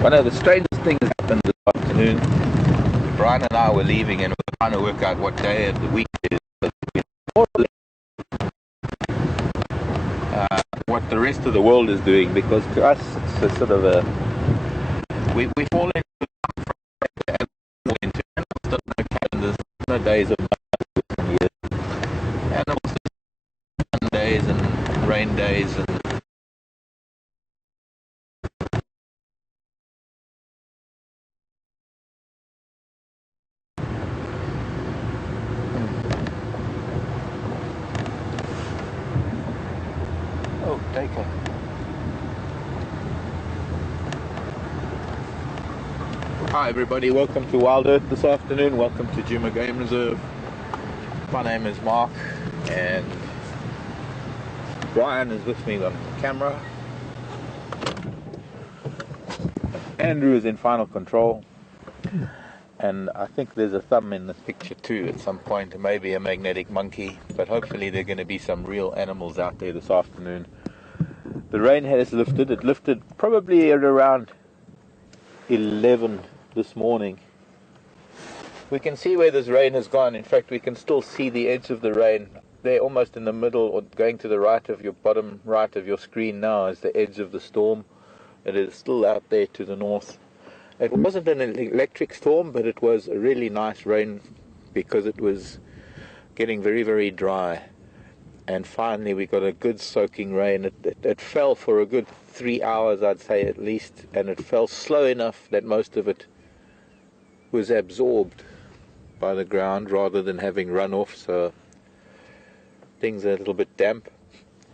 One of the strangest things happened this afternoon. Brian and I were leaving and we were trying to work out what day of the week it is. What the rest of the world is doing, because to us it's a sort of a... We fall into no calendars, no days of years. And also sun days and rain days and... Oh, Daker. Hi everybody, welcome to Wild Earth this afternoon. Welcome to Djuma Game Reserve. My name is Mark and Brian is with me on camera. Andrew is in final control. And I think there's a thumb in this picture too at some point, maybe a magnetic monkey, but hopefully there are going to be some real animals out there this afternoon. The rain has lifted. It lifted probably at around 11 this morning. We can see where this rain has gone. In fact, we can still see the edge of the rain. There, almost in the middle, or going to the right of your bottom right of your screen now, is the edge of the storm. It is still out there to the north. It wasn't an electric storm, but it was a really nice rain because it was getting very, very dry. And finally we got a good soaking rain. It fell for a good 3 hours, I'd say at least, and it fell slow enough that most of it was absorbed by the ground rather than having run off, so things are a little bit damp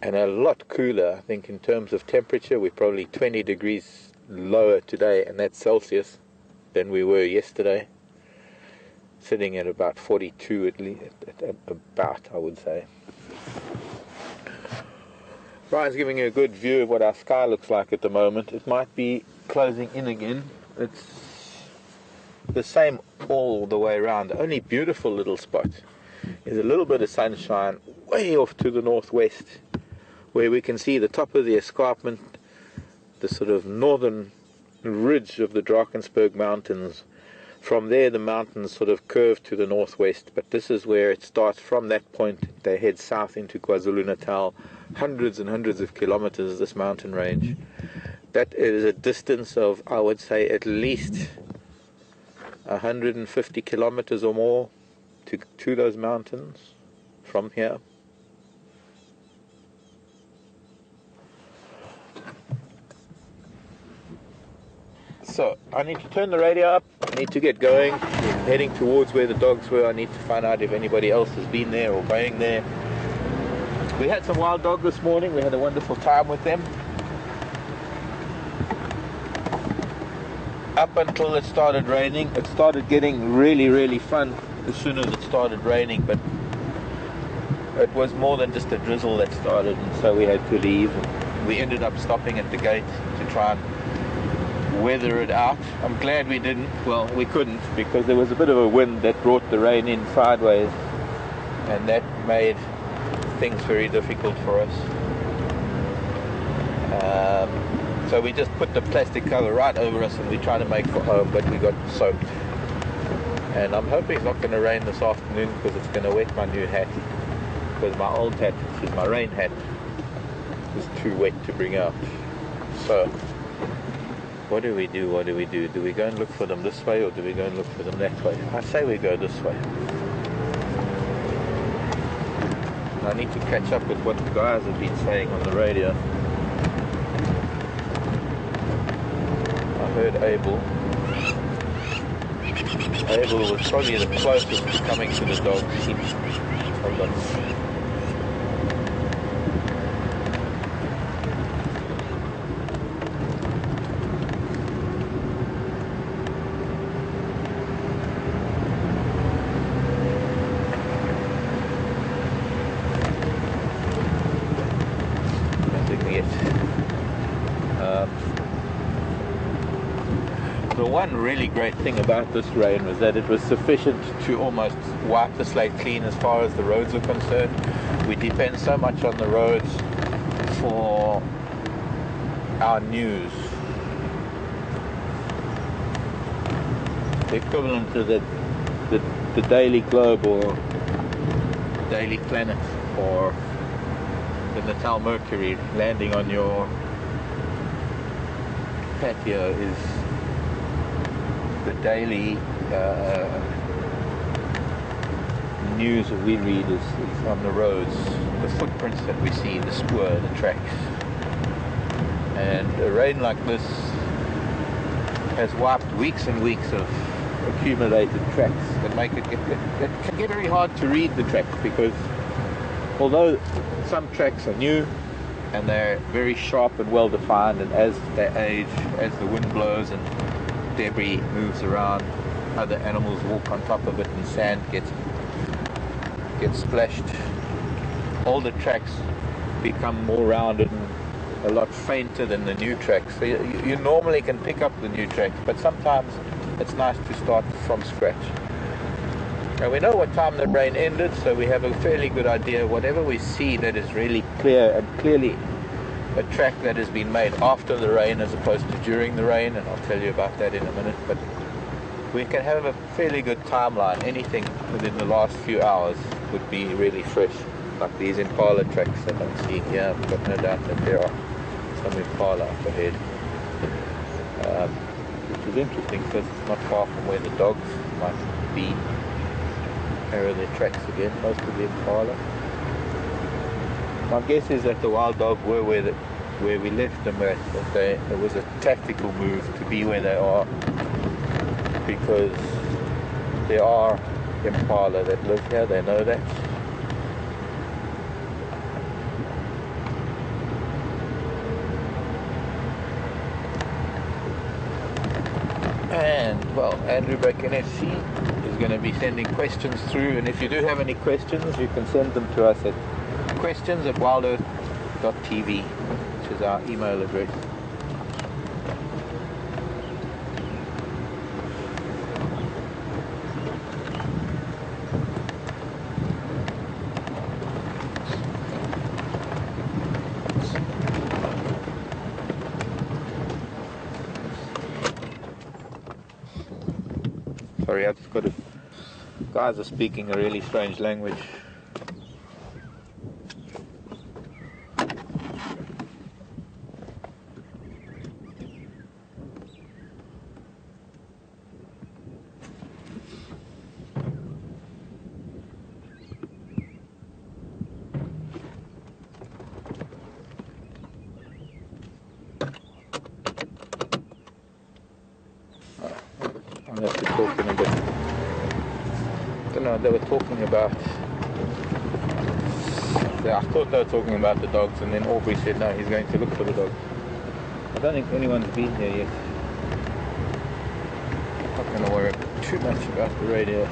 and a lot cooler. I think in terms of temperature we're probably 20 degrees lower today, and that's Celsius, than we were yesterday, sitting at about 42 at least, about, I would say. Brian's giving you a good view of what our sky looks like at the moment. It might be closing in again. It's the same all the way around. The only beautiful little spot is a little bit of sunshine way off to the northwest, where we can see the top of the escarpment, the sort of northern ridge of the Drakensberg Mountains. From there the mountains sort of curve to the northwest, but this is where it starts. From that point they head south into KwaZulu-Natal, hundreds and hundreds of kilometers, this mountain range. That is a distance of, I would say, at least 150 kilometers or more to those mountains from here. So, I need to turn the radio up, I need to get going. We're heading towards where the dogs were. I need to find out if anybody else has been there or going there. We had some wild dog this morning, we had a wonderful time with them. Up until it started raining. It started getting really, really fun as soon as it started raining, but it was more than just a drizzle that started, and so we had to leave. We ended up stopping at the gate to try and weather it out. I'm glad we didn't. Well, we couldn't, because there was a bit of a wind that brought the rain in sideways, and that made things very difficult for us. So we just put the plastic cover right over us and we tried to make for home, but we got soaked. And I'm hoping it's not going to rain this afternoon, because it's going to wet my new hat, because my old hat, which is my rain hat, is too wet to bring out. So what do we do? What do we do? Do we go and look for them this way, or do we go and look for them that way? I say we go this way. I need to catch up with what the guys have been saying on the radio. I heard Abel. Abel was probably the closest to coming to the dog. Hold on. The one really great thing about this rain was that it was sufficient to almost wipe the slate clean as far as the roads are concerned. We depend so much on the roads for our news. the equivalent to the Daily Globe or Daily Planet or the Natal Mercury landing on your patio is the daily news that we read is on the roads, the footprints that we see, the spoor, the tracks. And a rain like this has wiped weeks and weeks of accumulated tracks that make it can get very hard to read the tracks, because although some tracks are new and they're very sharp and well defined, and as they age, as the wind blows and debris moves around, other animals walk on top of it and sand gets splashed, all the tracks become more rounded and a lot fainter than the new tracks. So you normally can pick up the new tracks, but sometimes it's nice to start from scratch. Now we know what time the rain ended, so we have a fairly good idea. Whatever we see that is really clear and clearly a track that has been made after the rain as opposed to during the rain, and I'll tell you about that in a minute, but we can have a fairly good timeline. Anything within the last few hours would be really fresh, like these Impala tracks that I'm seeing here. I've got no doubt that there are some Impala up ahead, which is interesting because it's not far from where the dogs might be. Here are their tracks again, most of the Impala. My guess is that the wild dog were where we left them at, that it was a tactical move to be where they are, because there are Impala that live here, they know that. And, well, Andrew back in SC is going to be sending questions through, and if you do have any questions, you can send them to us at questions@WildEarthTV, which is our email address. Sorry, I just got to... Guys are speaking a really strange language. I'll have to talk in a bit. I don't know, they were talking about... I thought they were talking about the dogs, and then Aubrey said no, he's going to look for the dogs. I don't think anyone's been here yet. I'm not going to worry too much about the radio.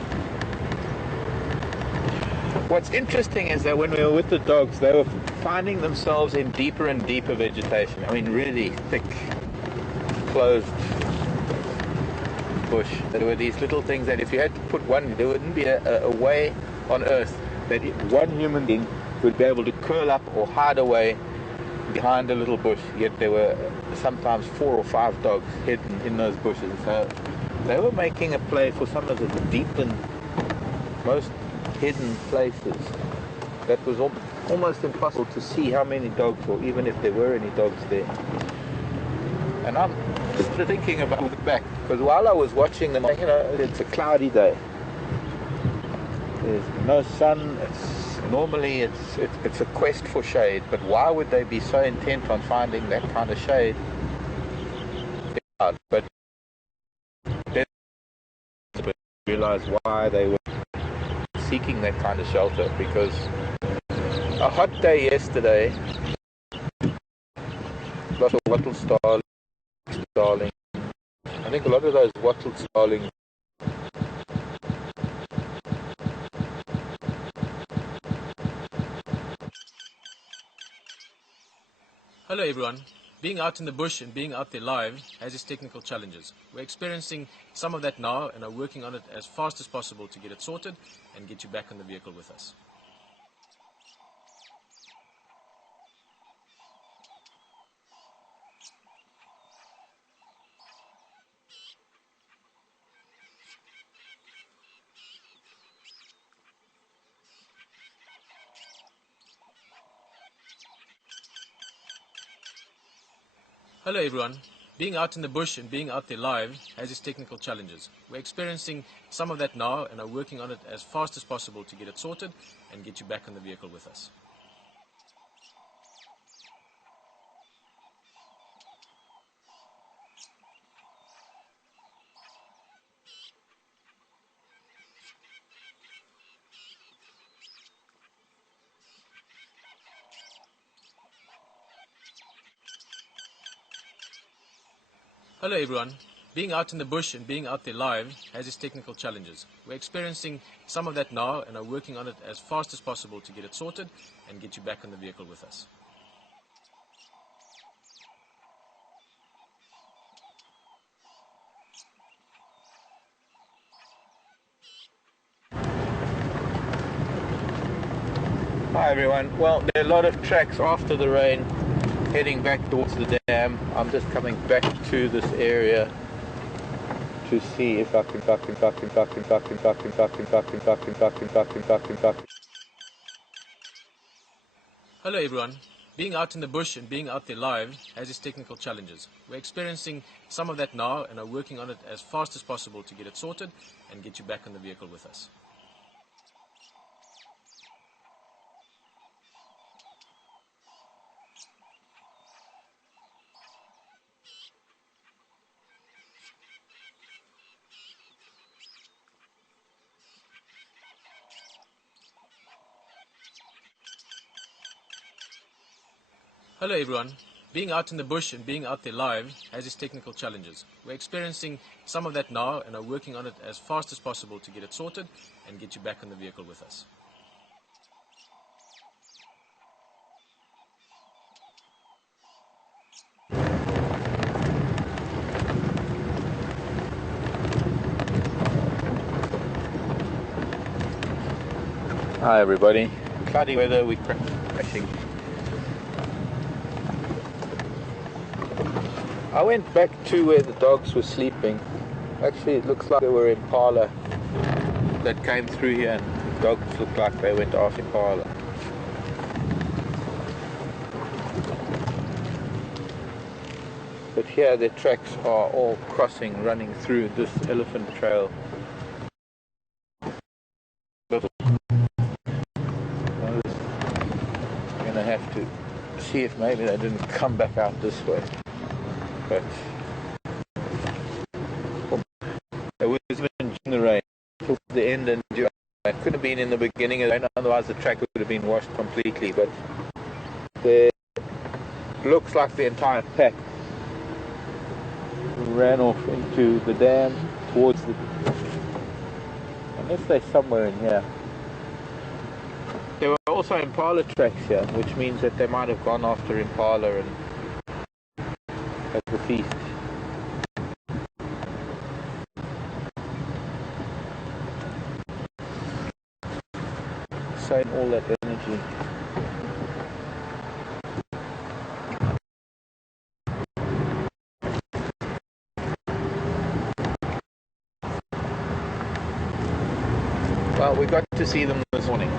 What's interesting is that when we were with the dogs, they were finding themselves in deeper and deeper vegetation. I mean, really thick, closed bush. There were these little things that if you had to put one, there wouldn't be a way on earth that one human being would be able to curl up or hide away behind a little bush, yet there were sometimes 4 or 5 dogs hidden in those bushes. So they were making a play for some of the deep and most hidden places that was almost impossible to see how many dogs, or even if there were any dogs there. And I'm just thinking about it back, because while I was watching them, you know, it's a cloudy day. There's no sun. Normally it's a quest for shade, but why would they be so intent on finding that kind of shade? But then I realize why they were seeking that kind of shelter, because a hot day yesterday, lots of wattle starling. I think a lot of those wattle starling. Hello everyone. Being out in the bush and being out there live has its technical challenges. We're experiencing some of that now and are working on it as fast as possible to get it sorted and get you back in the vehicle with us. Hello everyone. Being out in the bush and being out there live has its technical challenges. We're experiencing some of that now and are working on it as fast as possible to get it sorted and get you back in the vehicle with us. Hello everyone. Being out in the bush and being out there live has its technical challenges. We're experiencing some of that now and are working on it as fast as possible to get it sorted and get you back in the vehicle with us. Hi everyone. Well, there are a lot of tracks after the rain heading back towards the dam. I'm just coming back to this area to see if I can Hello everyone. Being out in the bush and being out there live has its technical challenges. We're experiencing some of that now and are working on it as fast as possible to get it sorted and get you back in the vehicle with us. Hello everyone. Being out in the bush and being out there live has its technical challenges. We're experiencing some of that now and are working on it as fast as possible to get it sorted and get you back in the vehicle with us. Hi everybody. Cloudy weather, we're crashing. I went back to where the dogs were sleeping. Actually, it looks like there were impala that came through here, and the dogs looked like they went off impala. But here the tracks are all crossing, running through this elephant trail. I'm gonna have to see if maybe they didn't come back out this way. But it was even in the rain till the end, and it could have been in the beginning of the rain, otherwise the track would have been washed completely. But it looks like the entire pack ran off into the dam towards the, unless they're somewhere in here. There were also impala tracks here, which means that they might have gone after impala and at the feast. Save all that energy. Well, we got to see them this morning.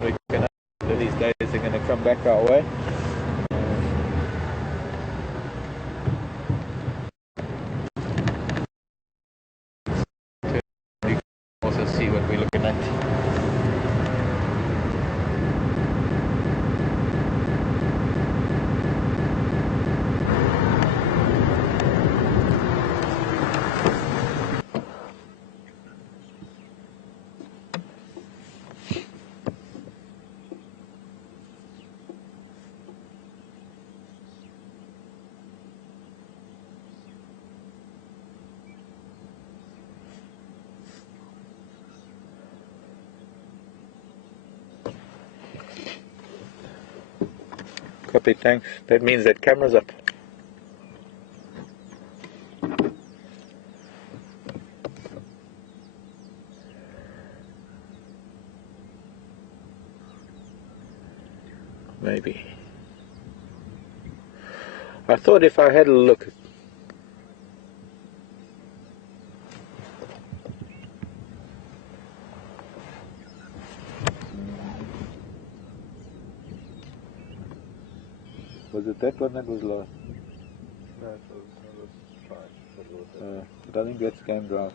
We're gonna, these days they're going to come back our way. You can also see what we're looking at. Copy, thanks. That means that camera's up. Maybe. I thought if I had a look. Was it that one that was lost? But I think that's game drive.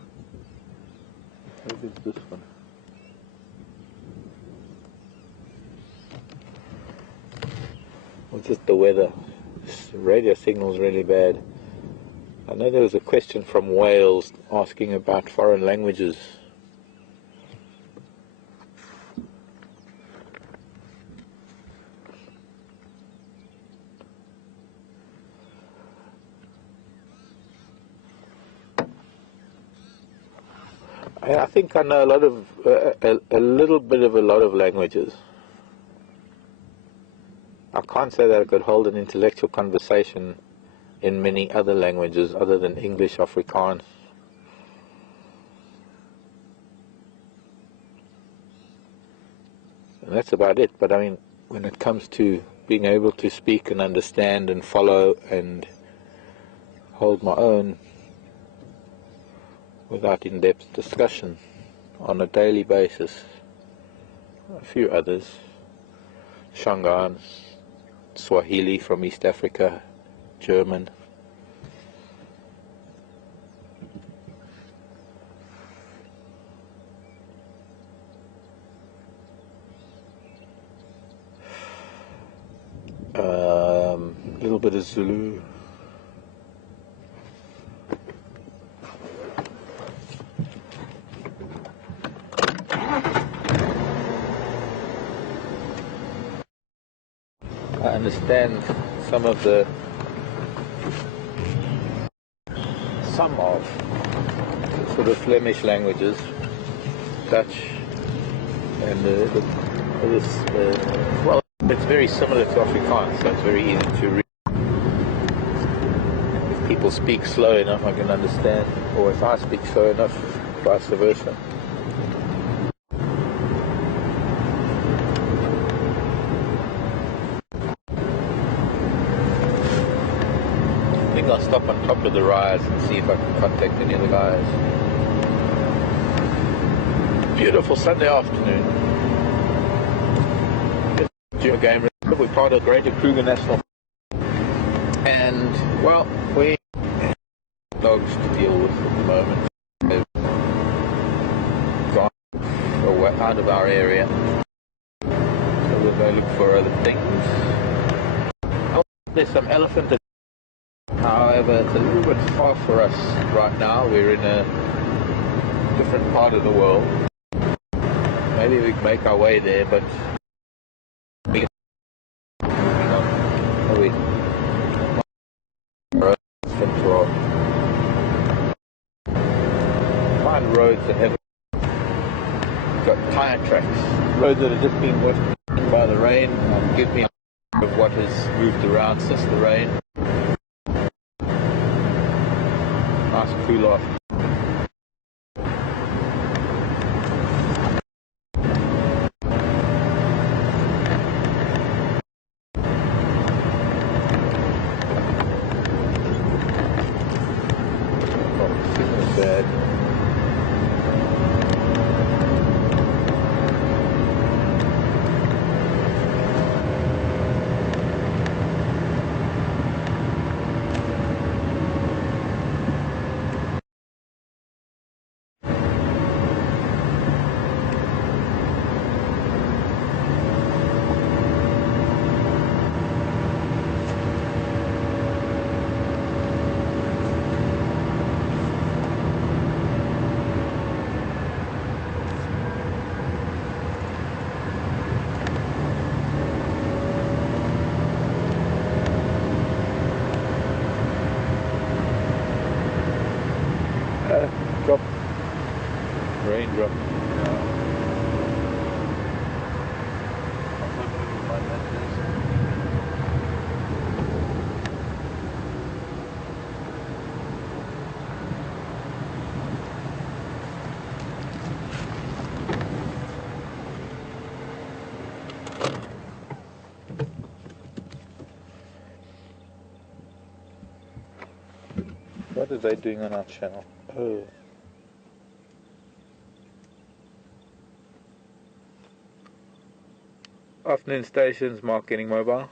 Maybe it's this one. Or just the weather. This radio signal's really bad. I know there was a question from Wales asking about foreign languages. I think I know a lot of, a little bit of a lot of languages. I can't say that I could hold an intellectual conversation in many other languages other than English, Afrikaans. And that's about it. But I mean, when it comes to being able to speak and understand and follow and hold my own without in-depth discussion on a daily basis, a few others, Shangaan, Swahili from East Africa, German. A little bit of Zulu. I understand some of the sort of Flemish languages, Dutch, and well, it's very similar to Afrikaans, so it's very easy to read. If people speak slow enough, I can understand, or if I speak slow enough, vice versa. I think I'll stop on top of the rise and see if I can contact any of the guys. Beautiful Sunday afternoon. Djuma game reserve. We're part of Greater Kruger National, and well, we have dogs to deal with at the moment. They've gone out of our area, so we'll go look for other things. Oh, there's some elephant. However, it's a little bit far for us right now. We're in a different part of the world. Maybe we can make our way there, but find roads that have got tire tracks, roads that have just been washed by the rain, give me of what has moved around since the rain. Nice cool off. Bad. Drop. Raindrop. What are they doing on our channel? Oh. Afternoon stations, Mark getting mobile.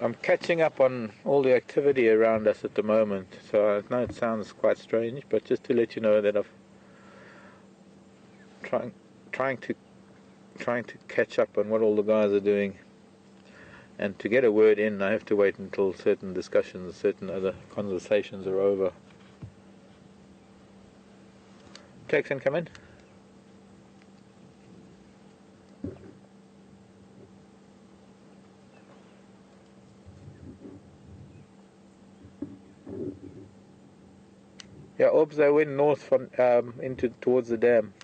I'm catching up on all the activity around us at the moment, so I know it sounds quite strange, but just to let you know that I've trying to catch up on what all the guys are doing, and to get a word in I have to wait until certain discussions, certain other conversations are over. Jackson, come in. Yeah, Orbs, they went north from into towards the dam.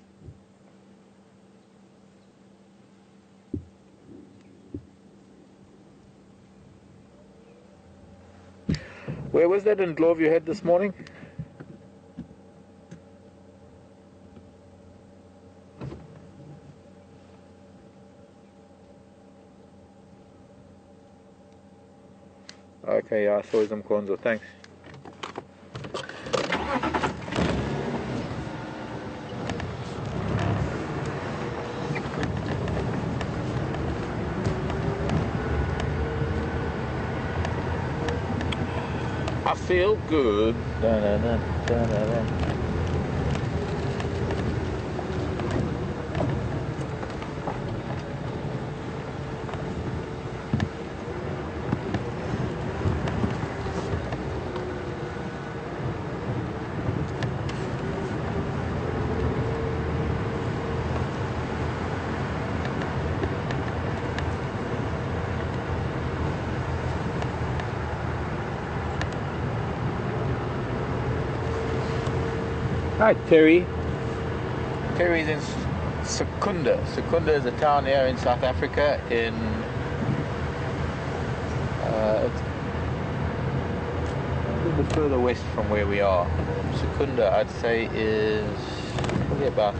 Where was that in Glove you had this morning? Okay, yeah, I saw some Konzo, thanks. I feel good. Da, da, da, da, da, da. Hi, Terry. Terry's in Secunda. Secunda is a town here in South Africa. It's a little bit further west from where we are. Secunda, I'd say, is probably about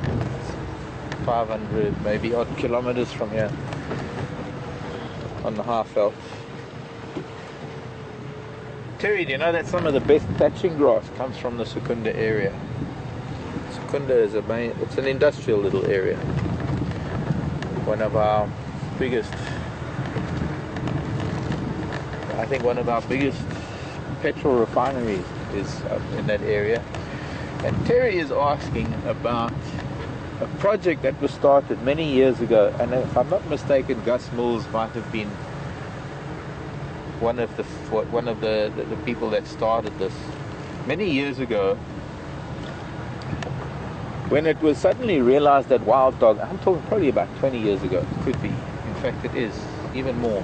500, maybe odd kilometers from here on the Halfveld. Terry, do you know that some of the best thatching grass comes from the Secunda area? Secunda is it's an industrial little area. One of our biggest petrol refineries is up in that area. And Terry is asking about a project that was started many years ago, and if I'm not mistaken, Gus Mills might have been one of the people that started this many years ago, when it was suddenly realized that wild dog, I'm talking probably about 20 years ago, could be, in fact it is, even more,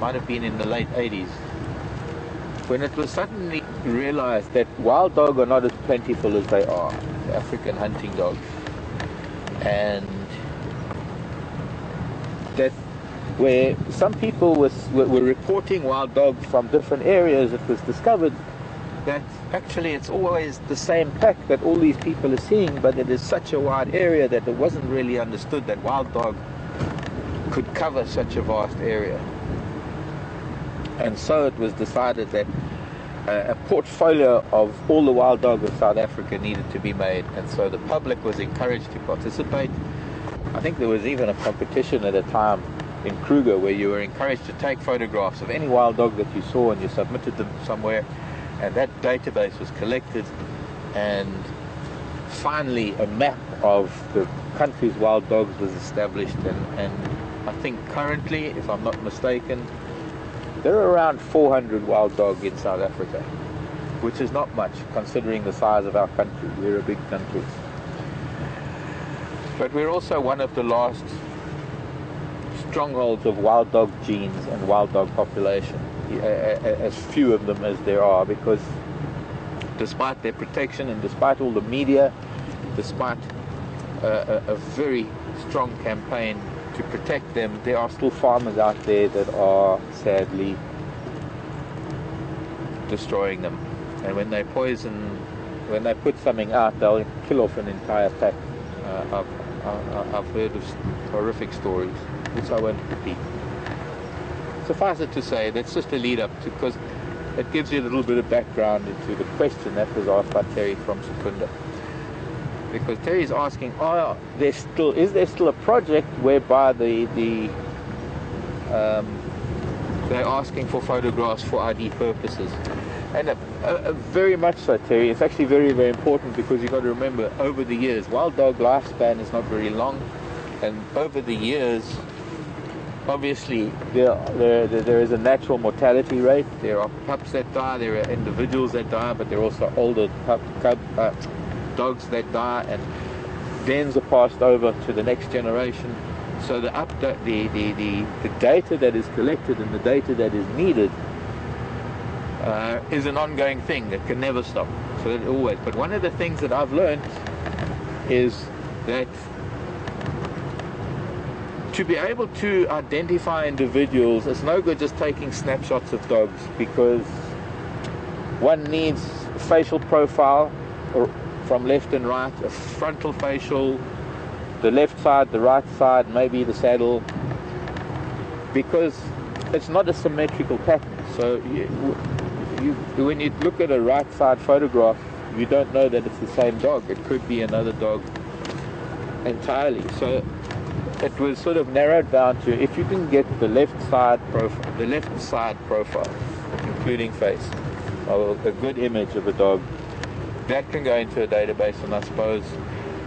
might have been in the late 80s, when it was suddenly realized that wild dog are not as plentiful as they are, the African hunting dogs, and that where some people were reporting wild dogs from different areas, it was discovered that actually it's always the same pack that all these people are seeing, but it is such a wide area that it wasn't really understood that wild dog could cover such a vast area. And so it was decided that a portfolio of all the wild dogs of South Africa needed to be made, and so the public was encouraged to participate. I think there was even a competition at a time in Kruger where you were encouraged to take photographs of any wild dog that you saw, and you submitted them somewhere, and that database was collected, and finally a map of the country's wild dogs was established, and I think currently, if I'm not mistaken, there are around 400 wild dogs in South Africa, which is not much considering the size of our country. We're a big country. But we're also one of the last strongholds of wild dog genes and wild dog population, as few of them as there are, because despite their protection and despite all the media, despite a very strong campaign to protect them, there are still farmers out there that are sadly destroying them. And when they put something out, they'll kill off an entire pack. I've heard of horrific stories, which I won't repeat. Suffice it to say, that's just a lead up to, because it gives you a little bit of background into the question that was asked by Terry from Secunda. Because Terry's asking, is there still a project whereby the they're asking for photographs for ID purposes. And very much so, Terry. It's actually very, very important, because you've got to remember, over the years, wild dog lifespan is not very long, and over the years, obviously, there is a natural mortality rate. There are pups that die, there are individuals that die, but there are also older dogs that die, and dens are passed over to the next generation. So the data that is collected and the data that is needed is an ongoing thing that can never stop. So that always. But one of the things that I've learned is that to be able to identify individuals, it's no good just taking snapshots of dogs, because one needs facial profile, or from left and right, a frontal facial, the left side, the right side, maybe the saddle, because it's not a symmetrical pattern. So when you look at a right side photograph, you don't know that it's the same dog. It could be another dog entirely. So it was sort of narrowed down to, if you can get the left side profile, including face, of a good image of a dog, that can go into a database, and I suppose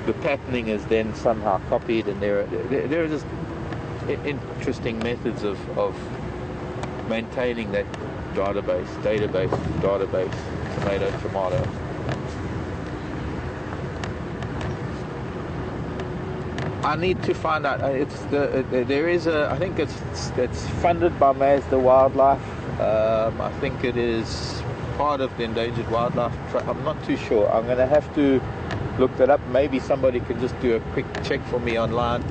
the patterning is then somehow copied, and there are just interesting methods of maintaining that database, tomato. I need to find out. There is a. I think it's funded by Mazda Wildlife. I think it is part of the Endangered Wildlife. I'm not too sure. I'm going to have to look that up. Maybe somebody can just do a quick check for me online.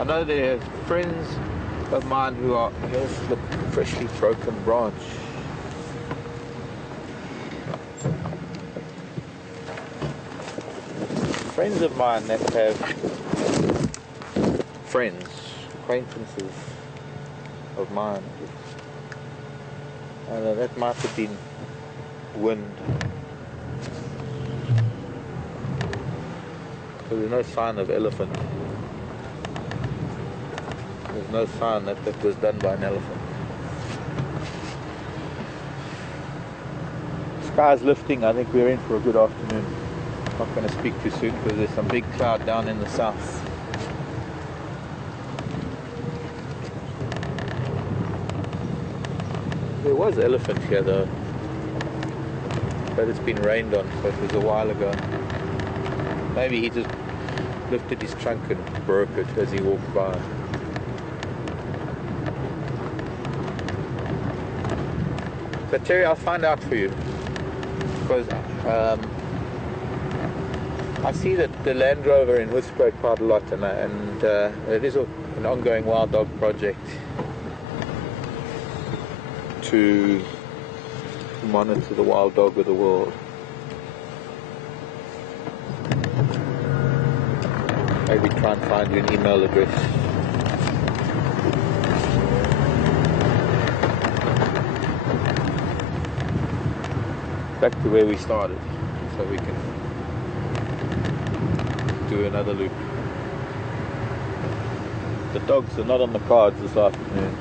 I know there are friends of mine who are. Here's the freshly broken branch. Friends of mine that have acquaintances of mine. I don't know, that might have been wind. So there's no sign of elephant. There's no sign that that was done by an elephant. Sky's lifting. I think we're in for a good afternoon. Not going to speak too soon because there's some big cloud down in the south. There was elephant here though, but it's been rained on, so it was a while ago. Maybe he just lifted his trunk and broke it as he walked by. So Terry, I'll find out for you, because I see that the Land Rover in Hoedspruit quite a lot, and it is an ongoing wild dog project to monitor the wild dog of the world. Maybe try and find you an email address. Back to where we started, so we can do another loop. The dogs are not on the cards this afternoon.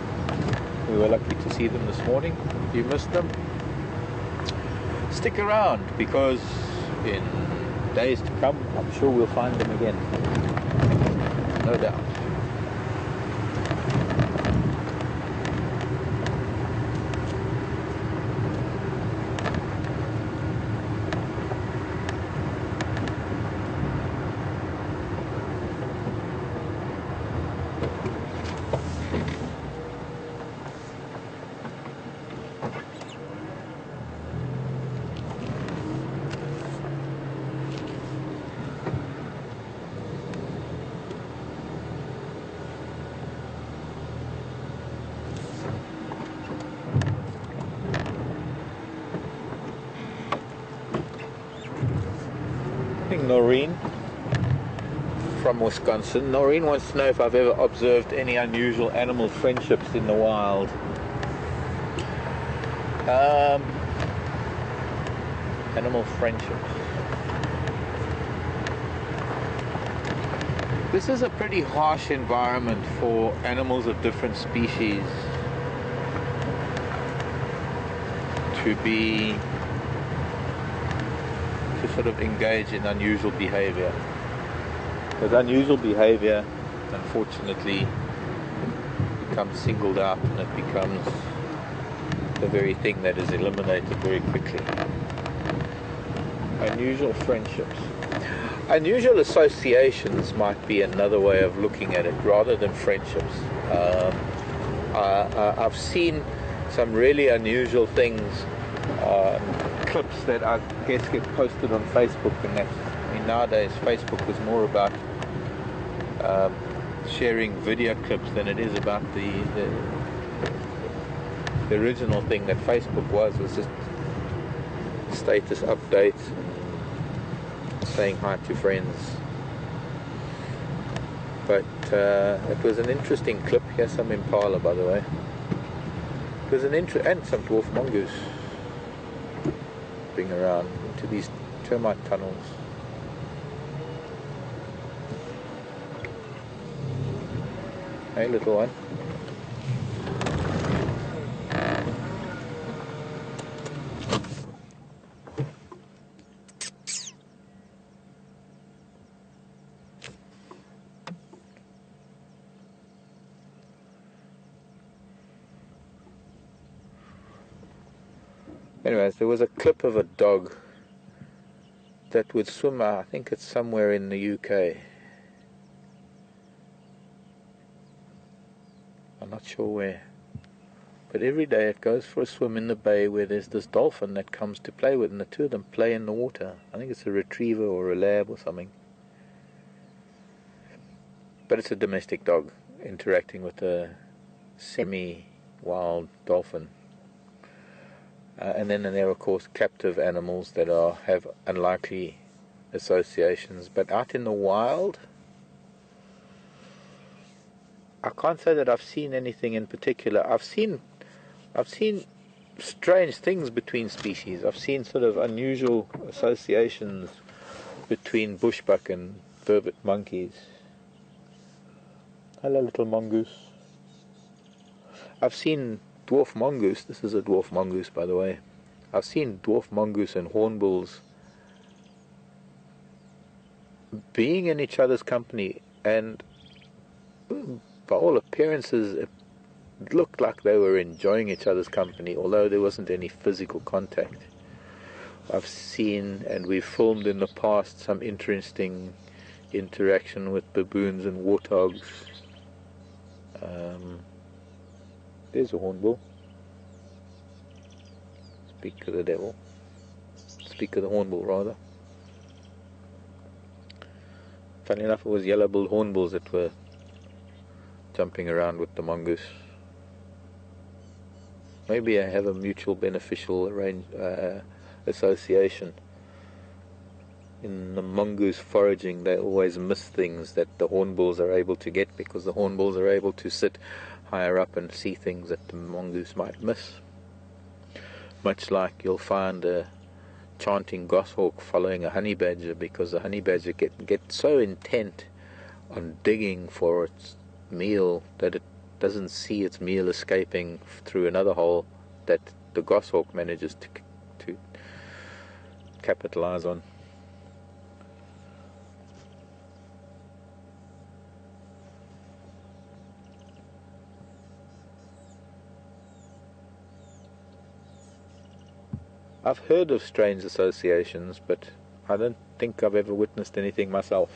We were lucky to see them this morning. If you missed them, stick around, because in days to come, I'm sure we'll find them again. No doubt. Noreen from Wisconsin. Noreen wants to know if I've ever observed any unusual animal friendships in the wild. Animal friendships. This is a pretty harsh environment for animals of different species. to sort of engage in unusual behavior. Because unusual behavior, unfortunately, becomes singled out, and it becomes the very thing that is eliminated very quickly. Unusual friendships. Unusual associations might be another way of looking at it, rather than friendships. I've seen some really unusual things, clips that I guess get posted on Facebook, and that's, I mean, nowadays Facebook is more about sharing video clips than it is about the original thing that Facebook was just status updates and saying hi to friends. But it was an interesting clip. Here's some impala, by the way. It was and some dwarf mongoose being around into these termite tunnels. Hey, little one. Anyways, there was a clip of a dog that would swim, I think it's somewhere in the UK. I'm not sure where. But every day it goes for a swim in the bay where there's this dolphin that comes to play with, and the two of them play in the water. I think it's a retriever or a lab or something. But it's a domestic dog interacting with a semi-wild dolphin. And then there are, of course, captive animals that have unlikely associations. But out in the wild, I can't say that I've seen anything in particular. I've seen strange things between species. I've seen sort of unusual associations between bushbuck and vervet monkeys. Hello, little mongoose. I've seen dwarf mongoose. This is a dwarf mongoose, by the way. I've seen dwarf mongoose and hornbills being in each other's company, and by all appearances it looked like they were enjoying each other's company, although there wasn't any physical contact. I've seen, and we've filmed in the past, some interesting interaction with baboons and warthogs. There's a hornbill. Speak of the devil. Speak of the hornbill, rather. Funny enough, it was yellow-billed hornbills that were jumping around with the mongoose. Maybe I have a mutual beneficial association. In the mongoose foraging, they always miss things that the hornbills are able to get, because the hornbills are able to sit higher up and see things that the mongoose might miss. Much like you'll find a chanting goshawk following a honey badger, because the honey badger gets so intent on digging for its meal that it doesn't see its meal escaping through another hole that the goshawk manages to capitalize on. I've heard of strange associations, but I don't think I've ever witnessed anything myself.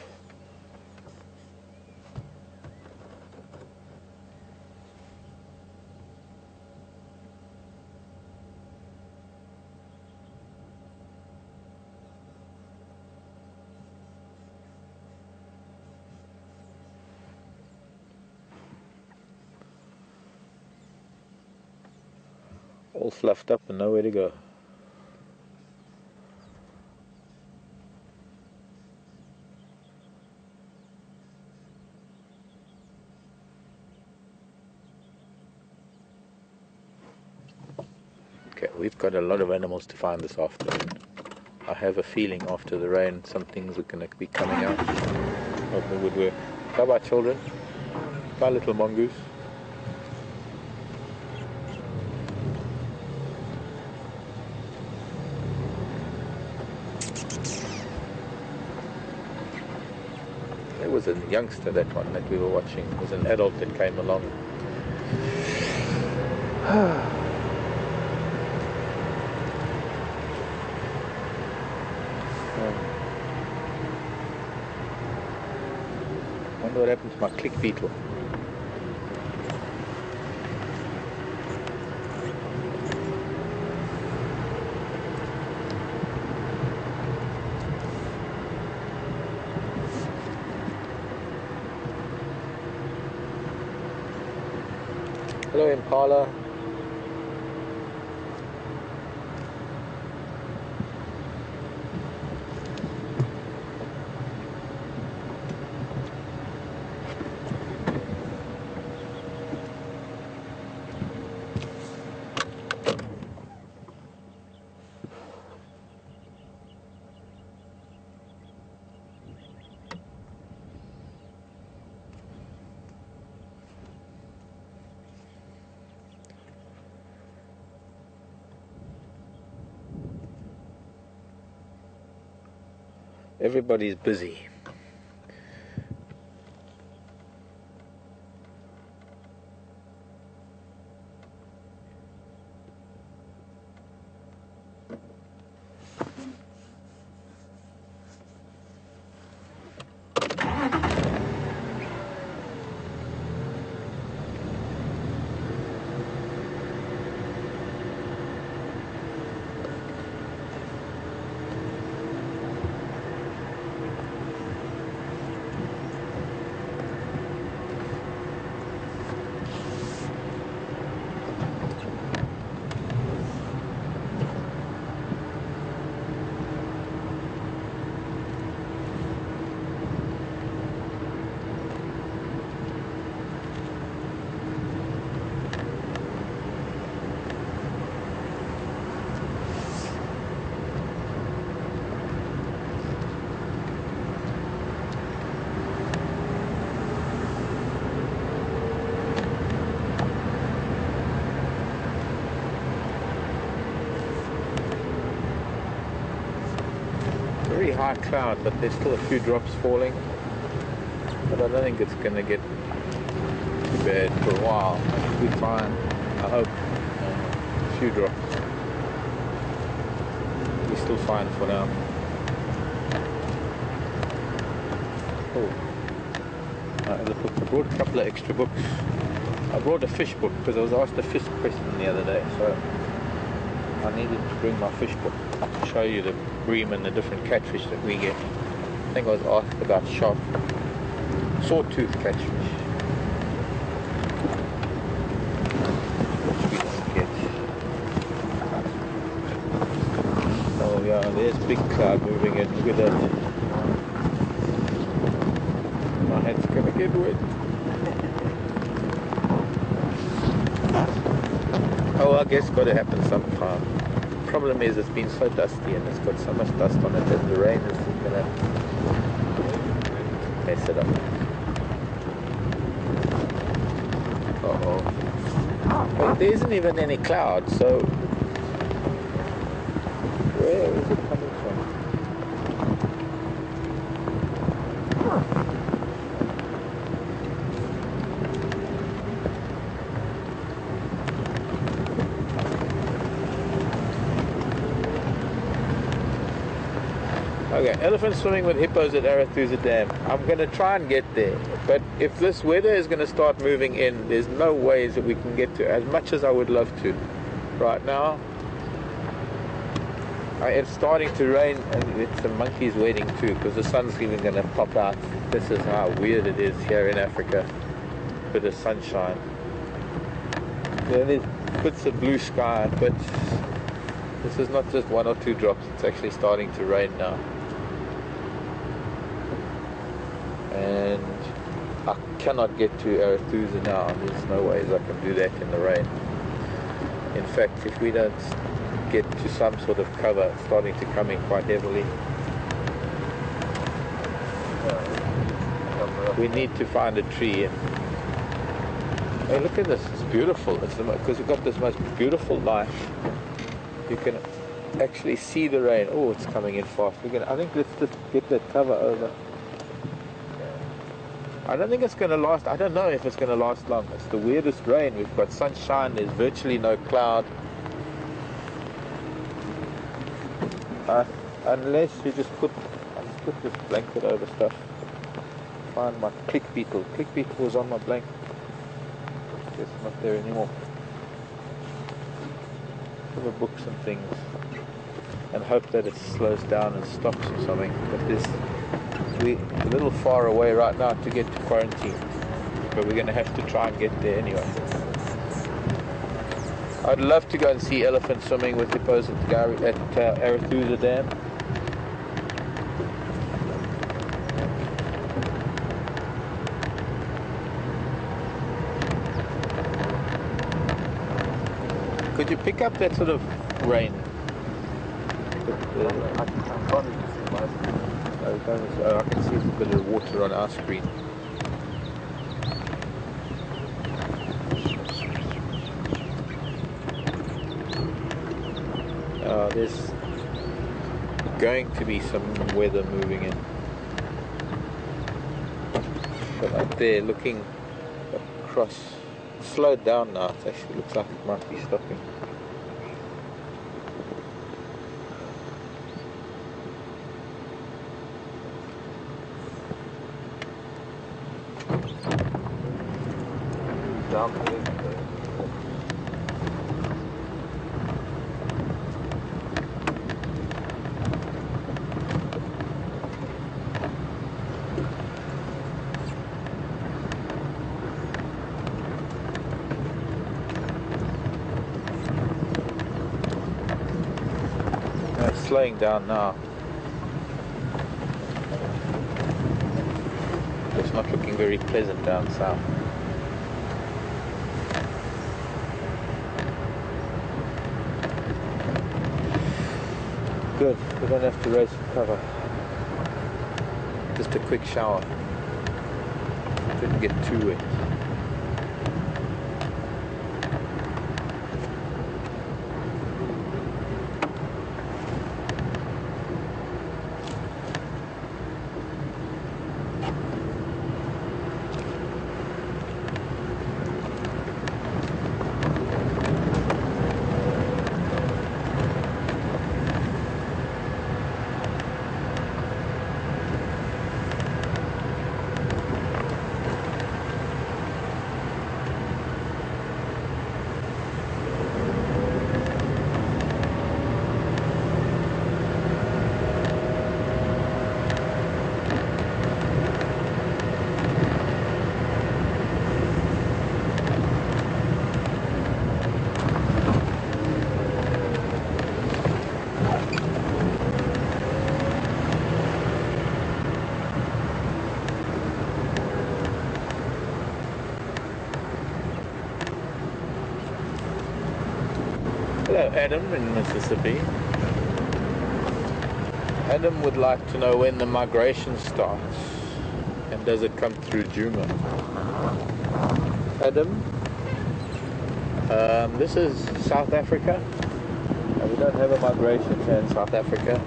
All fluffed up and nowhere to go. Okay, we've got a lot of animals to find this afternoon. I have a feeling after the rain some things are going to be coming out of the woodwork. Bye bye, children. Bye, little mongoose. was a youngster, that one that we were watching. It was an adult that came along. Wonder what happened to my click beetle. Hello, Impala. Everybody's busy. Very high cloud, but there's still a few drops falling. But I don't think it's going to get too bad for a while. I think we're fine. I hope. A few drops. We're still fine for now. Oh. I brought a couple of extra books. I brought a fish book because I was asked a fish question the other day, so I needed to bring my fish book to show you the bream and the different catfish that we get. I think I was asked about sharp sawtooth catfish, which we don't get. Oh yeah, there's big cloud moving in. Look at that. My hand's gonna get wet. Oh, I guess got to happen sometime. Problem is it's been so dusty and it's got so much dust on it that the rain is gonna mess it up. Uh-oh. But there isn't even any cloud, so where is it coming from? Okay, elephants swimming with hippos at Arathusa Dam. I'm going to try and get there, but if this weather is going to start moving in, there's no ways that we can get to, as much as I would love to. Right now, it's starting to rain, and it's the monkeys waiting too, because the sun's even going to pop out. This is how weird it is here in Africa. Bit of sunshine. There's bits of blue sky, but this is not just one or two drops, it's actually starting to rain now. And I cannot get to Arathusa now. There's no ways I can do that in the rain. In fact, if we don't get to some sort of cover, it's starting to come in quite heavily. We need to find a tree. And hey, look at this, it's beautiful. It's because we've got this most beautiful light. You can actually see the rain. Oh, it's coming in fast. I think let's just get that cover over. I don't think it's going to last. I don't know if it's going to last long. It's the weirdest rain. We've got sunshine. There's virtually no cloud. Unless you just put this blanket over stuff. Find my click beetle. Click beetle was on my blanket. It's not there anymore. Cover books and things, and hope that it slows down and stops or something. But we're a little far away right now to get to quarantine, but we're going to have to try and get there anyway. I'd love to go and see elephants swimming with hippos at Arathusa Dam. Could you pick up that sort of rain? I can see a bit of water on our screen. There's going to be some weather moving in. But up there, looking across, slowed down now. It actually looks like it might be stopping. Down there. Slowing down now. It's not looking very pleasant down south. Good, we don't have to raise some cover. Just a quick shower. Didn't get too wet. Hello, Adam in Mississippi. Adam would like to know when the migration starts and does it come through Djuma. Adam, this is South Africa. We don't have a migration here in South Africa.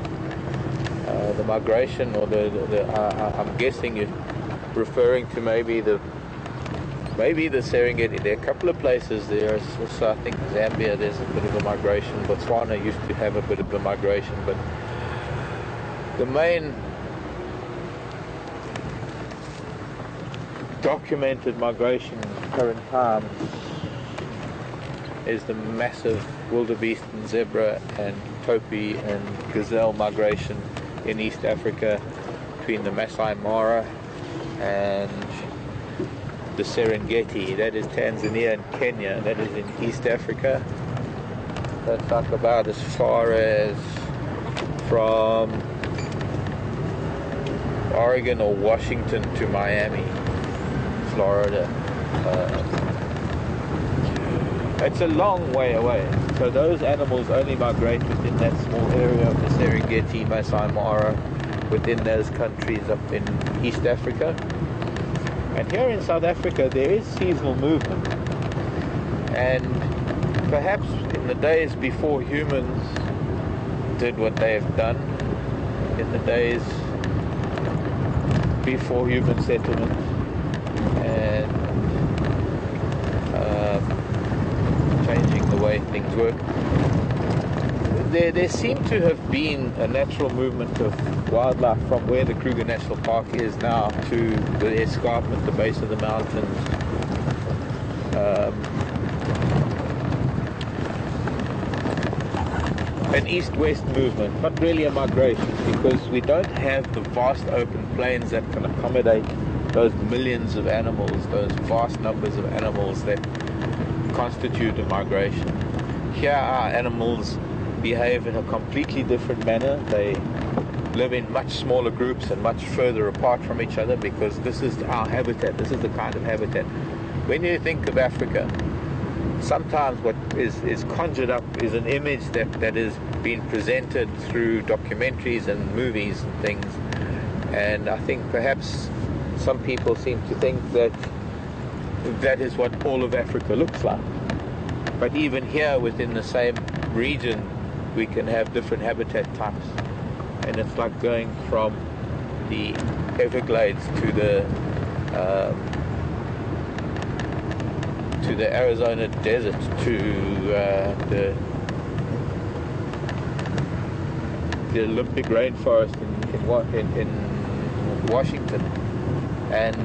The migration, or I'm guessing you're referring to maybe the Serengeti. There are a couple of places. There's also, I think, Zambia, there's a bit of a migration. Botswana used to have a bit of a migration, but the main documented migration in current times is the massive wildebeest and zebra and topi and gazelle migration in East Africa between the Masai Mara and the Serengeti. That is Tanzania and Kenya. That is in East Africa. That's like about as far as from Oregon or Washington to Miami, Florida. It's a long way away. So those animals only migrate within that small area of the Serengeti, Masai Mara, within those countries up in East Africa. And here in South Africa there is seasonal movement, and perhaps in the days before humans did what they have done, in the days before human settlement, and changing the way things work. There seemed to have been a natural movement of wildlife from where the Kruger National Park is now to the escarpment, the base of the mountains. An east-west movement, not really a migration, because we don't have the vast open plains that can accommodate those millions of animals, those vast numbers of animals that constitute a migration. Here our animals behave in a completely different manner. They live in much smaller groups and much further apart from each other, because this is our habitat, this is the kind of habitat. When you think of Africa, sometimes what is conjured up is an image that is being presented through documentaries and movies and things, and I think perhaps some people seem to think that that is what all of Africa looks like. But even here within the same region we can have different habitat types, and it's like going from the Everglades to the Arizona desert, to the Olympic rainforest in Washington, and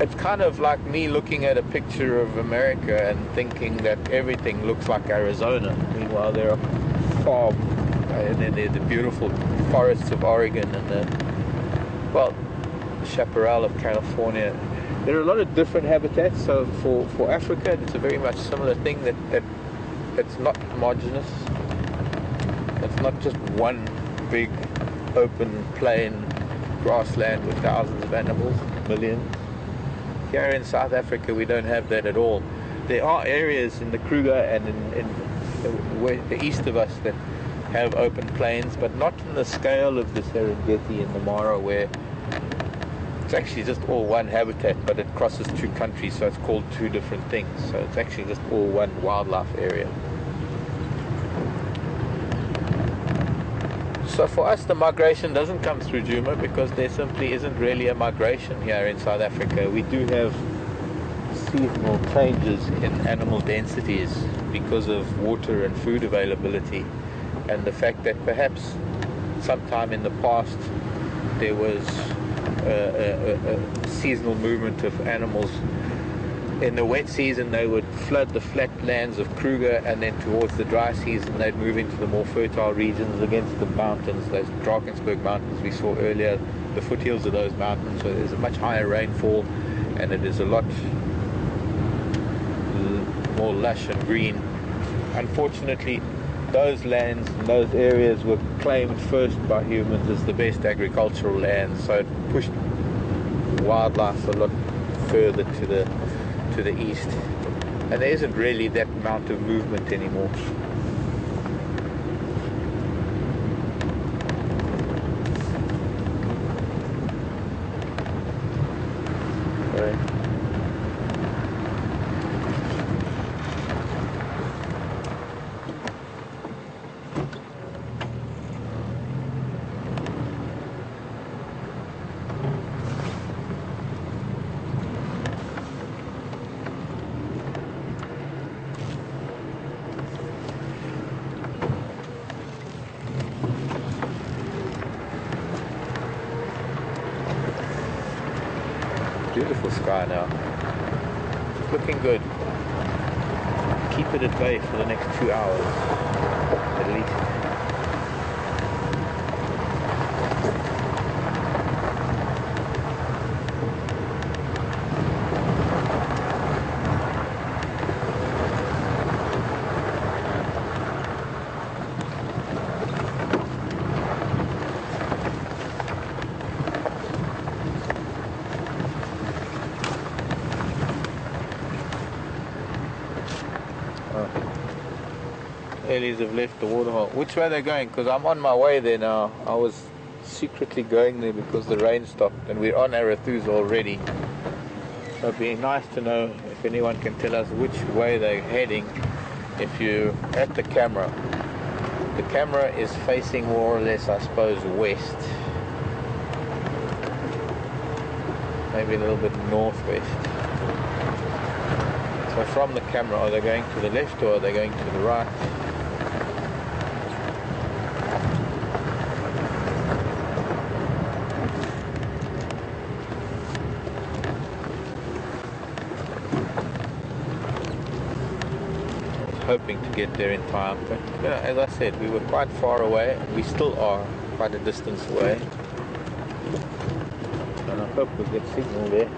it's kind of like me looking at a picture of America and thinking that everything looks like Arizona. Meanwhile, there are far, and then there are the beautiful forests of Oregon and the chaparral of California. There are a lot of different habitats. So for Africa, it's a very much similar thing, that it's not homogeneous. It's not just one big open plain grassland with thousands of animals, millions. Here in South Africa we don't have that at all. There are areas in the Kruger and in the east of us that have open plains, but not in the scale of the Serengeti and the Mara, where it's actually just all one habitat, but it crosses two countries, so it's called two different things. So it's actually just all one wildlife area. So for us, the migration doesn't come through Djuma, because there simply isn't really a migration here in South Africa. We do have seasonal changes in animal densities because of water and food availability, and the fact that perhaps sometime in the past there was a seasonal movement of animals. In the wet season they would flood the flatlands of Kruger, and then towards the dry season they'd move into the more fertile regions against the mountains, those Drakensberg mountains we saw earlier, the foothills of those mountains. So there's a much higher rainfall, and it is a lot more lush and green. Unfortunately, those lands and those areas were claimed first by humans as the best agricultural lands, so it pushed wildlife a lot further to the east, and there isn't really that amount of movement anymore. Right. Beautiful sky now. It's looking good. Keep it at bay for the next 2 hours, at least. Ellies have left the waterhole. Which way are they going? Because I'm on my way there now. I was secretly going there because the rain stopped, and we're on Arathusa already. So it'd be nice to know if anyone can tell us which way they're heading. If you're at the camera is facing more or less, I suppose, west. maybe a little bit northwest. So from the camera, are they going to the left or are they going to the right? Hoping to get there in time, but you know, as I said, we were quite far away, and we still are quite a distance away, and I hope we'll get signal there.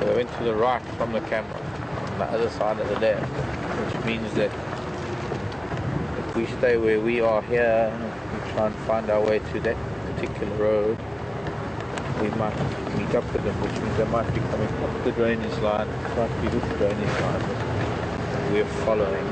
They went to the right from the camera, on the other side of the dam, which means that if we stay where we are here, we try and find our way to that particular road, we might meet up with them, which means they might be coming up the drainage line. It might be this drainage line that we're following.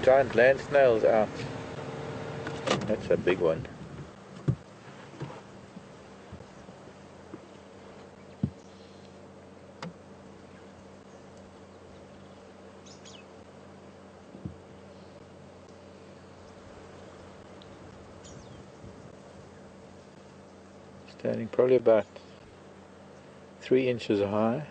Giant land snails out. That's a big one. Standing probably about 3 inches high.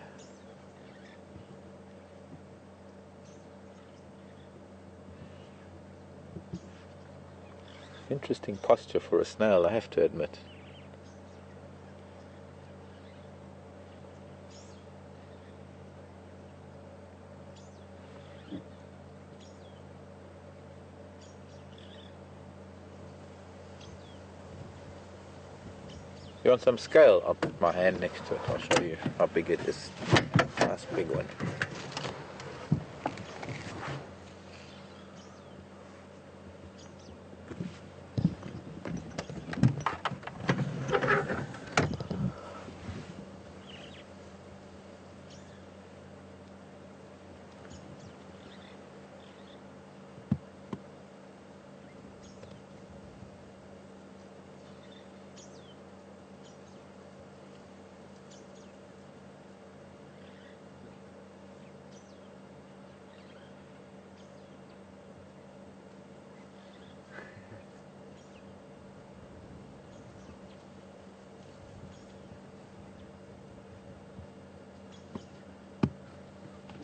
Interesting posture for a snail, I have to admit. You want some scale? I'll put my hand next to it. I'll show you how big it is. Nice big one.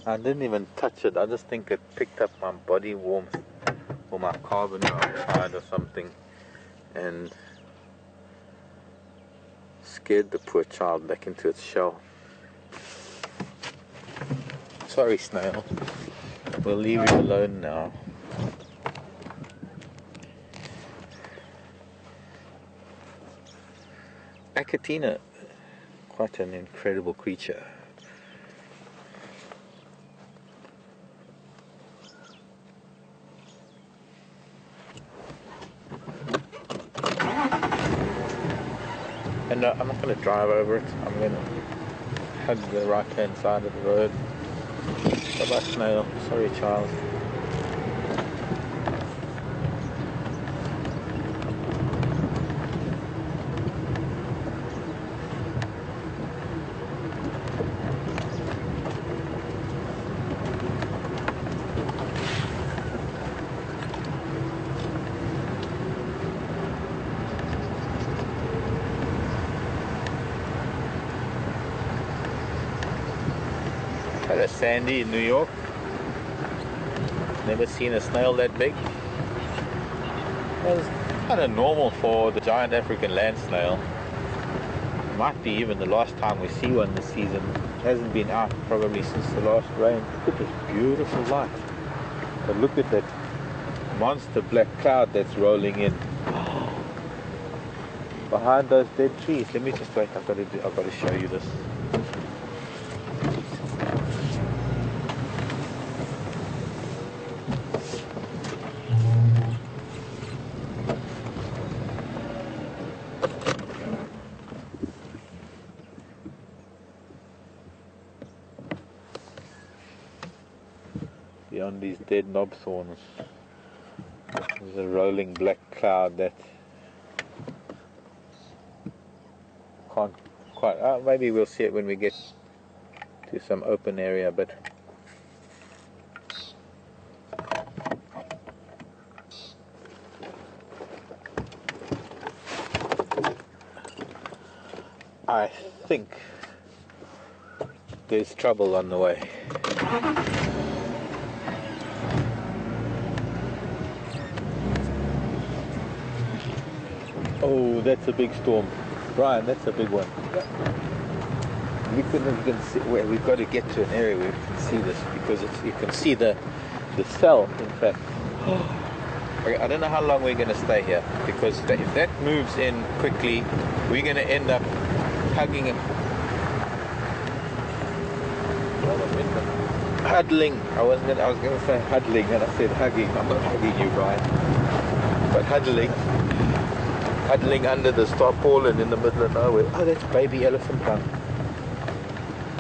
I didn't even touch it. I just think it picked up my body warmth or my carbon dioxide or something and scared the poor child back into its shell. Sorry, snail. We'll leave you alone now. Achatina, quite an incredible creature. And I'm not going to drive over it. I'm going to hug the right hand side of the road. Bye-bye, snail. Sorry, child. Hello, Sandy in New York. Never seen a snail that big. Well, it's kind of normal for the giant African land snail. Might be even the last time we see one this season. Hasn't been out probably since the last rain. Look at this beautiful light. But look at that monster black cloud that's rolling in behind those dead trees. Let me just wait. I've got to show you this. Beyond these dead knob thorns, there's a rolling black cloud that can't quite. Maybe we'll see it when we get to some open area, but I think there's trouble on the way. Oh, that's a big storm. Brian, that's a big one. You can see where we've got to get to an area where we can see this, because you can see the cell, in fact. Okay, I don't know how long we're going to stay here, because if that moves in quickly, we're going to end up hugging him. Huddling. I was going to say huddling, and I said hugging. I'm not hugging you, Brian. But huddling under the tarpaulin in the middle of nowhere. Oh, that's baby elephant dung.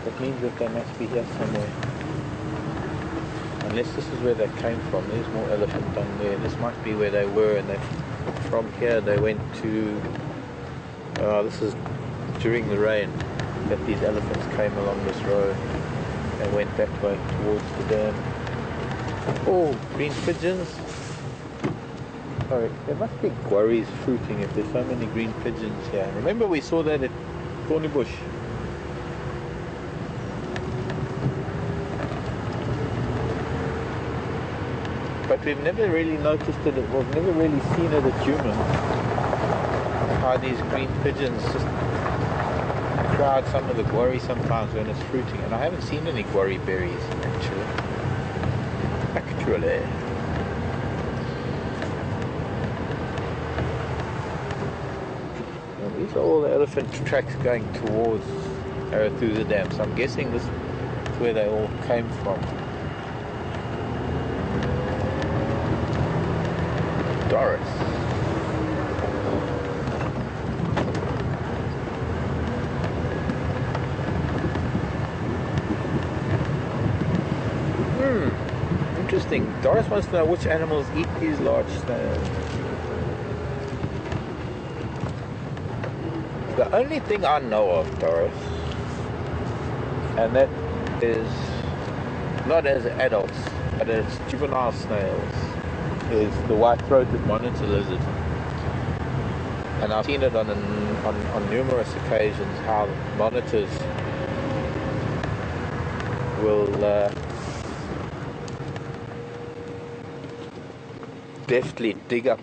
That means that they must be here somewhere. Unless this is where they came from. There's more elephant dung there. This might be where they were, and from here they went to... this is during the rain that these elephants came along this road and went that way towards the dam. Oh, green pigeons. Sorry, there must be guarries fruiting if there's so many green pigeons here. Remember we saw that at Thorny Bush. But we've never really noticed it, we've never really seen it at Djuma. How these green pigeons just crowd some of the guarri sometimes when it's fruiting. And I haven't seen any guarri berries, actually. These are all the elephant tracks going towards Arathusa Dam, so I'm guessing this is where they all came from. Doris. Interesting. Doris wants to know which animals eat these large snails. The only thing I know of, Doris, and that is not as adults, but as juvenile snails, is the white-throated monitor lizard. And I've seen it on numerous occasions how monitors will deftly dig up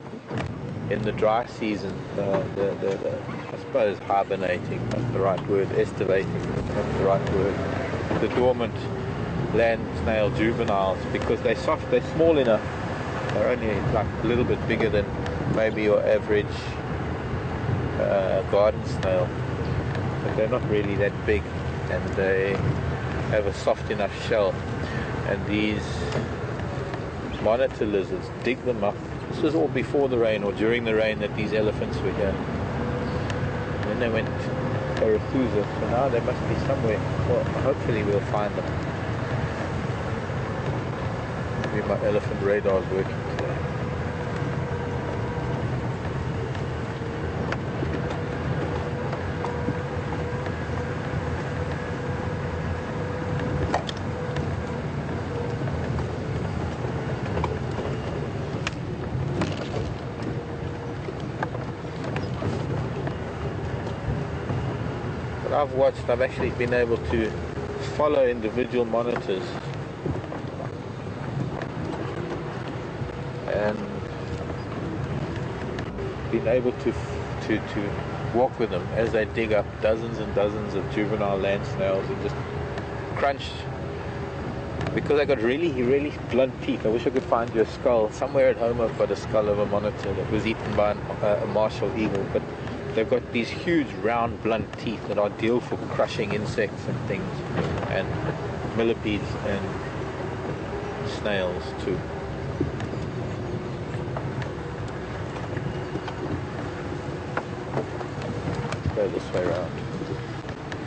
in the dry season, I suppose hibernating, that's the right word, estivating, that's the right word, the dormant land snail juveniles, because they're soft, they're small enough, they're only like a little bit bigger than maybe your average garden snail, but they're not really that big, and they have a soft enough shell, and these monitor lizards dig them up. This was all before the rain or during the rain that these elephants were here. And then they went to Arathusa, so now they must be somewhere. Well, hopefully we'll find them. Maybe my elephant radar is working today. I've actually been able to follow individual monitors and been able to walk with them as they dig up dozens and dozens of juvenile land snails and just crunch, because they got really blunt teeth. I wish I could find you a skull. Somewhere at home I've got a skull of a monitor that was eaten by a martial eagle, but they've got these huge round blunt teeth that are ideal for crushing insects and things, and millipedes and snails too. Go this way around.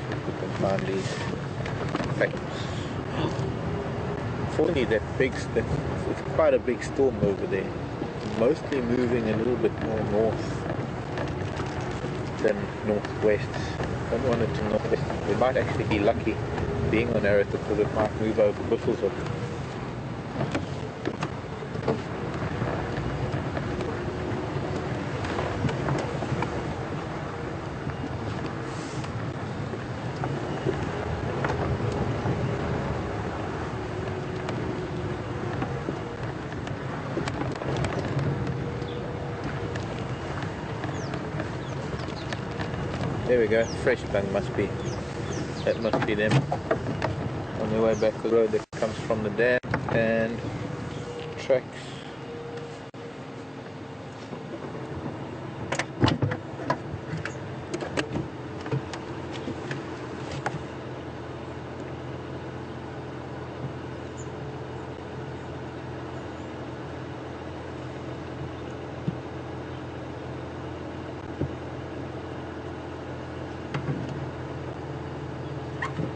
We can find these facts. Fortunately, it's quite a big storm over there. Mostly moving a little bit more north than northwest. Don't want it to northwest. We might actually be lucky being on Erith because it might move over Bushelshoek. There we go, fresh dung that must be them on their way back the road that comes from the dam and tracks.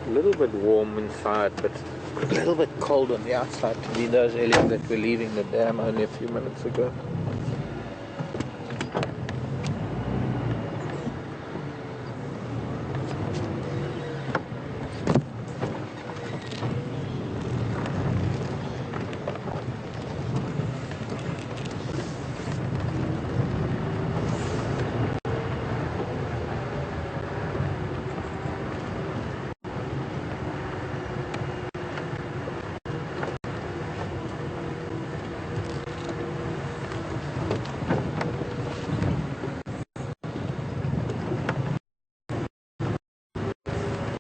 A little bit warm inside, but a little bit cold on the outside to be those aliens that were leaving the dam only a few minutes ago.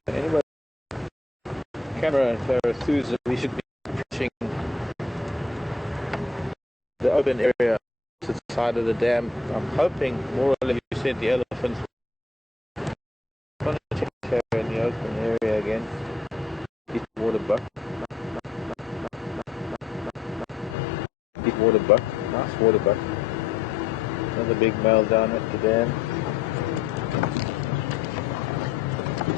Anyway, camera and Parathusa, we should be approaching the open area to the side of the dam. I'm hoping, more or less, you said the elephants. I'm going to check here in the open area again. Deep water buck. Deep water buck. Nice water buck. Another big male down at the dam.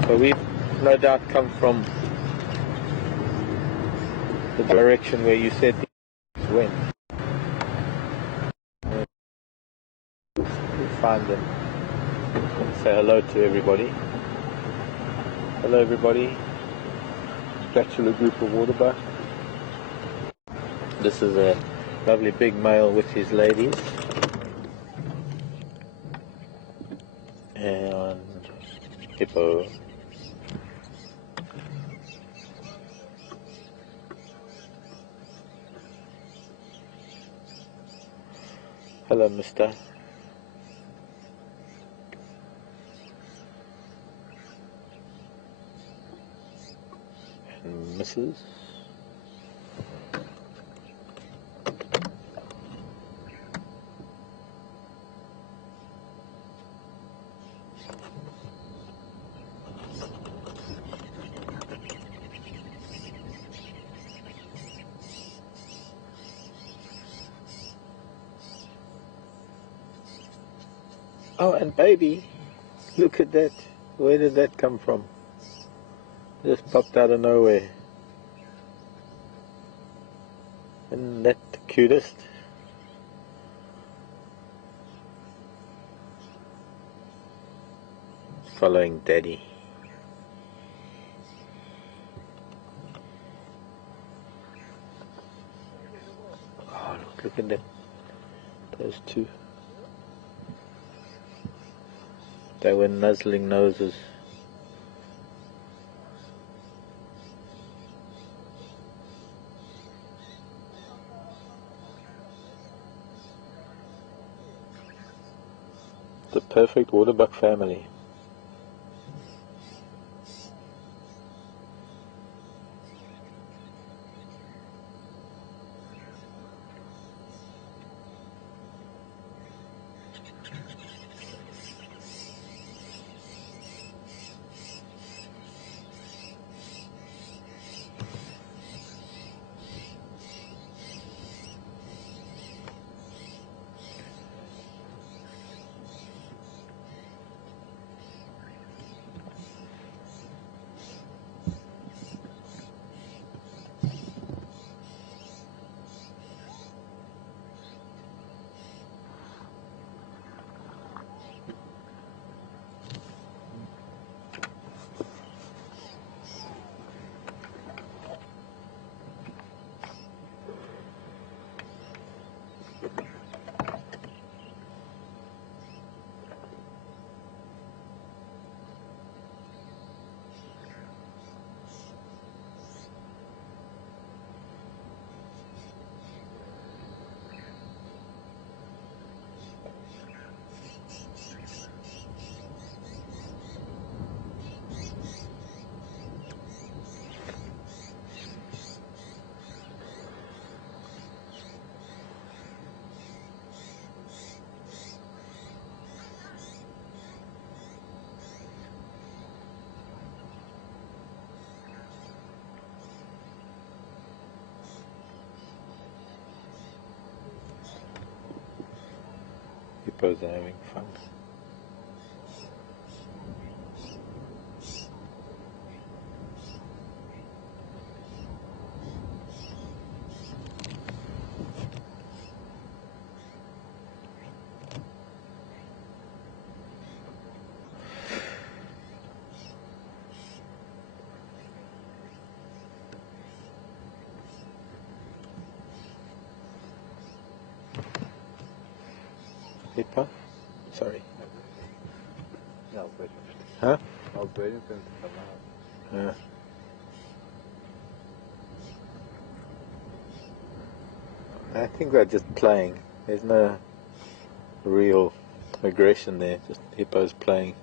So we've no doubt come from the direction where you said the went. We'll find them and say hello to everybody. Hello everybody. Spatula group of waterbuck. This is a lovely big male with his ladies. And hippo. Hello, mister. And Mrs. Oh, and baby, look at that. Where did that come from? Just popped out of nowhere. Isn't that the cutest? Following daddy. Oh, look at that. Those two. They were nuzzling noses. perfect waterbug family. Hippos are having fun. Hippo? Sorry. Yeah, I was waiting. Huh? I was waiting for him to come out. I think they're just playing. There's no real aggression there, just hippos playing.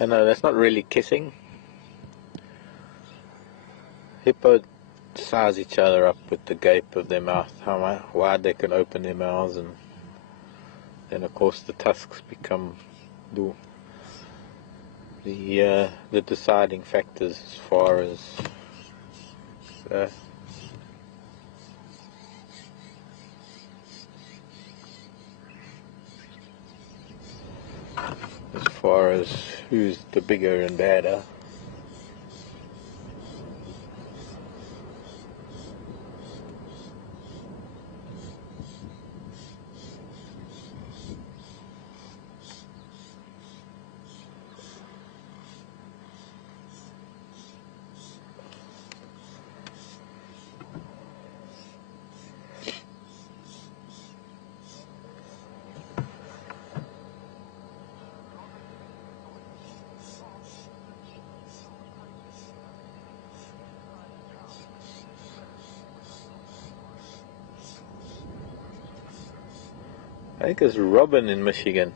And no, that's not really kissing. Hippos size each other up with the gape of their mouth, how wide they can open their mouths, and then of course the tusks become the deciding factors as far as who's the bigger and badder. I think it's Robin in Michigan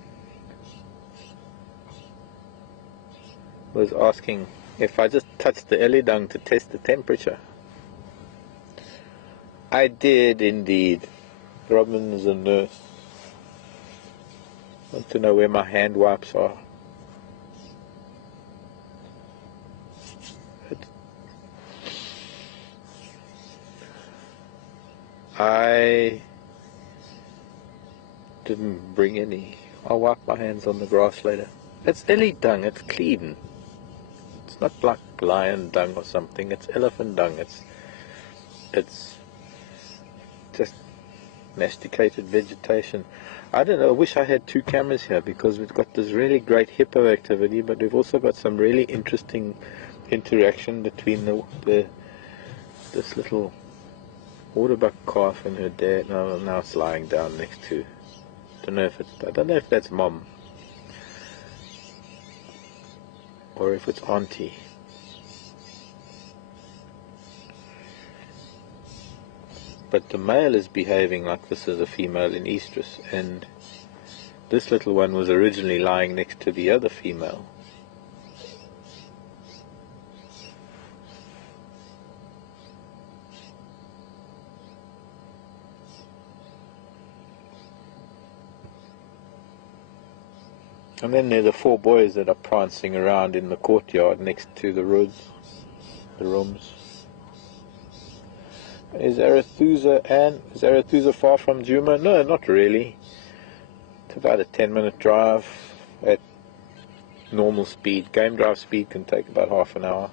was asking if I just touched the ellie dung to test the temperature. I did indeed. Robin is a nurse. Want to know where my hand wipes are. I didn't bring any. I'll wipe my hands on the grass later. It's ellie dung, it's clean. It's not like lion dung or something, it's elephant dung. It's just masticated vegetation. I don't know, I wish I had 2 cameras here because we've got this really great hippo activity, but we've also got some really interesting interaction between this little waterbuck calf and her dad. Now it's lying down next to, I don't know if that's mom or if it's auntie. But the male is behaving like this is a female in estrus, and this little one was originally lying next to the other female. And then there are the 4 boys that are prancing around in the courtyard next to the rooms. Is Arethusa far from Djuma? No, not really. It's about a 10-minute drive at normal speed. Game drive speed can take about half an hour.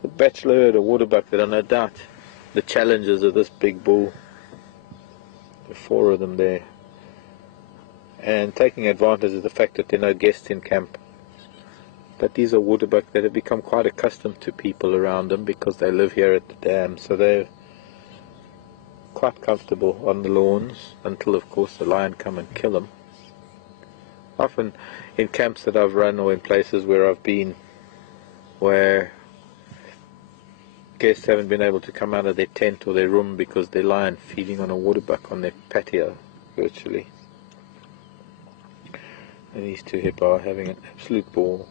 The bachelor herd, a waterbuck, that are no doubt the challengers of this big bull. There are 4 of them there. And taking advantage of the fact that there are no guests in camp. But these are waterbuck that have become quite accustomed to people around them because they live here at the dam, so they're quite comfortable on the lawns until, of course, the lion come and kill them. Often in camps that I've run or in places where I've been where guests haven't been able to come out of their tent or their room because their lion feeding on a waterbuck on their patio, virtually. And these 2 hippo are having an absolute ball.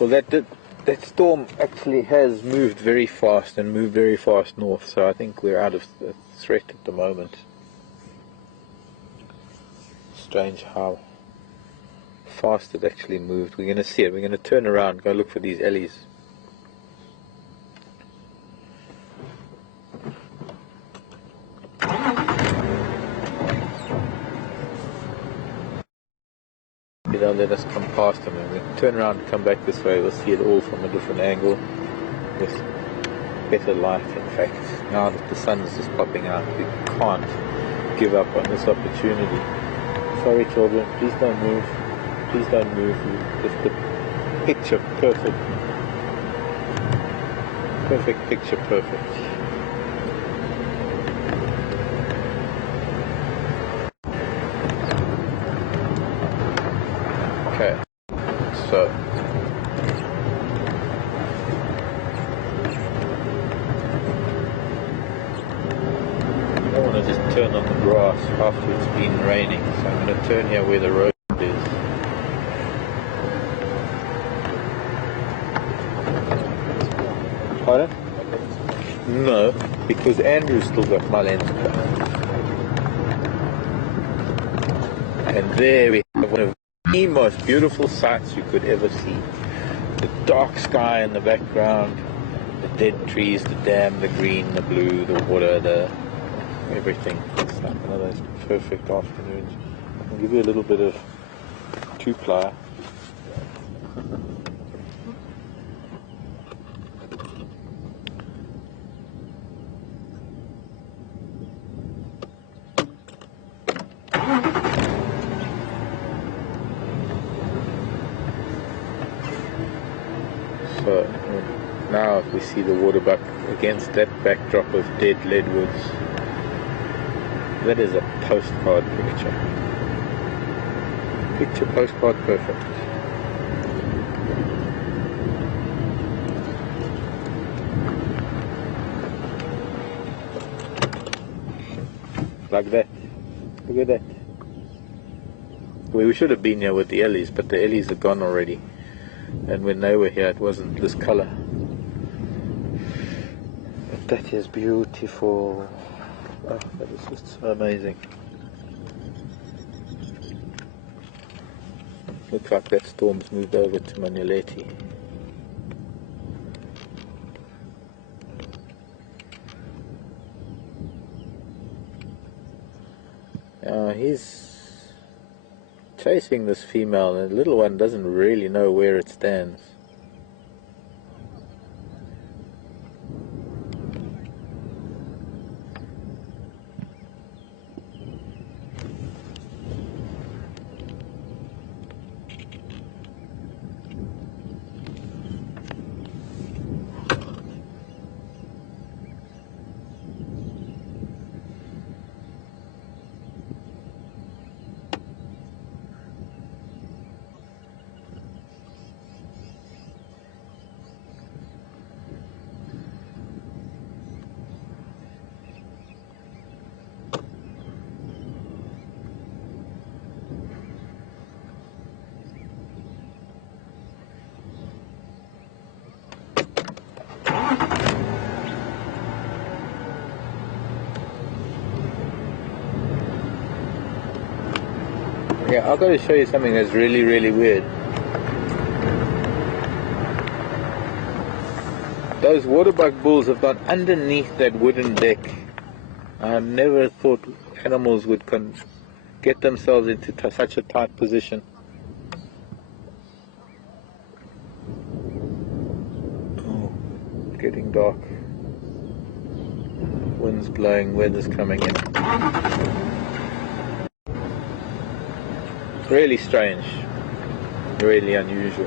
Well, that storm actually has moved very fast and moved very fast north, so I think we're out of threat at the moment. Strange how fast it actually moved. We're going to see it. We're going to turn around, go look for these ellies. They'll let us come past them, and we'll turn around and come back this way. We'll see it all from a different angle with better light. In fact, now that the sun is just popping out, we can't give up on this opportunity. Sorry children, please don't move. Please don't move. Just the picture perfect. Perfect picture perfect. Okay, so I don't want to just turn on the grass after it's been raining, so I'm going to turn here where the road is. Pardon? No, because Andrew's still got my lens back. And there we have one of the most beautiful sights you could ever see. The dark sky in the background, the dead trees, the dam, the green, the blue, the water, the everything. It's like one of those perfect afternoons. I'll give you a little bit of 2-ply. So now if we see the waterbuck against that backdrop of dead leadwoods, that is a postcard picture. Picture postcard perfect. Like that. Look at that. We should have been here with the ellies, but the ellies are gone already. And when they were here, it wasn't this color. But that is beautiful. Oh, that is just so amazing. Looks like that storm's moved over to Manuleti. He's chasing this female, and the little one doesn't really know where it stands. Yeah, I've got to show you something that's really, really weird. Those waterbug bulls have gone underneath that wooden deck. I never thought animals would get themselves into such a tight position. Oh, getting dark. Wind's blowing, weather's coming in. Really strange, really unusual.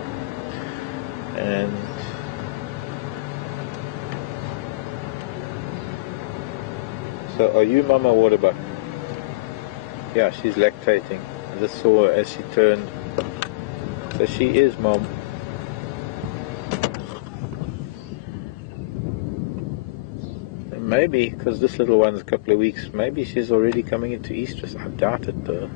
And so, are you Mama Waterbug? Yeah, she's lactating. I just saw her as she turned. So she is Mom. And maybe, because this little one's a couple of weeks, maybe she's already coming into estrus. I doubt it though.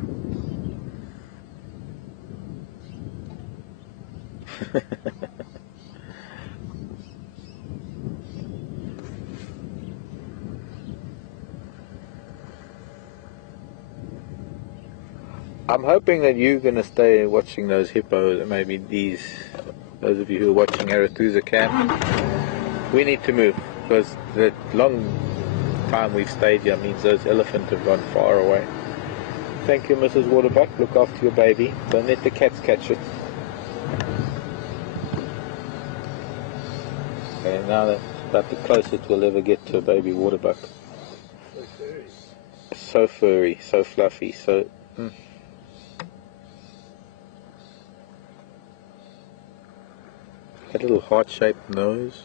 I'm hoping that you're going to stay watching those hippos, maybe those of you who are watching Arathusa camp. We need to move, because the long time we've stayed here means those elephants have gone far away. Thank you, Mrs. Waterbuck. Look after your baby. Don't let the cats catch it. Okay, now that's about the closest we'll ever get to a baby waterbuck. So furry, so fluffy, so... That little heart-shaped nose.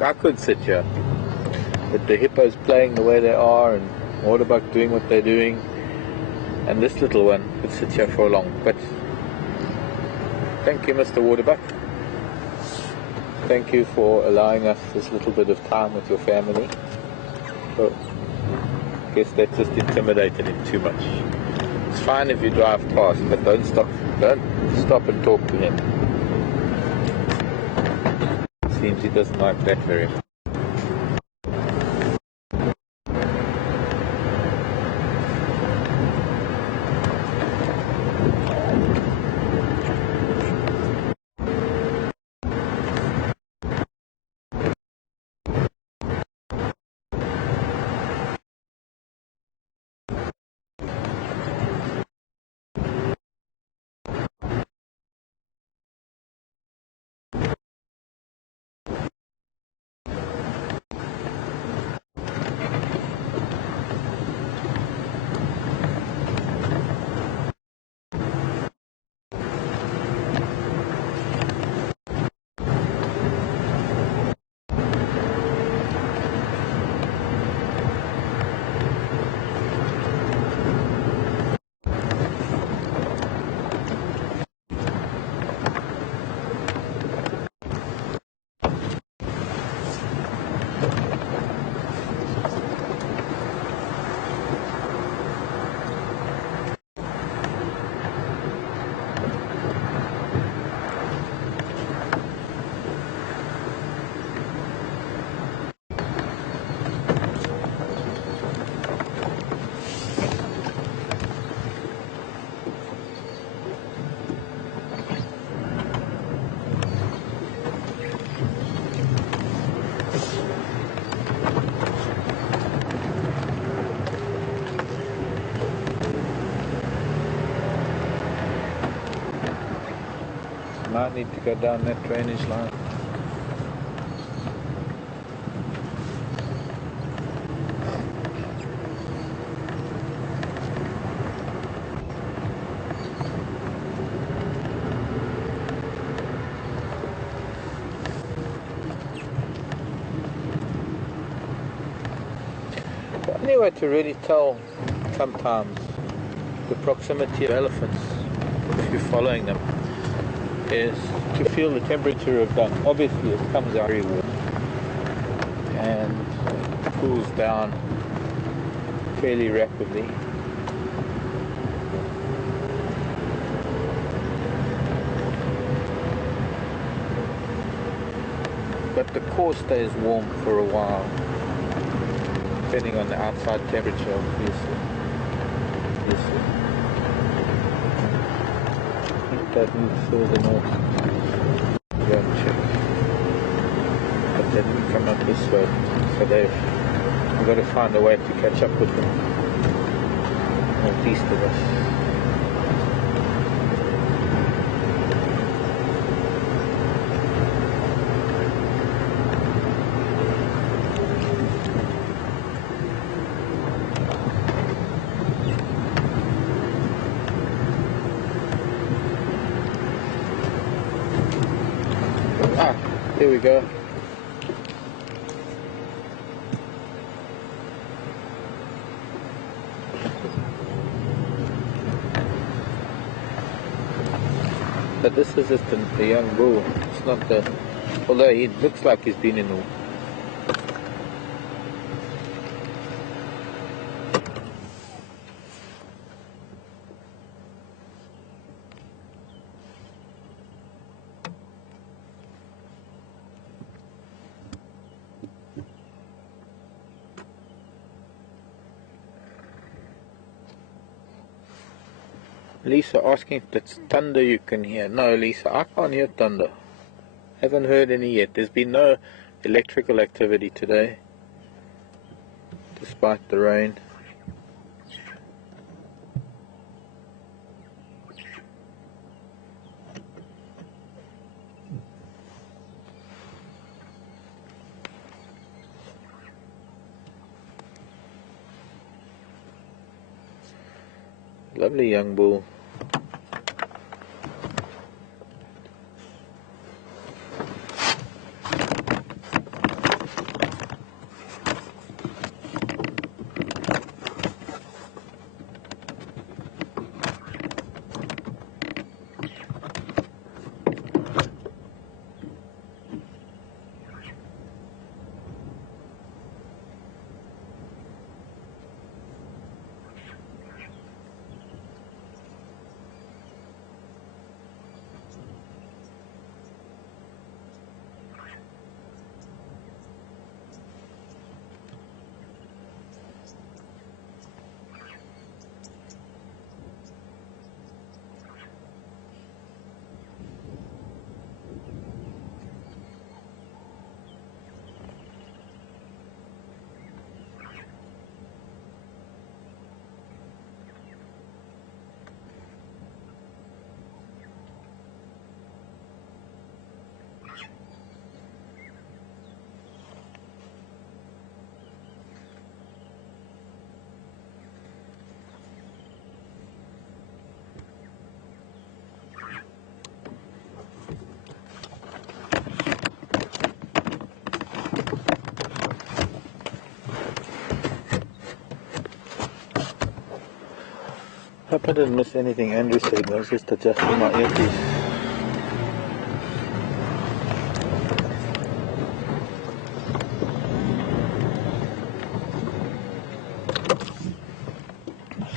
I could sit here, but the hippos playing the way they are and waterbuck doing what they're doing, and this little one could sit here for long. But thank you, Mr. Waterbuck. Thank you for allowing us this little bit of time with your family. So I guess that just intimidated him too much. It's fine if you drive past, but don't stop and talk to him. Seems he doesn't like that very much. might need to go down that drainage line. The only way to really tell sometimes the proximity of elephants, if you're following them, is to feel the temperature of dung. Obviously it comes out very warm and cools down fairly rapidly. But the core stays warm for a while, depending on the outside temperature, obviously. I think that moves further north. Go and check. But they didn't come up this way, so we've got to find a way to catch up with them northeast of us. There we go. But this is just a young bull. It's not the... Although he looks like he's been in the... Lisa asking if it's thunder you can hear. No, Lisa, I can't hear thunder. Haven't heard any yet. There's been no electrical activity today, despite the rain. Lovely young bull. Hope I didn't miss anything Andrew said. I was just adjusting my earpiece.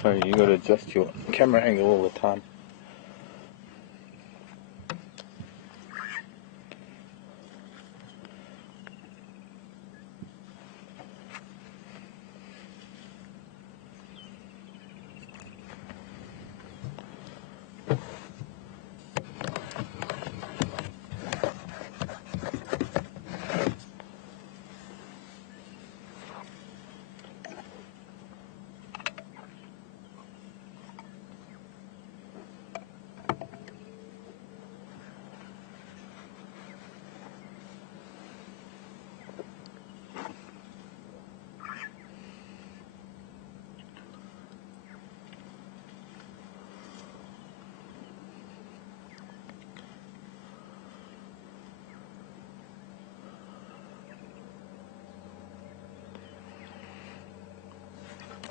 So you got to adjust your camera angle all the time.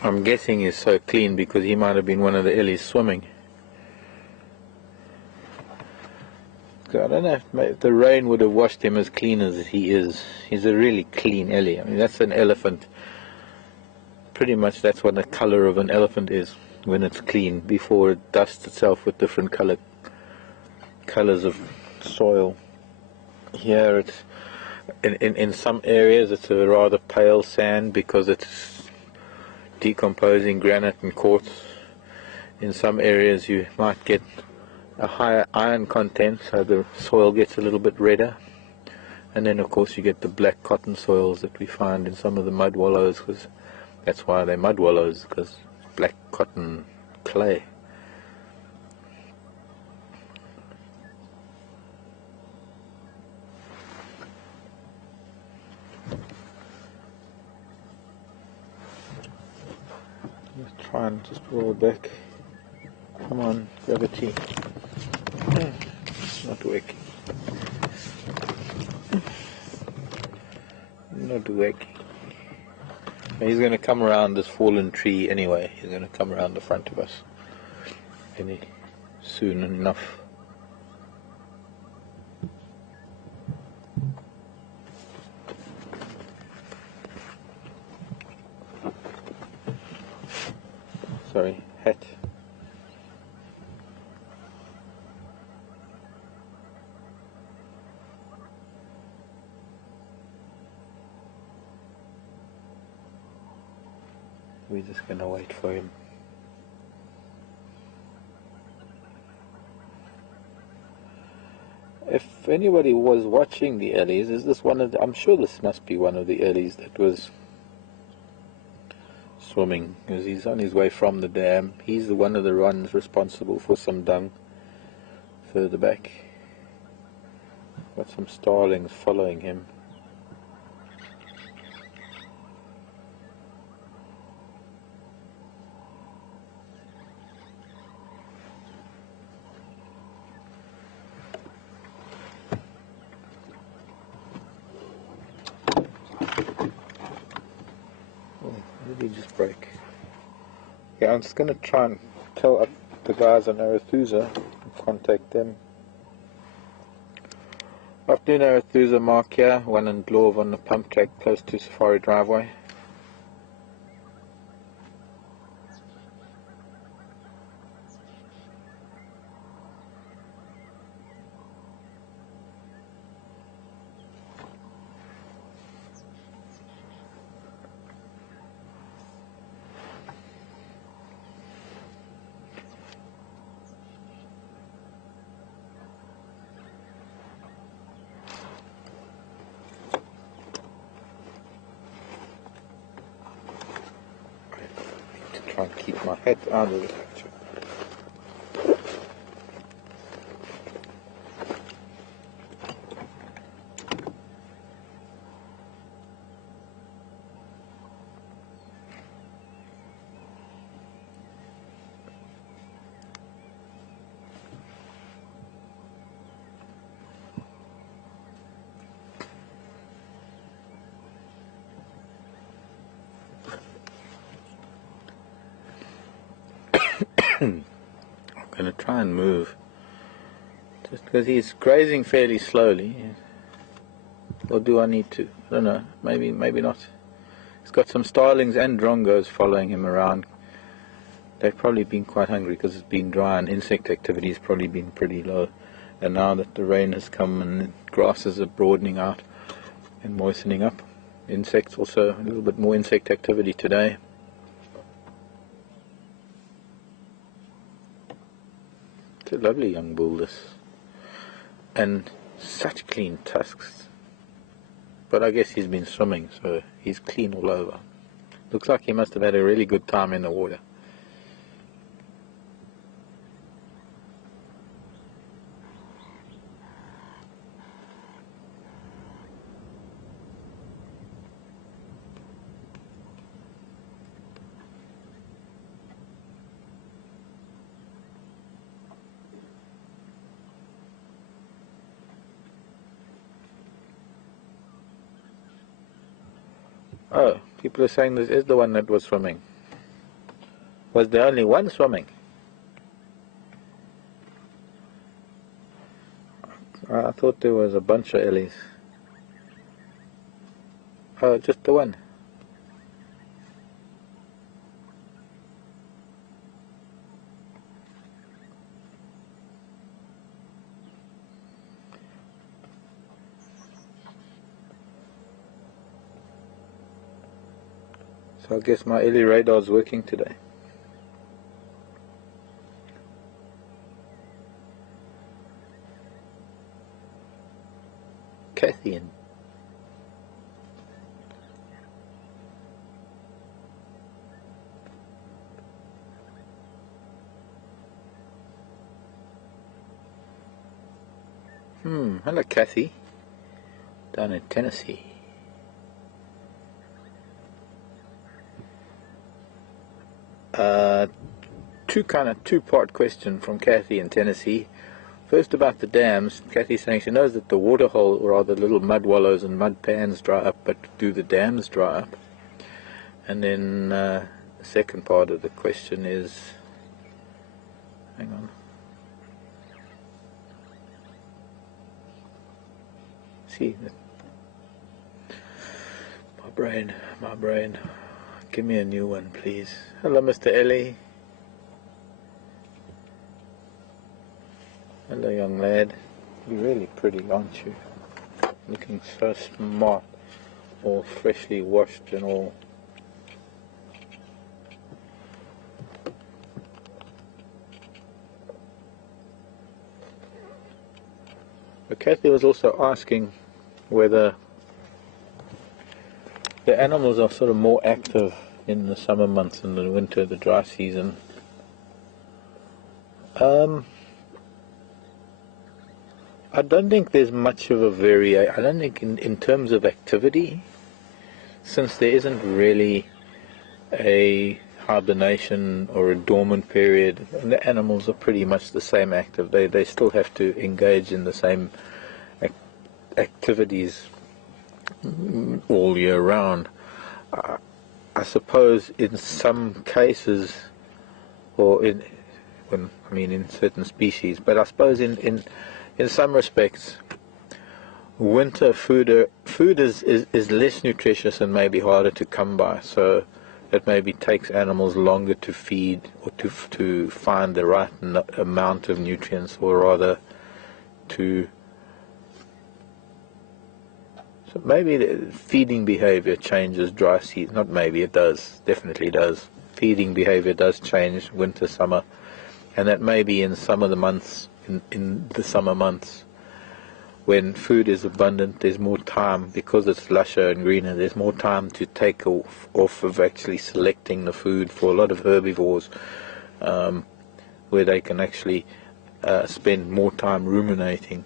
I'm guessing he's so clean because he might have been one of the ellies swimming. So I don't know if the rain would have washed him as clean as he is. He's a really clean ellie. I mean, that's an elephant. Pretty much that's what the color of an elephant is when it's clean, before it dusts itself with different colors of soil. Here it's in some areas it's a rather pale sand because it's decomposing granite and quartz. In some areas you might get a higher iron content, so the soil gets a little bit redder. And then of course you get the black cotton soils that we find in some of the mud wallows, because that's why they're mud wallows, because black cotton clay. Let's try and just roll back. Come on, gravity. It's not working. Not working. He's going to come around this fallen tree anyway. He's going to come around the front of us soon enough. Sorry, hat. We're just going to wait for him. If anybody was watching the ellies, is this one of the, I'm sure this must be one of the ellies that was swimming, because he's on his way from the dam. He's the one of the ones responsible for some dung further back. Got some starlings following him. Did he just break? Yeah, I'm just going to try and tell up the guys on Arethusa and contact them. Afternoon, Arethusa, Mark here, one in Glove on the pump track close to Safari Driveway. Try and keep my head out of the picture. I'm going to try and move, just because he's grazing fairly slowly. Or do I need to? I don't know, maybe not. He's got some starlings and drongos following him around. They've probably been quite hungry because it's been dry and insect activity has probably been pretty low. And now that the rain has come and the grasses are broadening out and moistening up, insects also, a little bit more insect activity today. A lovely young bull, this, and such clean tusks. But I guess he's been swimming, so he's clean all over. Looks like he must have had a really good time in the water. Oh, people are saying this is the one that was swimming. Was there only one swimming? I thought there was a bunch of ellies. Oh, just the one. So I guess my ellie radar's working today. Cathian. Hello Kathy. Down in Tennessee. Two-part question from Kathy in Tennessee. First about the dams. Kathy's saying she knows that the water hole, or rather little mud wallows and mud pans dry up, but do the dams dry up? And then the second part of the question is, hang on. See, my brain. Give me a new one, please. Hello, Mr. Ellie. Hello, young lad. You're really pretty, aren't you? Looking so smart, all freshly washed and all. But Kathy was also asking whether the animals are sort of more active in the summer months than the winter, the dry season. I don't think there's much of a variation. I don't think in terms of activity, since there isn't really a hibernation or a dormant period, and the animals are pretty much the same active. They still have to engage in the same activities all year round. I suppose in some cases, or in certain species, but I suppose in some respects, winter food is less nutritious and maybe harder to come by. So it maybe takes animals longer to feed or to find the right amount of nutrients, or rather to. So maybe the feeding behavior changes dry season. Not maybe, it does. Definitely does. Feeding behavior does change winter, summer, and that may be in some of the months. In the summer months, when food is abundant, there's more time, because it's lusher and greener, there's more time to take off of actually selecting the food for a lot of herbivores, where they can actually spend more time ruminating.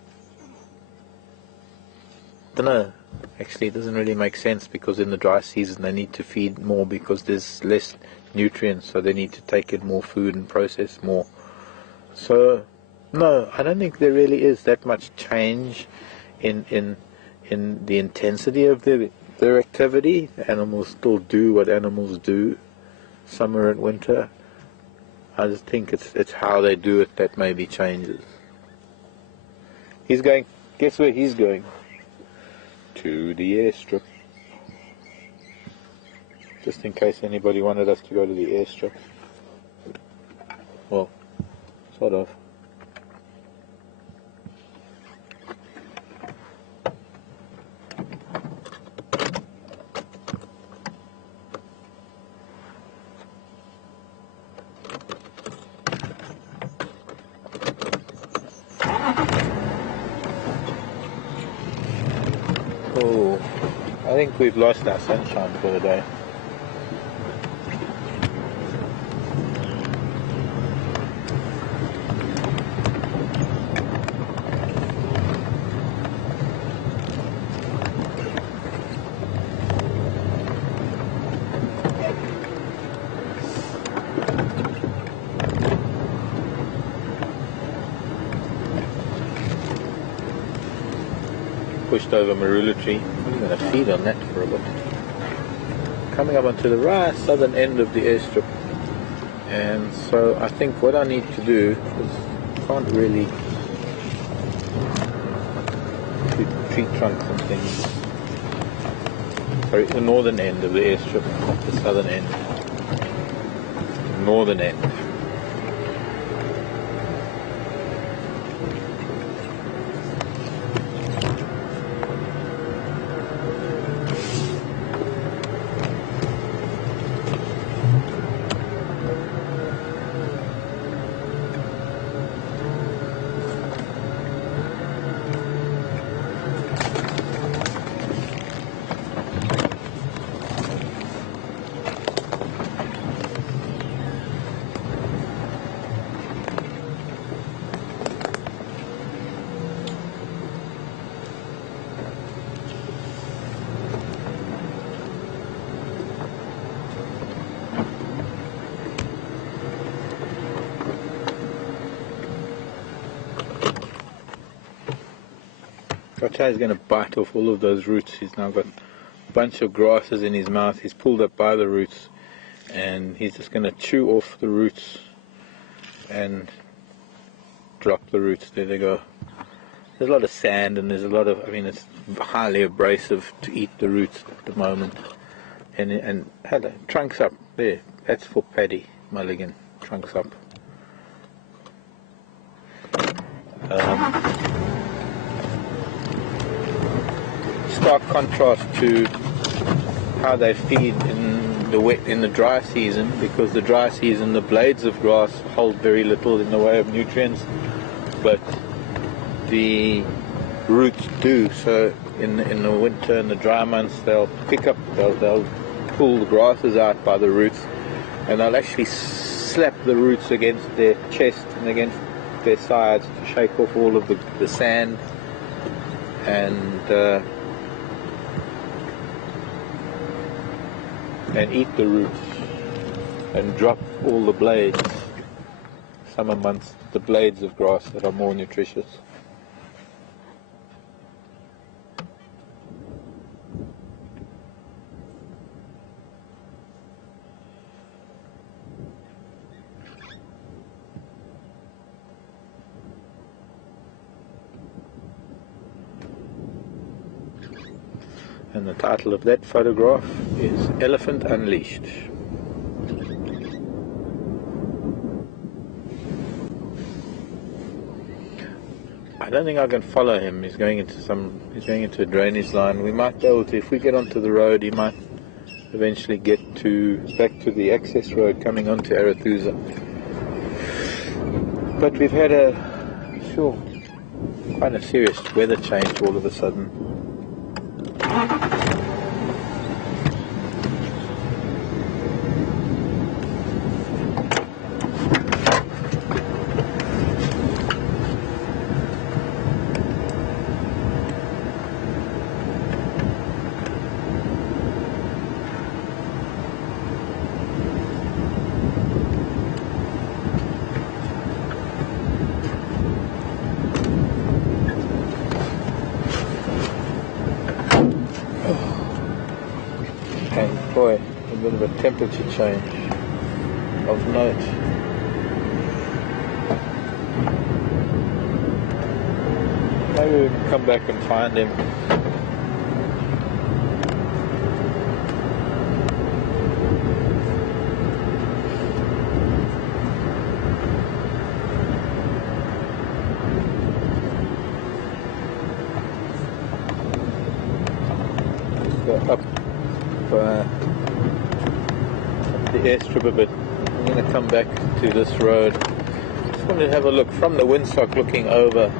I don't know, actually it doesn't really make sense, because in the dry season they need to feed more because there's less nutrients, so they need to take in more food and process more. So no, I don't think there really is that much change in the intensity of their activity. The animals still do what animals do, summer and winter. I just think it's how they do it that maybe changes. He's going, guess where he's going? To the airstrip. Just in case anybody wanted us to go to the airstrip. Well, sort of. Oh, I think we've lost our sunshine for the day. Pushed over marula tree. I'm going to feed on that for a bit. Coming up onto the right southern end of the airstrip. And so I think what I need to do is can't really do tree trunks and things. Sorry, the northern end of the airstrip, not the southern end. Northern end. Is going to bite off all of those roots. He's now got a bunch of grasses in his mouth. He's pulled up by the roots, and he's just going to chew off the roots and drop the roots. There they go. There's a lot of sand, and there's a lot of, I mean, it's highly abrasive to eat the roots at the moment. And hello, trunks up. There, that's for Paddy Mulligan. Trunks up. Stark contrast to how they feed in the dry season, because the dry season the blades of grass hold very little in the way of nutrients, but the roots do. So in the winter and the dry months they'll pull the grasses out by the roots, and they'll actually slap the roots against their chest and against their sides to shake off all of the sand and eat the roots and drop all the blades. Summer months, the blades of grass that are more nutritious. And the title of that photograph is Elephant Unleashed. I don't think I can follow him. He's going into a drainage line. We might be able to, if we get onto the road, he might eventually get back to the access road coming onto Arathusa. But we've had quite a serious weather change all of a sudden. Boy, a bit of a temperature change of note. Maybe we can come back and find him. Let's go up the airstrip a bit. I'm going to come back to this road. Just want to have a look from the windsock looking over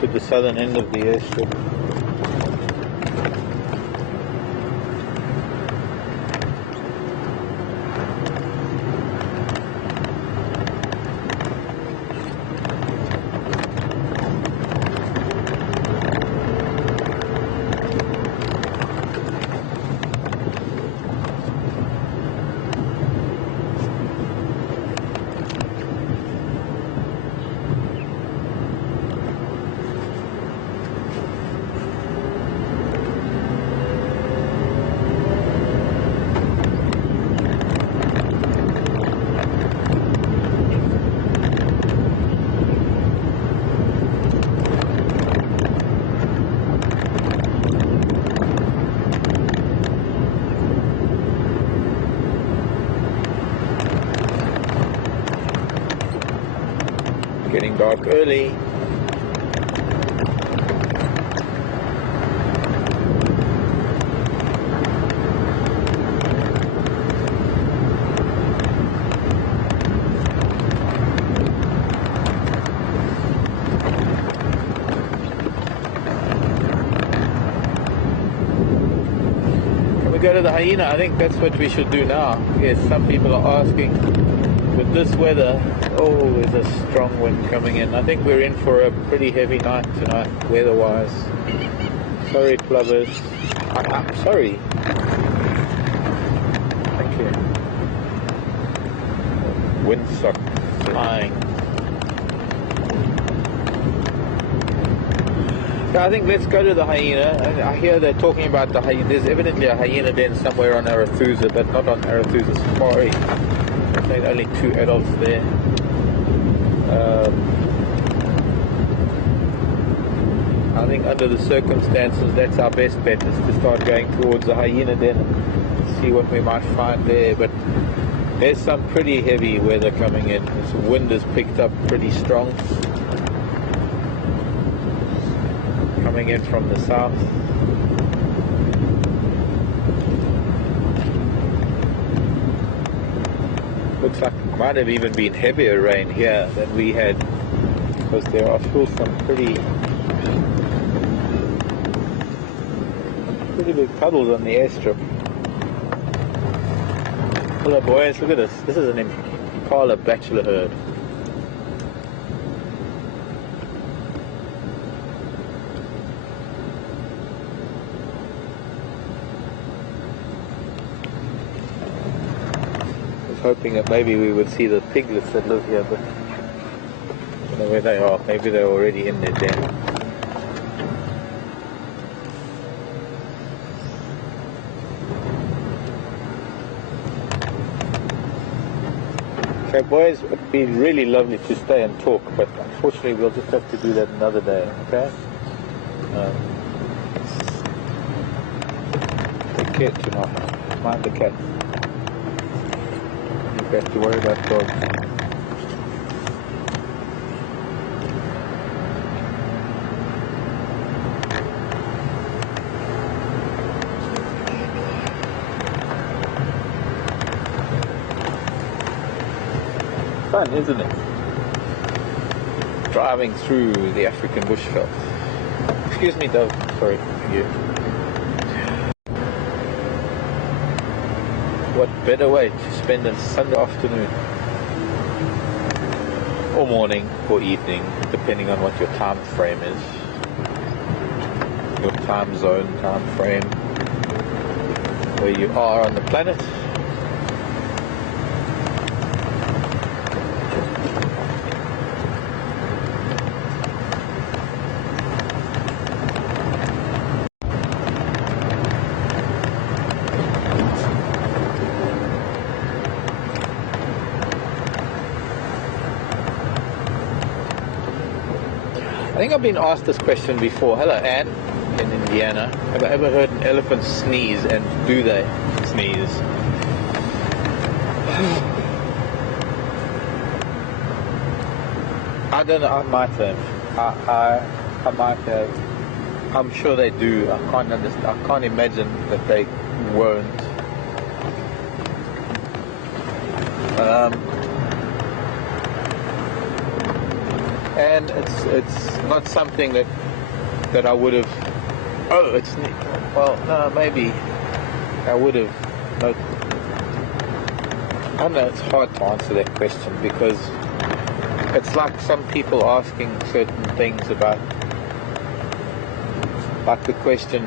to the southern end of the airstrip. Getting dark early. Can we go to the hyena? I think that's what we should do now. Yes, some people are asking, with this weather, oh, there's a strong wind coming in. I think we're in for a pretty heavy night tonight, weather-wise. Sorry, plovers. I'm sorry. Thank you. Windsock flying. So I think let's go to the hyena. I hear they're talking about the hyena. There's evidently a hyena den somewhere on Arathusa, but not on Arathusa Safari. There's only 2 adults there. I think under the circumstances, that's our best bet, is to start going towards the hyena den and see what we might find there. But there's some pretty heavy weather coming in. This wind has picked up pretty strong, coming in from the south. Looks like it might have even been heavier rain here than we had, because there are still some pretty big puddles on the airstrip. Hello boys, look at this. This is an Impala bachelor herd. I was hoping that maybe we would see the piglets that live here, but I don't know where they are. Maybe they're already in their den. Okay boys, it would be really lovely to stay and talk, but unfortunately we'll just have to do that another day, okay? Take care tonight. Mind the cat. You have to worry about dogs. Fun, isn't it? Driving through the African bushveld. Excuse me, Dove. Sorry, you. What better way to spend a Sunday afternoon, or morning, or evening, depending on what your time frame is, your time zone, time frame, where you are on the planet. I think I've been asked this question before. Hello, Anne, in Indiana. Have I ever heard an elephant sneeze, and do they sneeze? I don't know, I might have. I might have. I'm sure they do. I can't understand. I can't imagine that they won't. And it's not something that I would have. Oh, it's well, no, maybe I would have. No, I don't know. It's hard to answer that question, because it's like some people asking certain things about, like the question.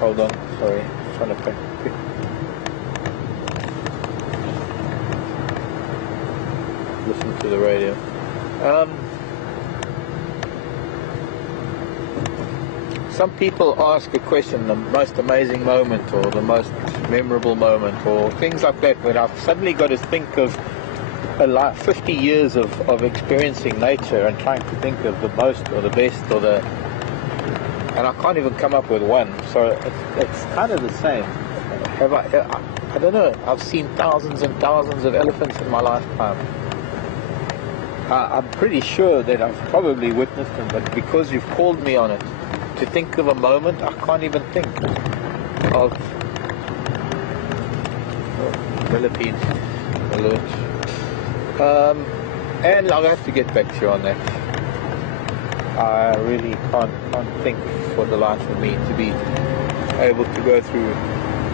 Hold on, sorry, I'm trying to pick. Listen to the radio. Some people ask a question, the most amazing moment, or the most memorable moment, or things like that, but I've suddenly got to think of 50 years of experiencing nature and trying to think of the most or the best or the, and I can't even come up with one. So it's kind of the same. I don't know, I've seen thousands and thousands of elephants in my lifetime. I'm pretty sure that I've probably witnessed them, but because you've called me on it, to think of a moment, I can't even think of. Philippines alert. And I'll have to get back to you on that. I really can't think for the life of me to be able to go through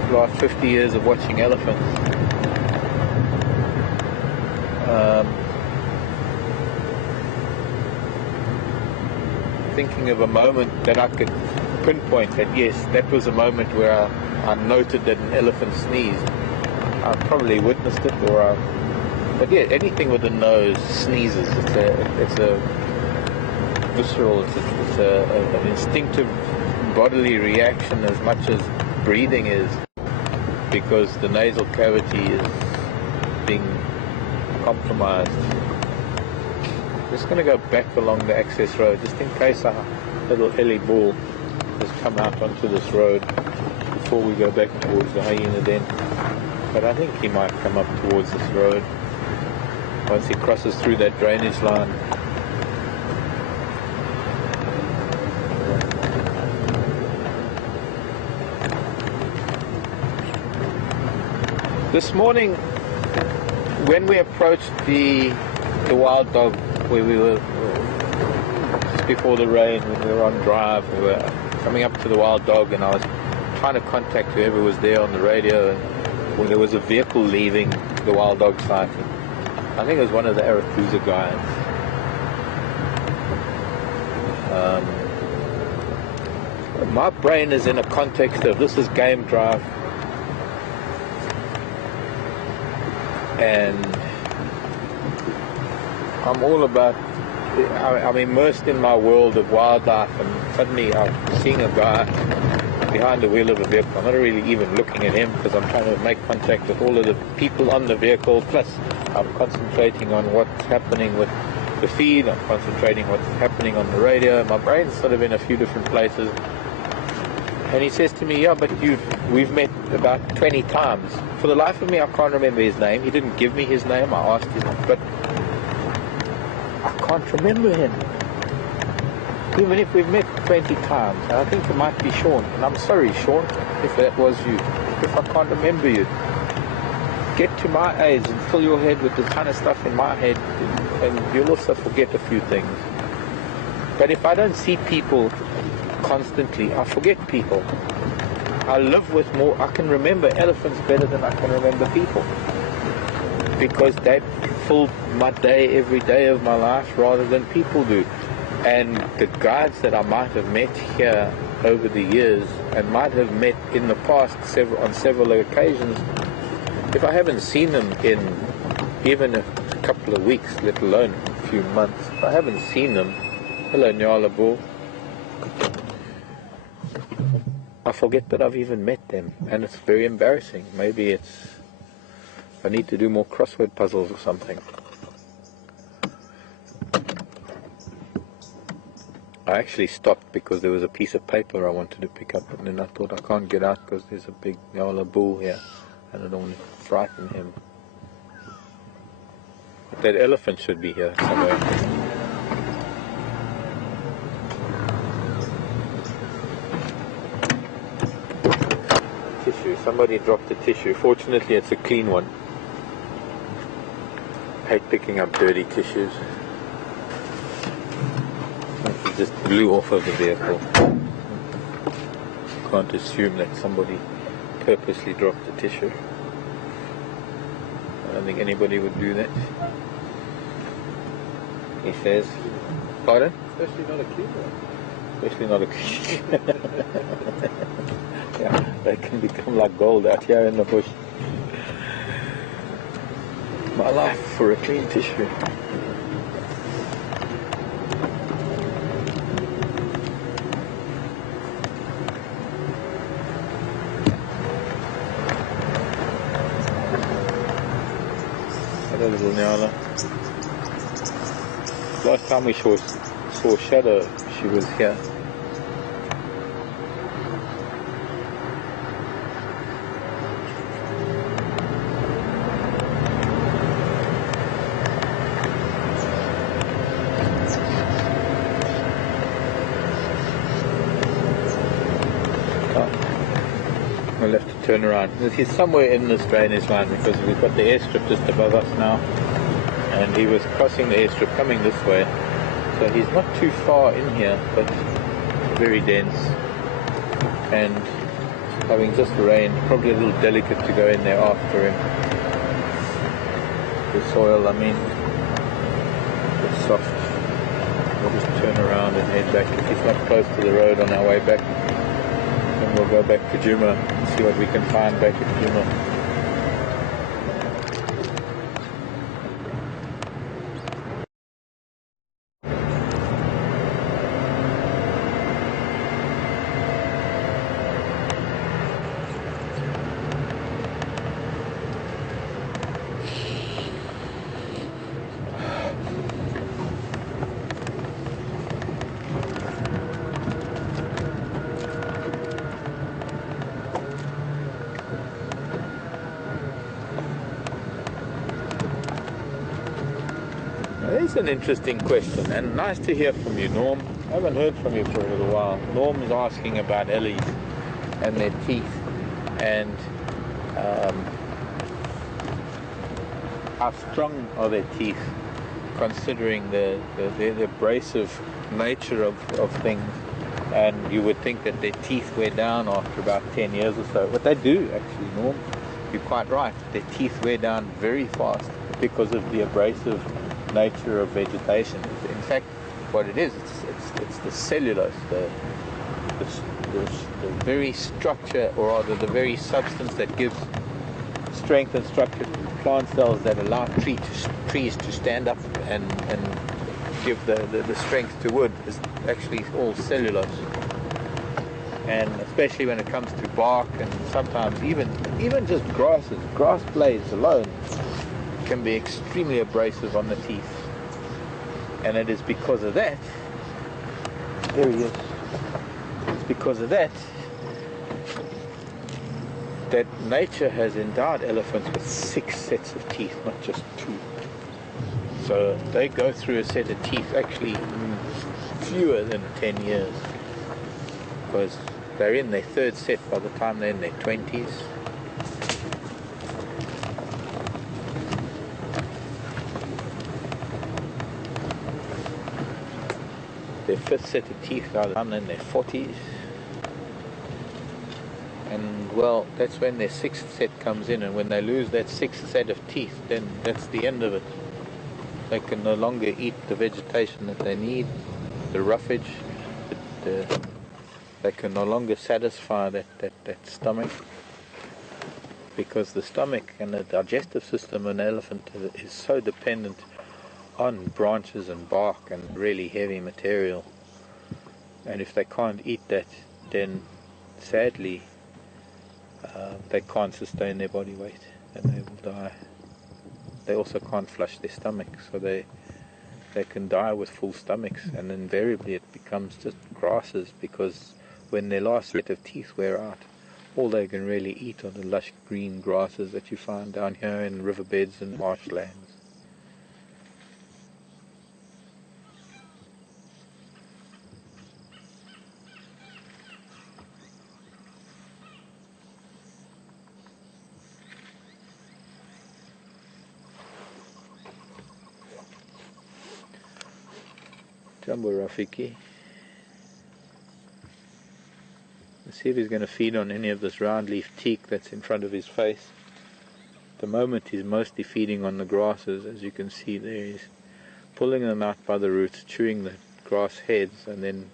the last 50 years of watching elephants. Thinking of a moment that I could pinpoint that yes, that was a moment where I noted that an elephant sneezed. I probably witnessed it, but yeah, anything with a nose sneezes. It's a visceral, it's an instinctive bodily reaction as much as breathing is, because the nasal cavity is being compromised. I'm just going to go back along the access road, just in case our little Ellie bull has come out onto this road before we go back towards the hyena den. But I think he might come up towards this road once he crosses through that drainage line. This morning, when we approached the wild dog, where we were just before the rain, when we were on drive, we were coming up to the wild dog, and I was trying to contact whoever was there on the radio, and when there was a vehicle leaving the wild dog site. I think it was one of the Aracusa guys. My brain is in a context of this is game drive, and I'm all about, I'm immersed in my world of wildlife, and suddenly I'm seeing a guy behind the wheel of a vehicle. I'm not really even looking at him because I'm trying to make contact with all of the people on the vehicle, plus I'm concentrating on what's happening with the feed, I'm concentrating what's happening on the radio. My brain's sort of in a few different places. And he says to me, yeah, but we've met about 20 times. For the life of me, I can't remember his name. He didn't give me his name. I asked him, but I can't remember him. Even if we've met 20 times, I think it might be Sean. And I'm sorry, Sean, if that was you. If I can't remember you. Get to my age and fill your head with the kind of stuff in my head, and you'll also forget a few things. But if I don't see people constantly, I forget people. I live with more, I can remember elephants better than I can remember people, because they fill my day every day of my life rather than people do. And the guides that I might have met here over the years and might have met in the past on several occasions, if I haven't seen them in even a couple of weeks, let alone a few months, if I haven't seen them, hello Nyala Bull, I forget that I've even met them, and it's very embarrassing. Maybe I need to do more crossword puzzles or something. I actually stopped because there was a piece of paper I wanted to pick up, and then I thought I can't get out because there's a big Nyala Bull here and I don't want to frighten him. But that elephant should be here somewhere. Tissue. Somebody dropped a tissue. Fortunately, it's a clean one. I hate picking up dirty tissues. It just blew off of the vehicle. Can't assume that somebody purposely dropped a tissue. I don't think anybody would do that. He says, pardon? Especially not a cute one. Especially not a cute. Yeah, they can become like gold out here in the bush. My life for a clean tissue. Hello, little Nyala. Last time we saw Shadow, she was here. turn around. He's somewhere in this drainage line because we've got the airstrip just above us now, and he was crossing the airstrip coming this way, so he's not too far in here, but very dense, and having just rained, probably a little delicate to go in there after him. The soil, I mean, it's soft. We'll just turn around and head back. If he's not close to the road on our way back, then we'll go back to Djuma and see what we can find back at Djuma. It's an interesting question, and nice to hear from you, Norm. I haven't heard from you for a little while. Norm's asking about ellies and their teeth, and how strong are their teeth, considering the abrasive nature of things. And you would think that their teeth wear down after about 10 years or so. But they do, actually, Norm. You're quite right. Their teeth wear down very fast because of the abrasive nature of vegetation. In fact, what it is, it's the cellulose, the very structure, or rather the very substance that gives strength and structure to plant cells that allow trees to stand up and give the strength to wood, is actually all cellulose. And especially when it comes to bark, and sometimes even just grasses, grass blades alone can be extremely abrasive on the teeth. And it is because of that, there he is, it's because of that that nature has endowed elephants with 6 sets of teeth, not just 2. So they go through a set of teeth actually fewer than 10 years, because they're in their 3rd set by the time they're in their 20s. Their 5th set of teeth by the time they're in their 40s. And well, that's when their 6th set comes in, and when they lose that 6th set of teeth, then that's the end of it. They can no longer eat the vegetation that they need, the roughage, they can no longer satisfy that stomach, because the stomach and the digestive system of an elephant is so dependent on branches and bark and really heavy material. And if they can't eat that, then sadly they can't sustain their body weight and they will die. They also can't flush their stomach, so they can die with full stomachs, and invariably it becomes just grasses, because when their last set of teeth wear out, all they can really eat are the lush green grasses that you find down here in riverbeds and marshlands. Jumbo Rafiki. Let's see if he's going to feed on any of this round leaf teak that's in front of his face. At the moment he's mostly feeding on the grasses, as you can see there. He's pulling them out by the roots, chewing the grass heads, and then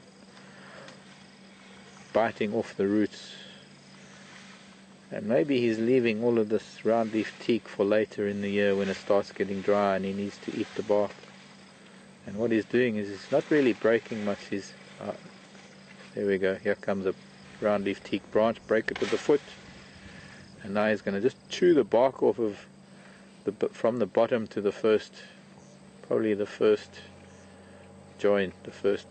biting off the roots. And maybe he's leaving all of this round leaf teak for later in the year when it starts getting dry and he needs to eat the bark. And what he's doing is he's not really breaking much. There we go, here comes a round leaf teak branch, break it with the foot, and now he's going to just chew the bark off of from the bottom to the first, probably the first joint, the first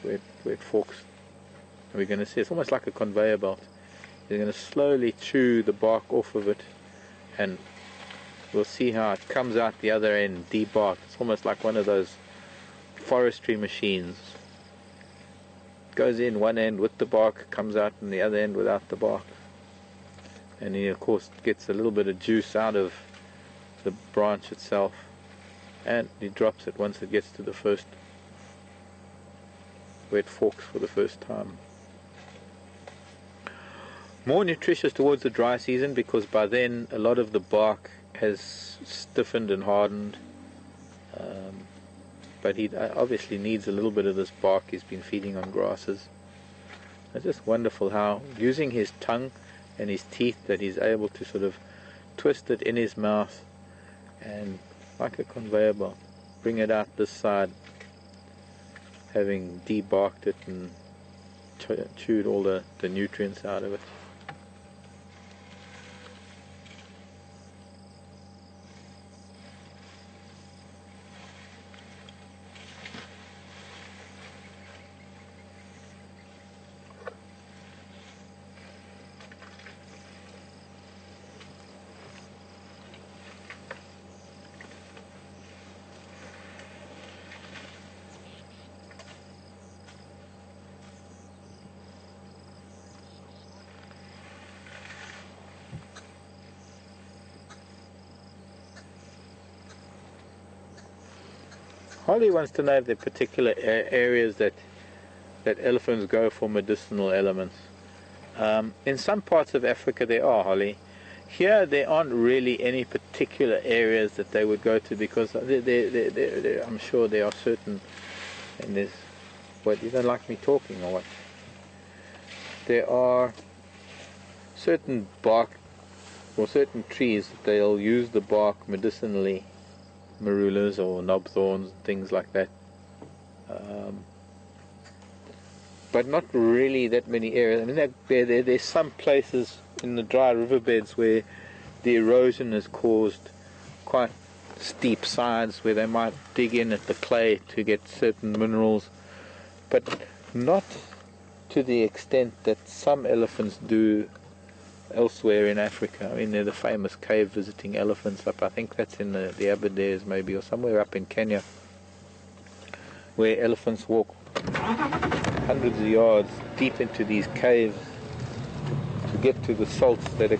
where it forks. And we're going to see it's almost like a conveyor belt. He's going to slowly chew the bark off of it, and we'll see how it comes out the other end debarked. It's almost like one of those forestry machines. Goes in one end with the bark, comes out in the other end without the bark. and he of course gets a little bit of juice out of the branch itself, and he drops it once it gets to the first where it forks for the first time. More nutritious towards the dry season, because by then a lot of the bark has stiffened and hardened, but he obviously needs a little bit of this bark. He's been feeding on grasses. It's just wonderful how, using his tongue and his teeth, that he's able to sort of twist it in his mouth and, like a conveyor belt, bring it out this side, having debarked it and chewed all the nutrients out of it. Holly wants to know if there are particular areas that elephants go for medicinal elements. In some parts of Africa there are, Holly. Here there aren't really any particular areas that they would go to, because I'm sure there are certain, and there's, what, you don't like me talking or what? There are certain bark or certain trees that they'll use the bark medicinally, marulas or knob thorns, things like that, but not really that many areas. I mean, there's some places in the dry riverbeds where the erosion has caused quite steep sides, where they might dig in at the clay to get certain minerals, but not to the extent that some elephants do elsewhere in Africa. I mean, they're the famous cave visiting elephants up, I think that's in the Aberdares maybe, or somewhere up in Kenya, where elephants walk hundreds of yards deep into these caves to get to the salts that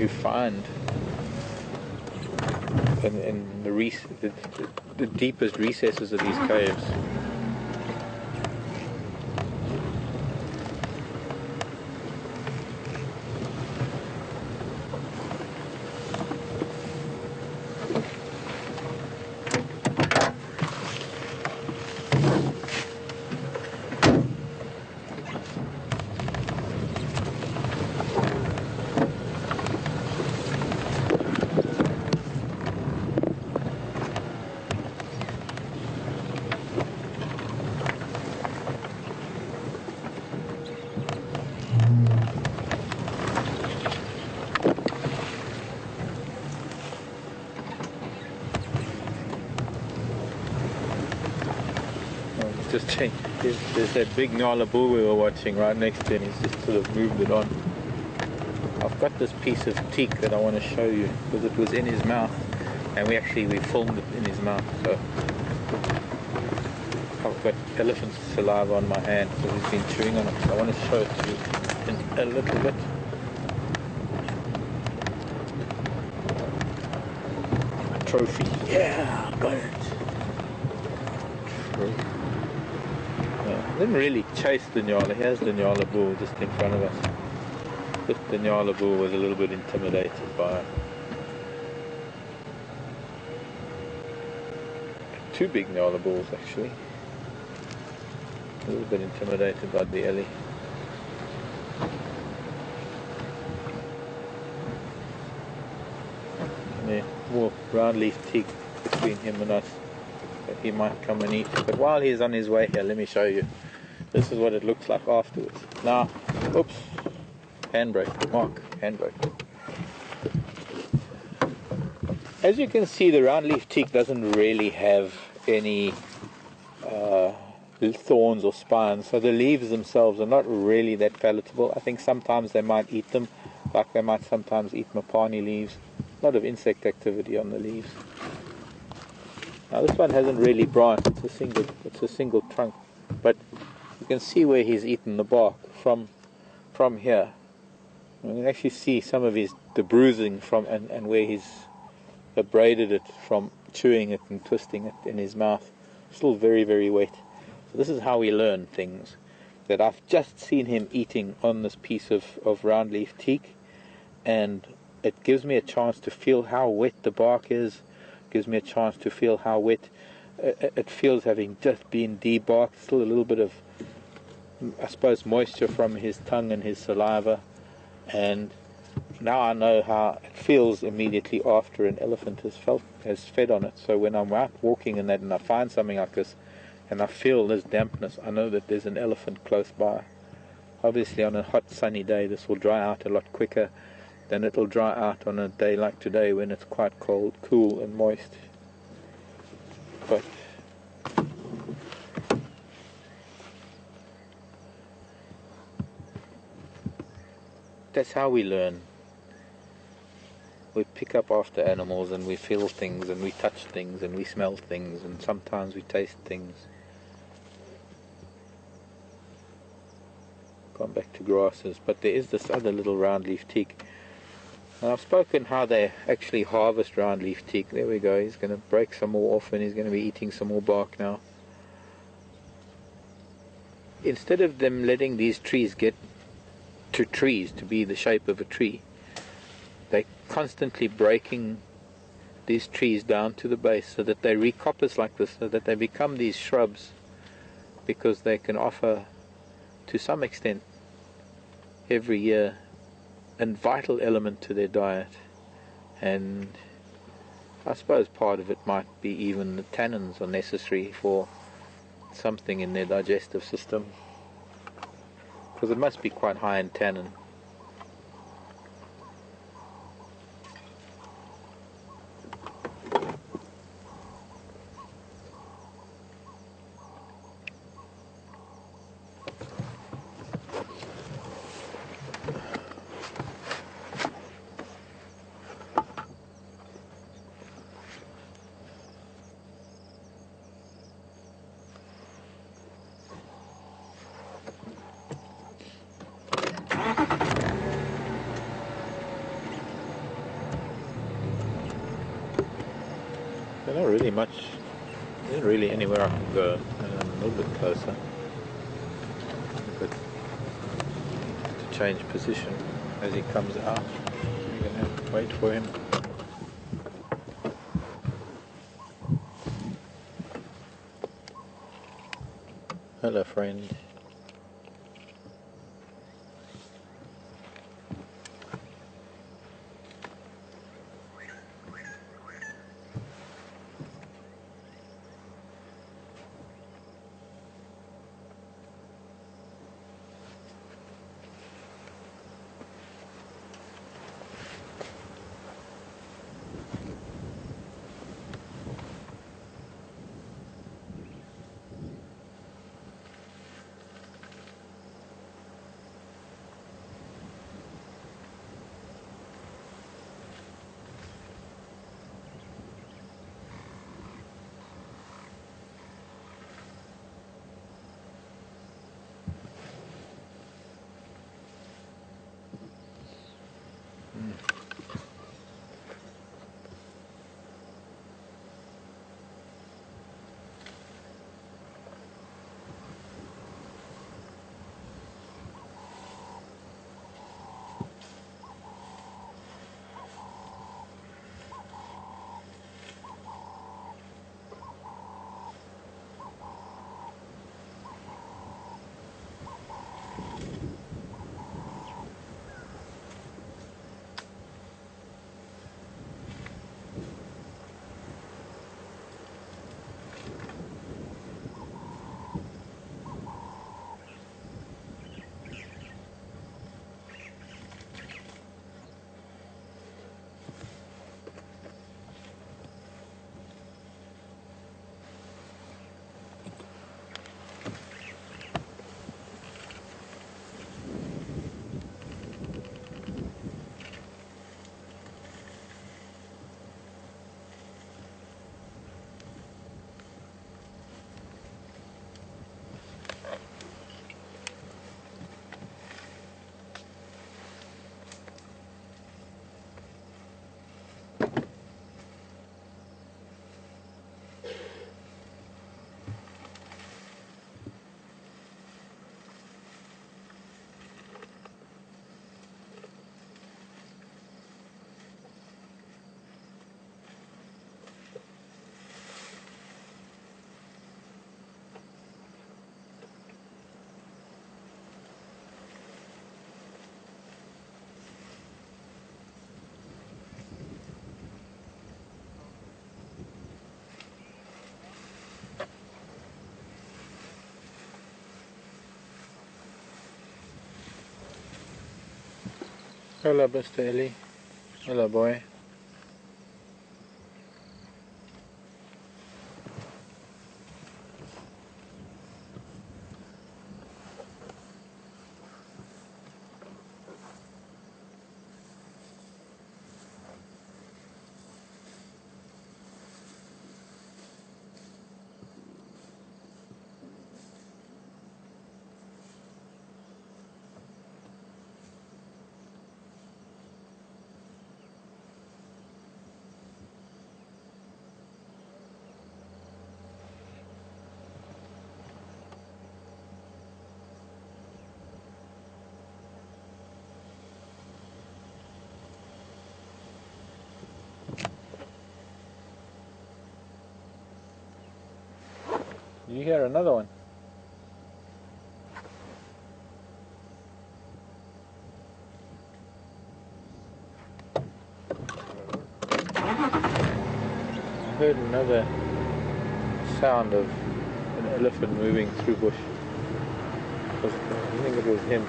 you find in the deepest recesses of these caves. There's that big Nyala bull we were watching right next to him. He's just sort of moved it on. I've got this piece of teak that I want to show you, because it was in his mouth, and we filmed it in his mouth. So I've got elephant saliva on my hand, so he's been chewing on it. So I want to show it to you in a little bit. A trophy. Yeah, got it. Trophy. Didn't really chase the Nyala. Here's the Nyala bull just in front of us. But the Nyala bull was a little bit intimidated by two big Nyala bulls actually. A little bit intimidated by the Ellie. And there, more round leaf teak between him and us that he might come and eat. But while he's on his way here, let me show you. This is what it looks like afterwards. Now, oops, handbrake, Mark, handbrake. As you can see, the round leaf teak doesn't really have any thorns or spines, so the leaves themselves are not really that palatable. I think sometimes they might eat them, like they might sometimes eat mapani leaves. A lot of insect activity on the leaves. Now this one hasn't really branched, it's a single trunk, but you can see where he's eaten the bark from here. You can actually see some of the bruising from and where he's abraded it from chewing it and twisting it in his mouth. Still very, very wet. So this is how we learn things. That I've just seen him eating on this piece of round leaf teak, and it gives me a chance to feel how wet the bark is, gives me a chance to feel how wet it feels having just been debarked. Still a little bit of, I suppose, moisture from his tongue and his saliva, and now I know how it feels immediately after an elephant has fed on it. So when I'm out walking in that and I find something like this and I feel this dampness, I know that there's an elephant close by. Obviously on a hot sunny day this will dry out a lot quicker than it'll dry out on a day like today when it's quite cold, cool and moist. But that's how we learn. We pick up after animals and we feel things and we touch things and we smell things and sometimes we taste things. Gone back to grasses, but there is this other little round leaf teak. And I've spoken how they actually harvest round leaf teak. There we go, he's going to break some more off and he's going to be eating some more bark now. Instead of them letting these trees get to trees to be the shape of a tree, they're constantly breaking these trees down to the base so that they recoppice like this, so that they become these shrubs, because they can offer to some extent every year a vital element to their diet. And I suppose part of it might be even the tannins are necessary for something in their digestive system, because it must be quite high in tannin. There's not really much, there isn't really anywhere I can go. I'm a little bit closer. But to change position as he comes out, you're going to have to wait for him. Hello, friend. Hello, Mr. Ellie. Hello, boy. You hear another one? I heard another sound of an elephant moving through bush. I think it was him.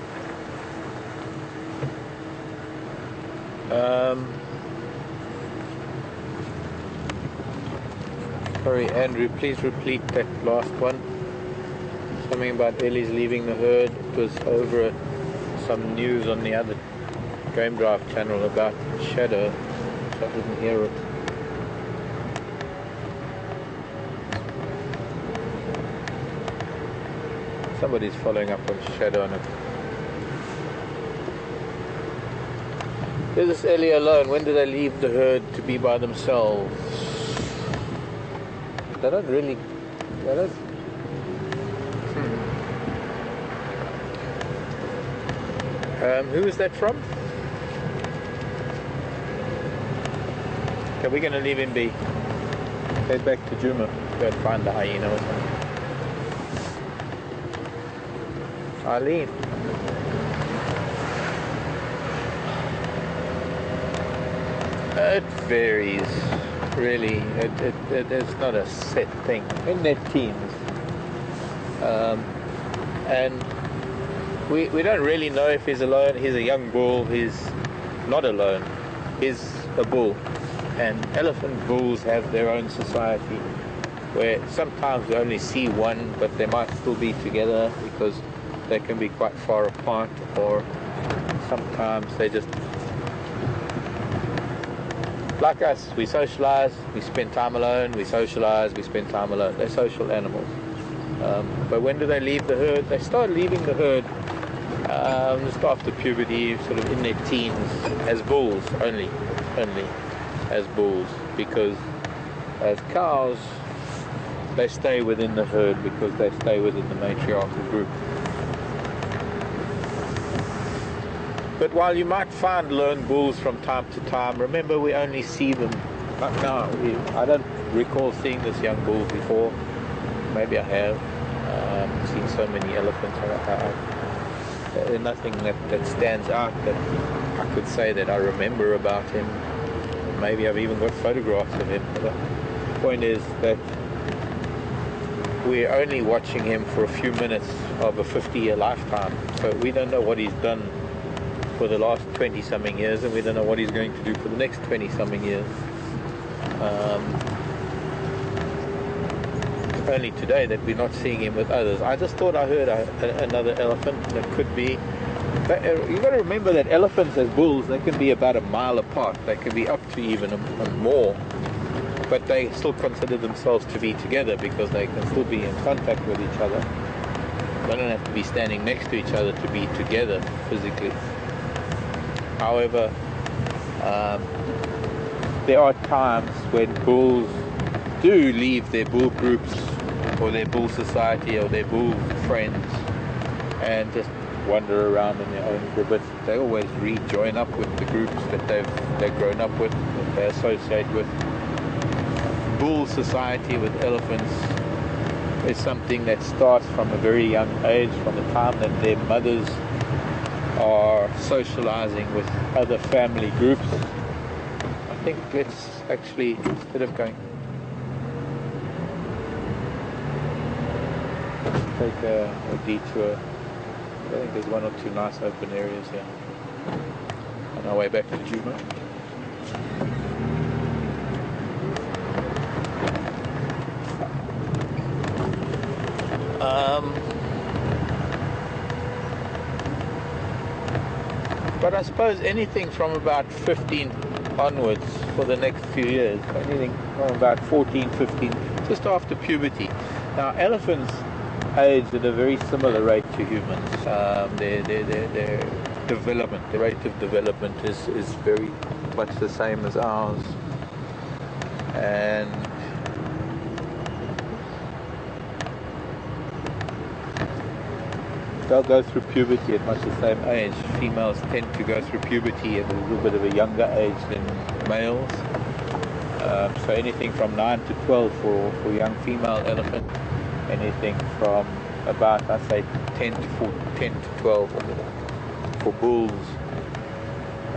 Sorry, Andrew, please repeat that last one. Something about Ellie's leaving the herd. It was over some news on the other Game Drive channel about Shadow, so I didn't hear it. Somebody's following up on Shadow on it. Is this Ellie alone? When do they leave the herd to be by themselves? They don't really... They don't... Who is that from? Okay, we're going to leave him be. Head back to Djuma. Go and find the hyena or something. Eileen. It varies, really. It's not a set thing. In their teens. And we don't really know if he's alone. He's a young bull. He's not alone. He's a bull. And elephant bulls have their own society where sometimes we only see one, but they might still be together because they can be quite far apart, or sometimes they just, like us, we socialize, we spend time alone, we socialize, we spend time alone. They're social animals. But when do they leave the herd? They start leaving the herd just after puberty, sort of in their teens, as bulls, only as bulls, because as cows, they stay within the herd because they stay within the matriarchal group. But while you might find lone bulls from time to time, remember we only see them. Like now, I don't recall seeing this young bull before. Maybe I have. Seen so many elephants. There's nothing that stands out that I could say that I remember about him. Maybe I've even got photographs of him. But the point is that we're only watching him for a few minutes of a 50-year lifetime. So we don't know what he's done for the last 20-something years, and we don't know what he's going to do for the next 20-something years. Only today that we're not seeing him with others. I just thought I heard another elephant. That could be. You've got to remember that elephants as bulls, they can be about a mile apart. They can be up to even a more. But they still consider themselves to be together because they can still be in contact with each other. They don't have to be standing next to each other to be together physically. However, there are times when bulls do leave their bull groups or their bull society or their bull friends and just wander around in their own group. But they always rejoin up with the groups that they've grown up with, that they associate with. Bull society with elephants is something that starts from a very young age, from the time that their mothers are socializing with other family groups. I think let's actually, instead of going, take a detour. I think there's one or two nice open areas here. And our way back to Djuma. But I suppose anything from about 15 onwards for the next few years, anything from about 14, 15, just after puberty. Now, elephants age at a very similar rate to humans. Their development, the rate of development is very much the same as ours. And they'll go through puberty at much the same age. Females tend to go through puberty at a little bit of a younger age than males. So anything from 9 to 12 for young female elephant. Anything from about, I say, 10 to 12 for bulls.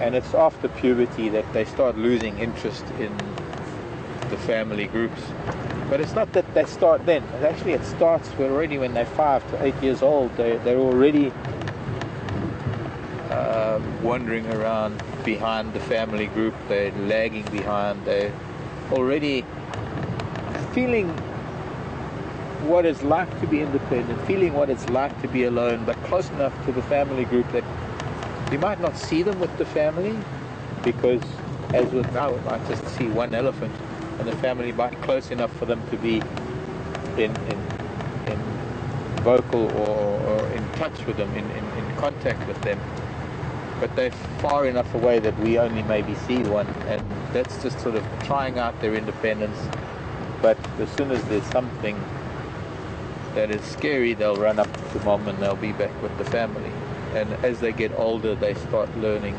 And it's after puberty that they start losing interest in the family groups. But it's not that they start then. Actually, it starts already when they're 5 to 8 years old. They're already wandering around behind the family group. They're lagging behind. They're already feeling what it's like to be independent, feeling what it's like to be alone, but close enough to the family group that you might not see them with the family, because as with now, we might just see one elephant, and the family might be close enough for them to be in vocal or in touch with them, in contact with them. But they're far enough away that we only maybe see one, and that's just sort of trying out their independence. But as soon as there's something that is scary, they'll run up to mom and they'll be back with the family. And as they get older, they start learning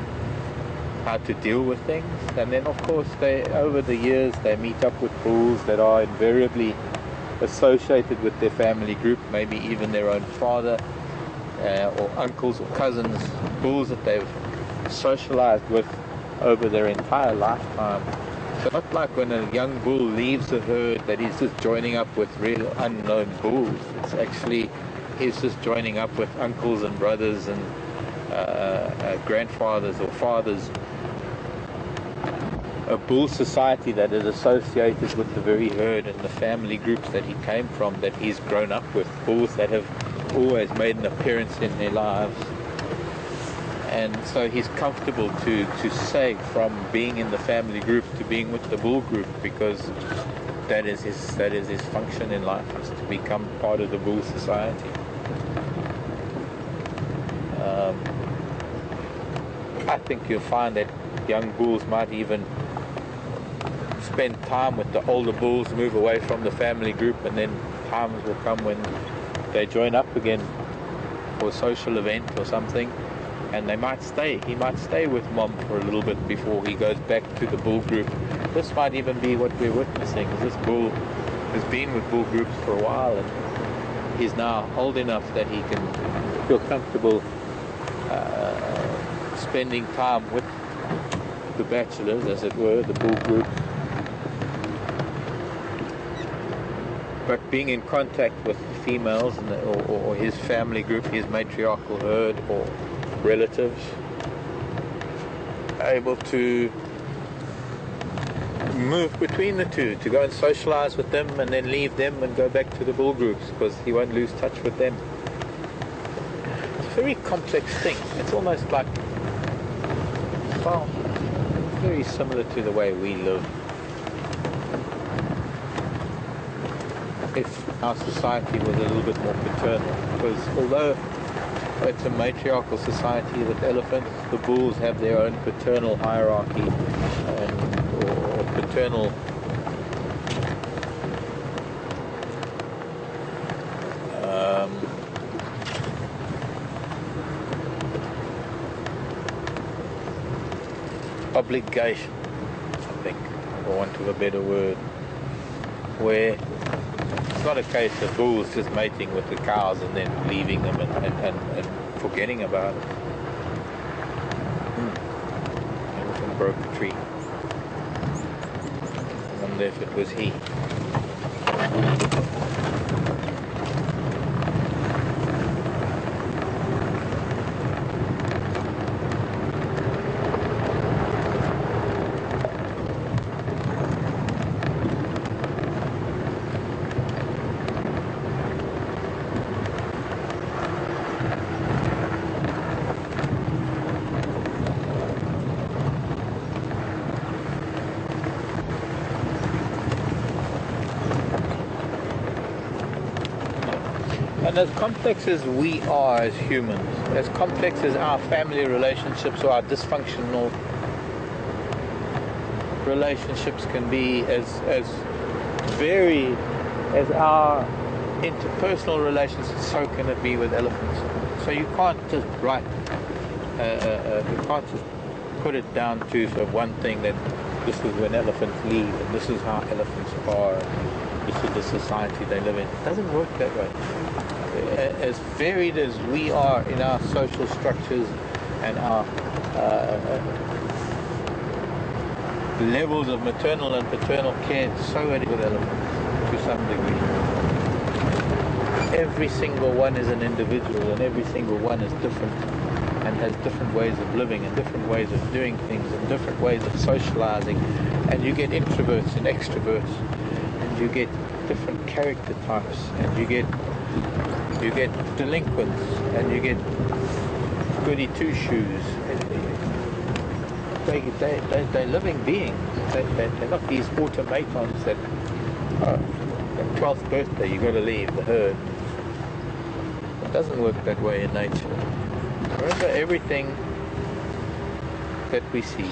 how to deal with things. And then of course over the years they meet up with bulls that are invariably associated with their family group, maybe even their own father or uncles or cousins, bulls that they've socialized with over their entire lifetime. So not like when a young bull leaves the herd that he's just joining up with real unknown bulls. It's actually he's just joining up with uncles and brothers and grandfathers or fathers. A bull society that is associated with the very herd and the family groups that he came from, that he's grown up with. Bulls that have always made an appearance in their lives. And so he's comfortable to say from being in the family group to being with the bull group, because that is his function in life, is to become part of the bull society. I think you'll find that young bulls might even spend time with the older bulls, move away from the family group, and then times will come when they join up again for a social event or something, and they might stay. He might stay with mom for a little bit before he goes back to the bull group. This might even be what we're witnessing. This bull has been with bull groups for a while, and he's now old enough that he can feel comfortable spending time with the bachelors, as it were, the bull group, but being in contact with the females and or his family group, his matriarchal herd or relatives, able to move between the two, to go and socialize with them and then leave them and go back to the bull groups, because he won't lose touch with them. It's a very complex thing. It's almost like, well, very similar to the way we live. If our society was a little bit more paternal, because although it's a matriarchal society with elephants, the bulls have their own paternal hierarchy or paternal obligation, I think, for want of a better word, where it's not a case of bulls just mating with the cows and then leaving them and forgetting about it. Elephant broke a tree. I wonder if it was he. And as complex as we are as humans, as complex as our family relationships or our dysfunctional relationships can be, as varied as our interpersonal relationships, so can it be with elephants. So you can't just you can't just put it down to sort of one thing, that this is when elephants leave and this is how elephants are, this is the society they live in. It doesn't work that way. As varied as we are in our social structures and our levels of maternal and paternal care, so it is with elephants to some degree. Every single one is an individual, and every single one is different and has different ways of living and different ways of doing things and different ways of socializing. And you get introverts and extroverts, and you get different character types, and you get delinquents, and you get goody two-shoes. They're living beings. They're not these automatons that, at 12th birthday you got to leave the herd. It doesn't work that way in nature. Remember, everything that we see.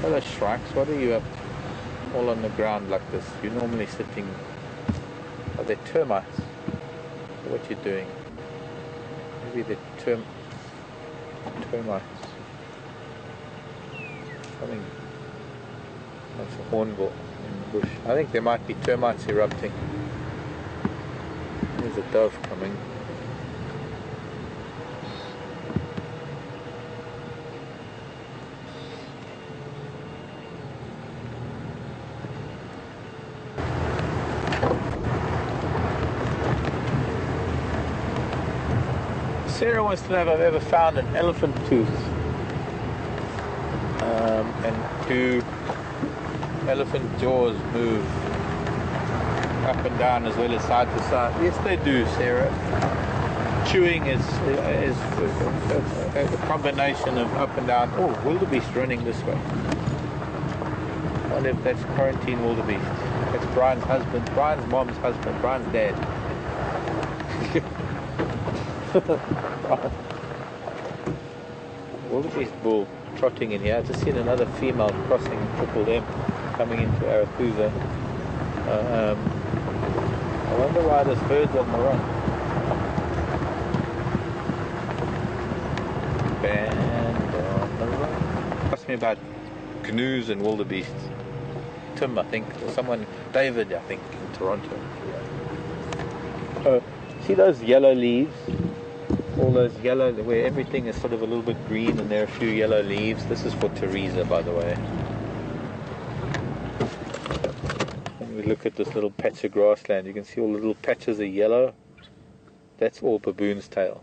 Hello shrikes, what are you up to? All on the ground like this. You're normally sitting. Are there termites? What you're doing? Maybe they're termites. Something. That's a hornbill in the bush. I think there might be termites erupting. There's a dove coming. Sarah wants to know if I've ever found an elephant tooth, and do elephant jaws move up and down as well as side to side? Yes, they do, Sarah. Chewing is a combination of up and down. Oh, wildebeest running this way. I wonder if that's quarantine wildebeest. That's Brian's husband, Brian's mom's husband, Brian's dad. Wildebeest bull trotting in here. I just seen another female crossing Triple M coming into Arathusa. I wonder why this herd's on the run. Band on the run. Asked me about gnus and wildebeest. Tim, I think, or someone, David, I think, in Toronto. See those yellow leaves? All those yellow, where everything is sort of a little bit green and there are a few yellow leaves. This is for Teresa, by the way. When we look at this little patch of grassland, you can see all the little patches of yellow. That's all baboon's tail.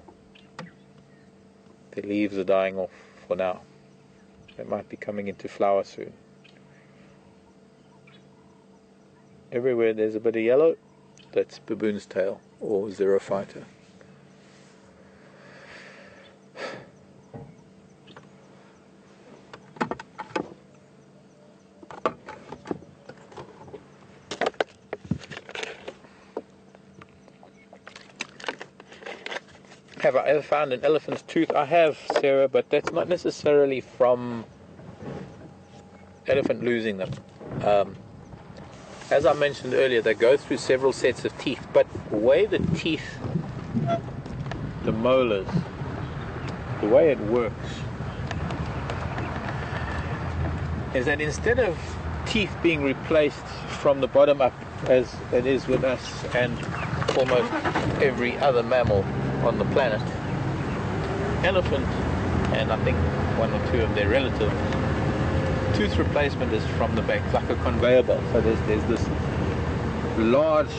The leaves are dying off for now. They might be coming into flower soon. Everywhere there's a bit of yellow, that's baboon's tail or xerophyta. Have I ever found an elephant's tooth? I have, Sarah, but that's not necessarily from elephant losing them. As I mentioned earlier, they go through several sets of teeth, but the way the teeth, the molars, the way it works is that instead of teeth being replaced from the bottom up, as it is with us and almost every other mammal on the planet, elephant, and I think one or two of their relatives, tooth replacement is from the back, like a conveyor belt. So there's this large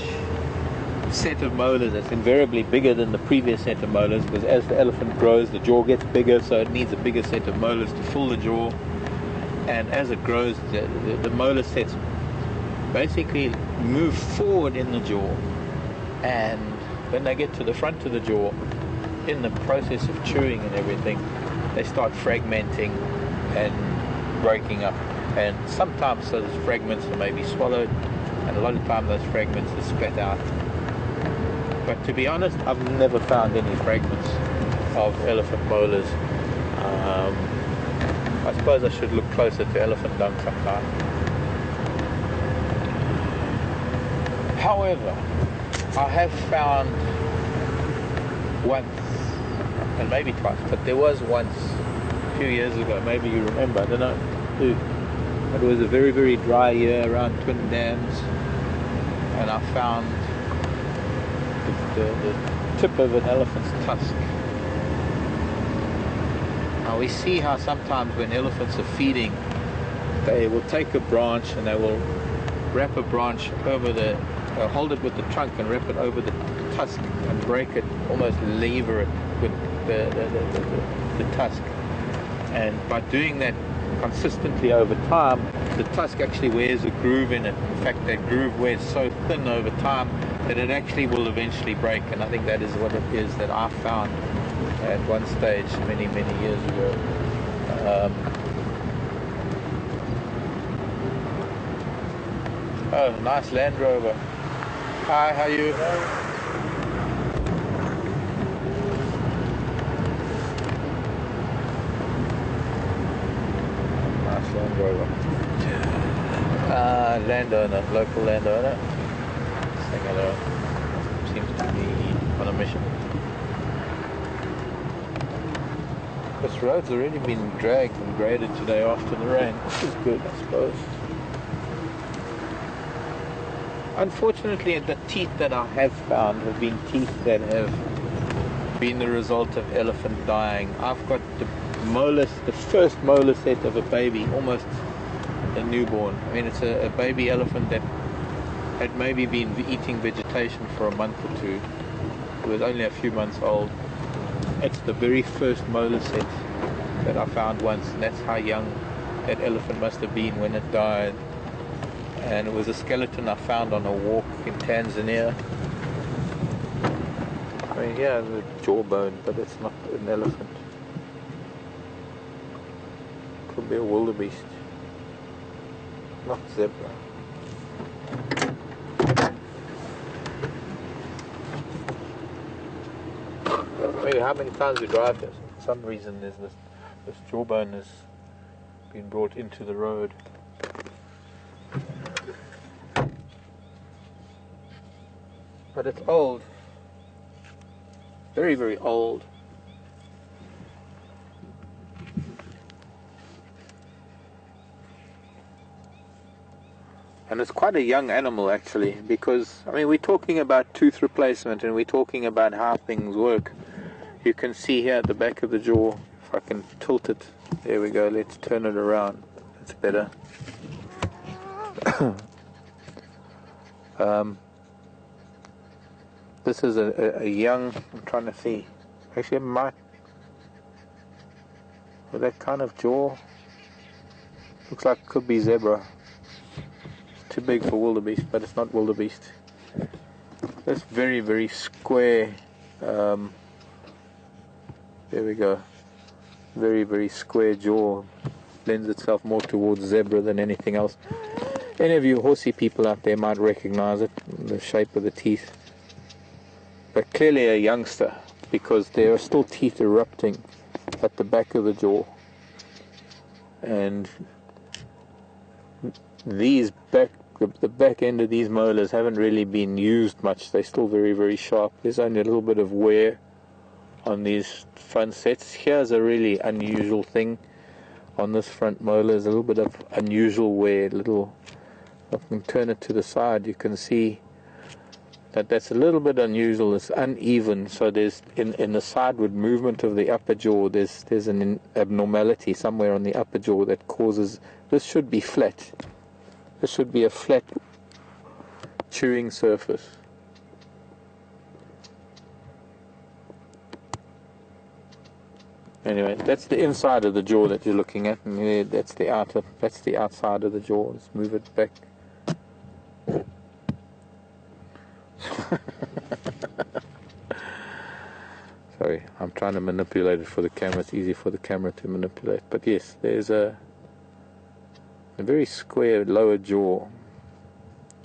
set of molars that's invariably bigger than the previous set of molars, because as the elephant grows, the jaw gets bigger, so it needs a bigger set of molars to fill the jaw. And as it grows, the molar sets basically move forward in the jaw, and when they get to the front of the jaw, in the process of chewing and everything, they start fragmenting and breaking up, and sometimes those fragments are maybe swallowed, and a lot of times those fragments are spat out. But to be honest, I've never found any fragments of elephant molars. I suppose I should look closer to elephant dung sometime. However, I have found once, and maybe twice, but there was once a few years ago, maybe you remember, I don't know, it was a very, very dry year around Twin Dams, and I found the tip of an elephant's tusk. Now we see how sometimes when elephants are feeding, they will take a branch and they will wrap a branch over they'll hold it with the trunk and wrap it over the tusk and break it, almost lever it with the tusk. And by doing that consistently over time, the tusk actually wears a groove in it. In fact, that groove wears so thin over time that it actually will eventually break. And I think that is what it is that I found at one stage many, many years ago. Oh, nice Land Rover. Hi, how are you? Nice Land Rover. Landowner, local landowner. Saying hello. Seems to be on a mission. This road's already been dragged and graded today after the rain, which is good, I suppose. Unfortunately, the teeth that I have found have been teeth that have been the result of elephant dying. I've got the first molar set of a baby, almost a newborn. I mean, it's a baby elephant that had maybe been eating vegetation for a month or two. It was only a few months old. It's the very first molar set that I found once, and that's how young that elephant must have been when it died. And it was a skeleton I found on a walk in Tanzania. I mean, yeah, the jawbone, but it's not an elephant. Could be a wildebeest, not zebra. Maybe how many times we drive this? For some reason, there's this jawbone has been brought into the road. But it's old, very, very old. And it's quite a young animal actually, because, I mean, we're talking about tooth replacement and we're talking about how things work. You can see here at the back of the jaw, if I can tilt it, there we go, let's turn it around, that's better. This is a young, I'm trying to see, actually it might, with that kind of jaw, looks like it could be zebra. It's too big for wildebeest, but it's not wildebeest. That's very, very square, there we go, very, very square jaw, lends itself more towards zebra than anything else. Any of you horsey people out there might recognize it, the shape of the teeth. But clearly a youngster, because there are still teeth erupting at the back of the jaw. And these the back end of these molars haven't really been used much. They're still very, very sharp. There's only a little bit of wear on these front sets. Here's a really unusual thing on this front molar. There's a little bit of unusual wear. If I can turn it to the side, you can see that's a little bit unusual. It's uneven, so there's in the sideward movement of the upper jaw, there's an abnormality somewhere on the upper jaw that causes, this should be flat. This should be a flat chewing surface. Anyway, that's the inside of the jaw that you're looking at, and that's the outside of the jaw. Let's move it back. Sorry, I'm trying to manipulate it for the camera. It's easy for the camera to manipulate. But yes, there's a very square lower jaw.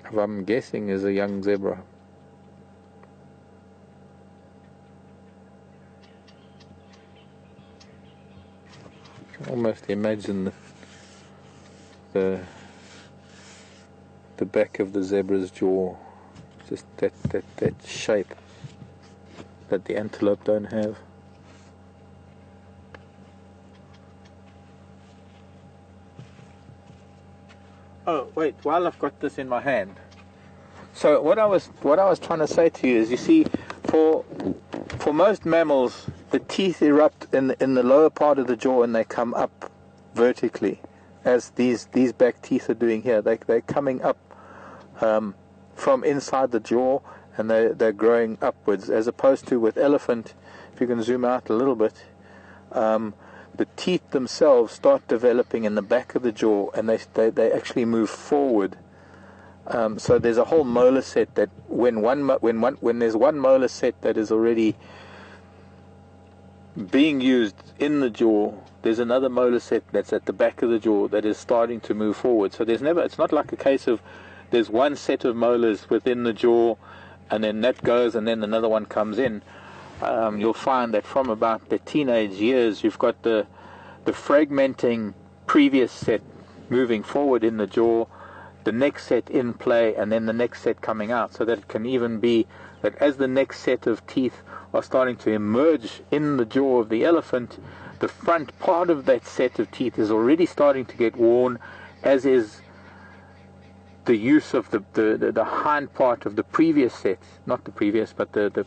If I'm guessing, is a young zebra. almost imagine the back of the zebra's jaw, just that shape that the antelope don't have. Oh wait, while I've got this in my hand, so what I was trying to say to you is, you see, for most mammals, the teeth erupt in the lower part of the jaw and they come up vertically, as these back teeth are doing here. They're coming up from inside the jaw, and they're growing upwards, as opposed to with elephant. If you can zoom out a little bit, the teeth themselves start developing in the back of the jaw, and they actually move forward. So there's a whole molar set that when there's one molar set that is already being used in the jaw, there's another molar set that's at the back of the jaw that is starting to move forward. So it's not like a case of there's one set of molars within the jaw and then that goes and then another one comes in. You'll find that from about the teenage years, you've got the fragmenting previous set moving forward in the jaw, the next set in play, and then the next set coming out, so that it can even be that as the next set of teeth are starting to emerge in the jaw of the elephant, the front part of that set of teeth is already starting to get worn, as is the use of the hind part of the previous set, not the previous, but the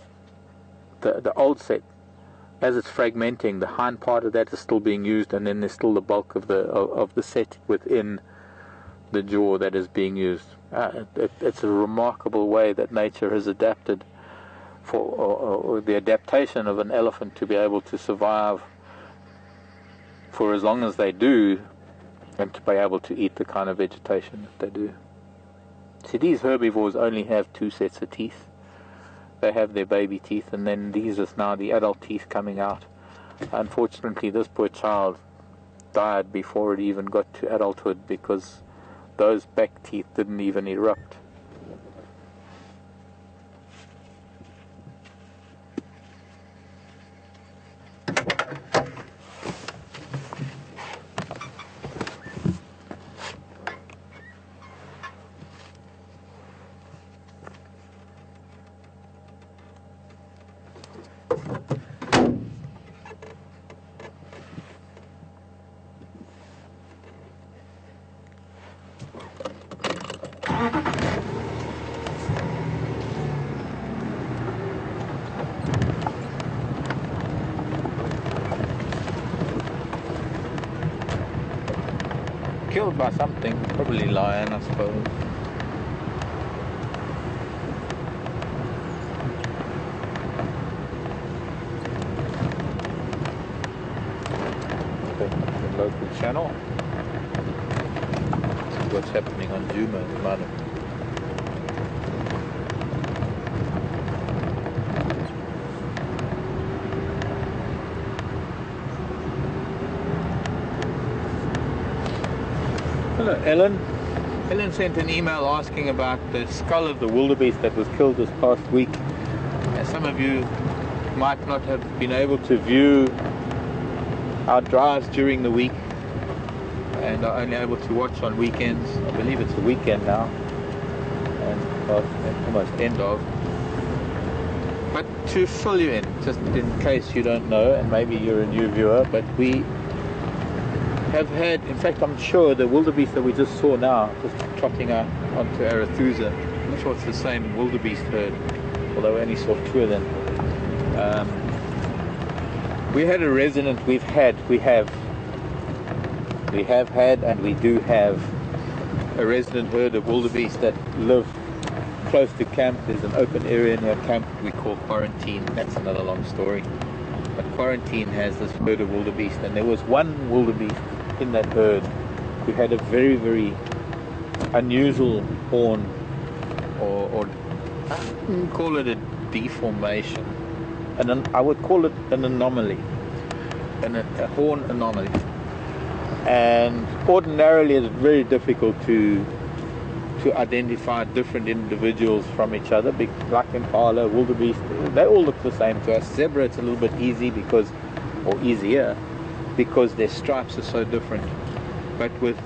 old set. As it's fragmenting, the hind part of that is still being used, and then there's still the bulk of the set within the jaw that is being used. It's a remarkable way that nature has adapted or the adaptation of an elephant to be able to survive for as long as they do, and to be able to eat the kind of vegetation that they do. See, these herbivores only have two sets of teeth. They have their baby teeth, and then these are now the adult teeth coming out. Unfortunately, this poor child died before it even got to adulthood, because those back teeth didn't even erupt. Killed by something, probably lion, I suppose. The local channel. This is what's happening on Djuma at the moment. Hello, Ellen. Ellen sent an email asking about the skull of the wildebeest that was killed this past week. As some of you might not have been able to view our drives during the week and are only able to watch on weekends. I believe it's a weekend now, and almost end of. But to fill you in, just in case you don't know, and maybe you're a new viewer, but we have had, in fact, I'm sure the wildebeest that we just saw now, just trotting out onto Arathusa, I'm not sure it's the same wildebeest herd, although we only saw two of them. We had a resident, we have had, and we do have a resident herd of wildebeest that live close to camp. There's an open area near camp we call Quarantine. That's another long story. But Quarantine has this herd of wildebeest, and there was one wildebeest in that herd who had a very, very unusual horn, or I wouldn't call it a deformation, and I would call it an anomaly, a horn anomaly. And ordinarily it's very difficult to identify different individuals from each other. Like impala, wildebeest, they all look the same to us. Zebra, it's a little bit easier because their stripes are so different. But with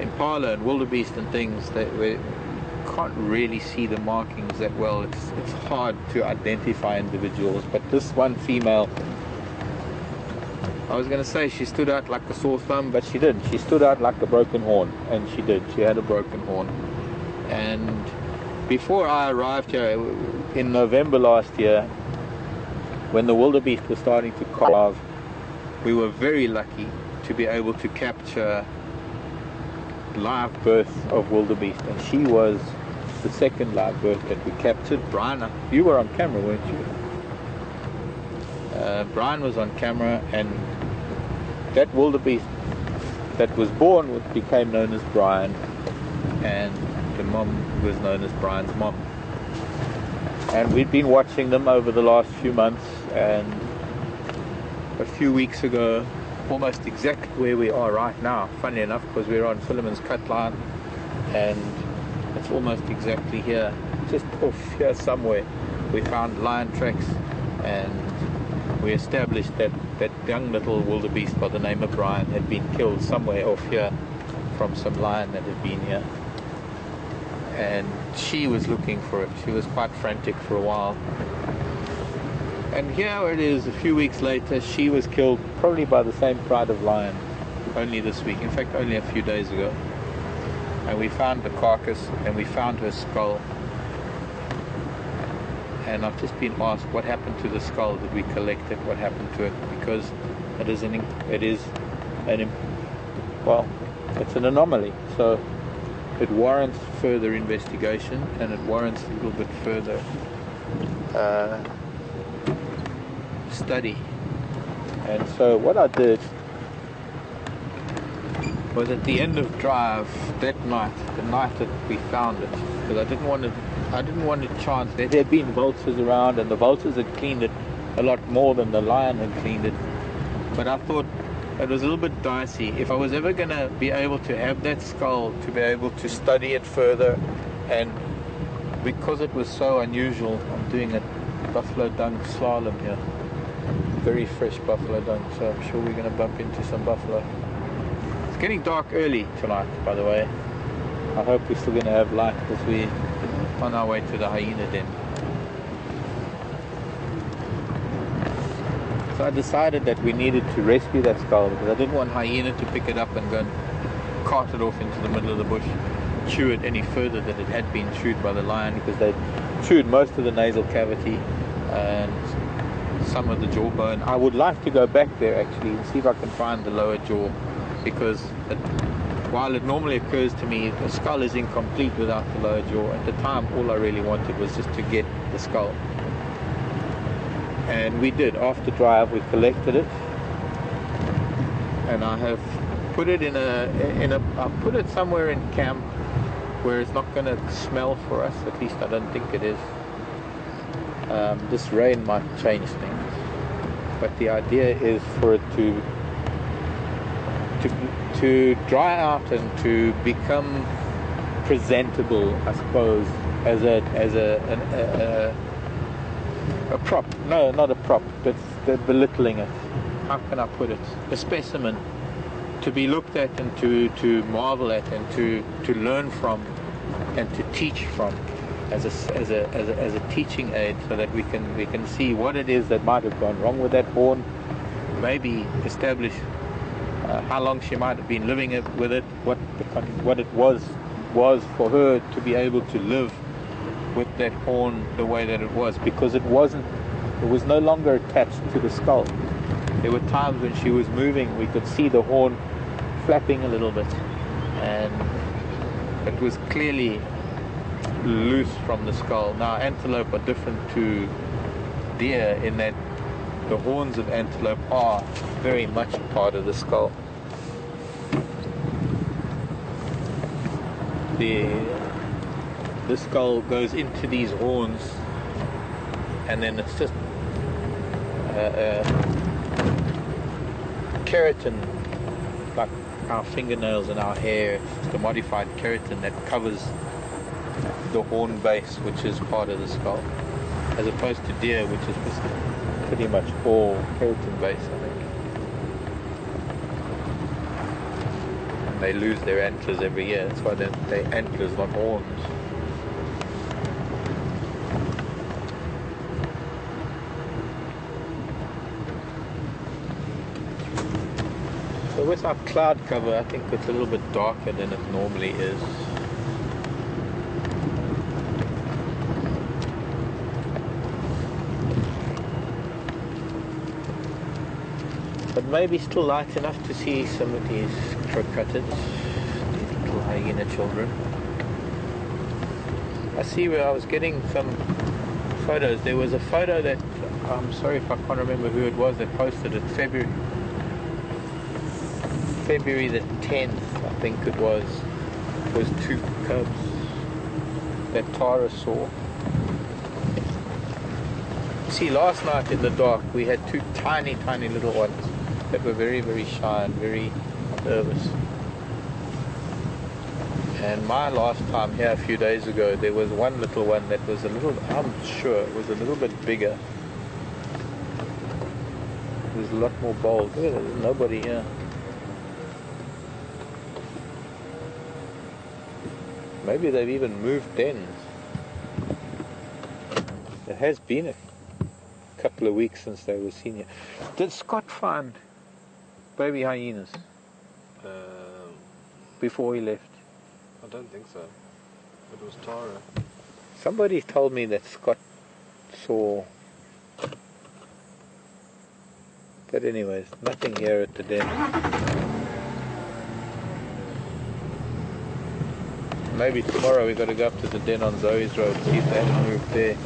impala and wildebeest and things, we can't really see the markings that well. It's hard to identify individuals. But this one female, I was going to say she stood out like a sore thumb, but she didn't. She stood out like a broken horn, and she did. She had a broken horn. And before I arrived here in November last year, when the wildebeest were starting to calve, we were very lucky to be able to capture live birth of wildebeest, and she was the second live birth that we captured. Brian, you were on camera, weren't you? Brian was on camera, and that wildebeest that was born became known as Brian, and the mom was known as Brian's mom. And we've been watching them over the last few months, and a few weeks ago, almost exactly where we are right now, funny enough, because we're on Philemon's cut line, and it's almost exactly here, just off here somewhere, we found lion tracks, and we established that that young little wildebeest by the name of Brian had been killed somewhere off here from some lion that had been here. And she was looking for it. She was quite frantic for a while. And here it is, a few weeks later, she was killed probably by the same pride of lion, only this week, in fact only a few days ago. And we found the carcass, and we found her skull. And I've just been asked, what happened to the skull? Did we collect it? What happened to it? Because it's an anomaly. So it warrants further investigation, and it warrants a little bit further study. And so what I did was, at the end of drive that night, the night that we found it, because I didn't want to chance. There had been vultures around, and the vultures had cleaned it a lot more than the lion had cleaned it. But I thought it was a little bit dicey. If I was ever going to be able to have that skull, to be able to study it further, and because it was so unusual, I'm doing a buffalo dung slalom here. Very fresh buffalo dung, so I'm sure we're going to bump into some buffalo. It's getting dark early tonight, by the way. I hope we're still going to have light, because we're on our way to the hyena den. So I decided that we needed to rescue that skull, because I didn't want hyena to pick it up and go and cart it off into the middle of the bush, chew it any further than it had been chewed by the lion, because they chewed most of the nasal cavity and some of the jawbone. I would like to go back there actually and see if I can find the lower jaw, because while it normally occurs to me the skull is incomplete without the lower jaw, at the time all I really wanted was just to get the skull. And we did. After drive we collected it, and I have put it I put it somewhere in camp where it's not going to smell for us. At least I don't think it is. This rain might change things, but the idea is for it to dry out and to become presentable, I suppose, as a prop. No, not a prop. They're belittling it. How can I put it? A specimen to be looked at and to marvel at and to learn from and to teach from, as a teaching aid, so that we can see what it is that might have gone wrong with that horn. Maybe establish how long she might have been living with it, what it was for her to be able to live with that horn the way that it was, because it was no longer attached to the skull. There were times when she was moving, we could see the horn flapping a little bit, and it was clearly loose from the skull. Now antelope are different to deer in that the horns of antelope are very much part of the skull. The skull goes into these horns, and then it's just keratin, like our fingernails and our hair. It's just a modified keratin that covers the horn base, which is part of the skull, as opposed to deer, which is just pretty much all keratin base, I think. and they lose their antlers every year. That's why they're antlers, not horns. So with our cloud cover, I think it's a little bit darker than it normally is. But maybe still light enough to see some of these crocutters, these little hyena children. I see where I was getting some photos. There was a photo that, I'm sorry if I can't remember who it was, that posted it February the 10th, I think it was. Those two cubs that Tara saw. See, last night in the dark we had two tiny little ones that were very, very shy and very nervous. And my last time here a few days ago, there was one little one that was a little, I'm sure it was a little bit bigger. It was a lot more bold. Look at it, there's nobody here. Maybe they've even moved dens. It has been a couple of weeks since they were seen here. Did Scott find baby hyenas before he left? I don't think so. It was Tara. Somebody told me that Scott saw. But anyways, nothing here at the den. Maybe tomorrow we got to go up to the den on Zoe's Road, see if they haven't moved there.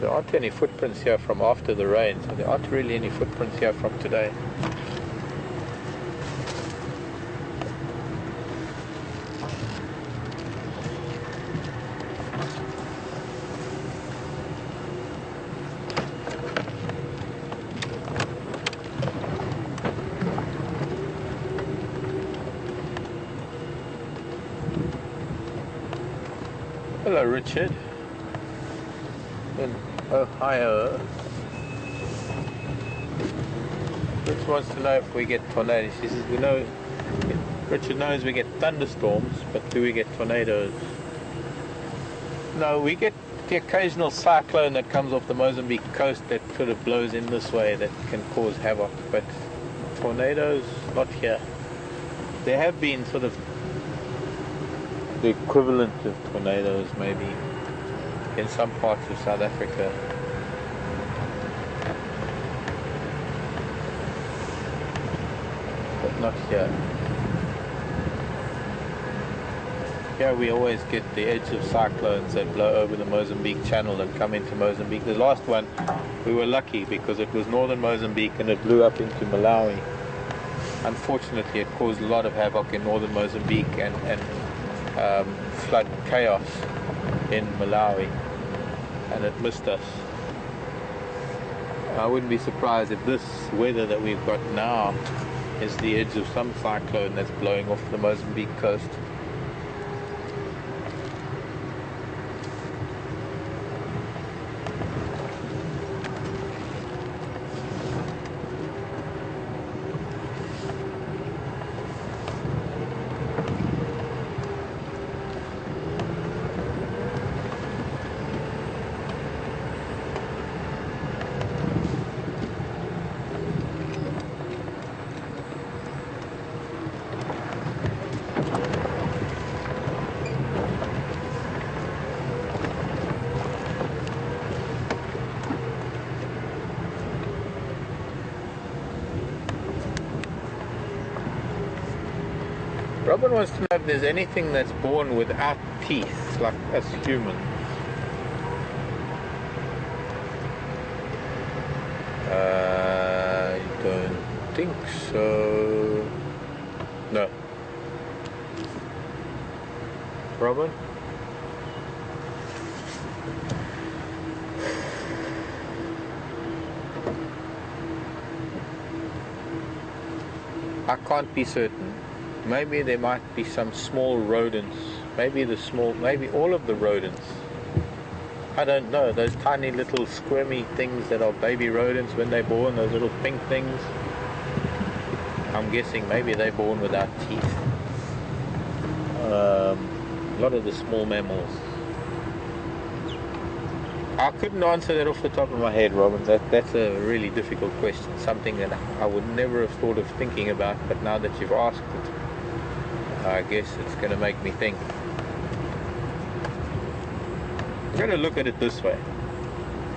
There aren't any footprints here from after the rain, so there aren't really any footprints here from today. Hello, Richard. In Ohio. Rich wants to know if we get tornadoes. He says, we know, Richard knows we get thunderstorms, but do we get tornadoes? No, we get the occasional cyclone that comes off the Mozambique coast that sort of blows in this way that can cause havoc, but tornadoes, not here. There have been sort of the equivalent of tornadoes maybe in some parts of South Africa. But not here. Here we always get the edge of cyclones that blow over the Mozambique Channel and come into Mozambique. The last one, we were lucky because it was northern Mozambique and it blew up into Malawi. Unfortunately, it caused a lot of havoc in northern Mozambique and flood chaos in Malawi, and it missed us. I wouldn't be surprised if this weather that we've got now is the edge of some cyclone that's blowing off the Mozambique coast. Robin wants to know if there's anything that's born without teeth, like us humans. I don't think so. No. Robin? I can't be certain. Maybe there might be some small rodents. Maybe all of the rodents I don't know, those tiny little squirmy things that are baby rodents when they're born, those little pink things. I'm guessing maybe they're born without teeth. A lot of the small mammals. I couldn't answer that off the top of my head, Robin. That's a really difficult question. Something that I would never have thought of thinking about, but now that you've asked it, I guess it's going to make me think. I'm going to look at it this way.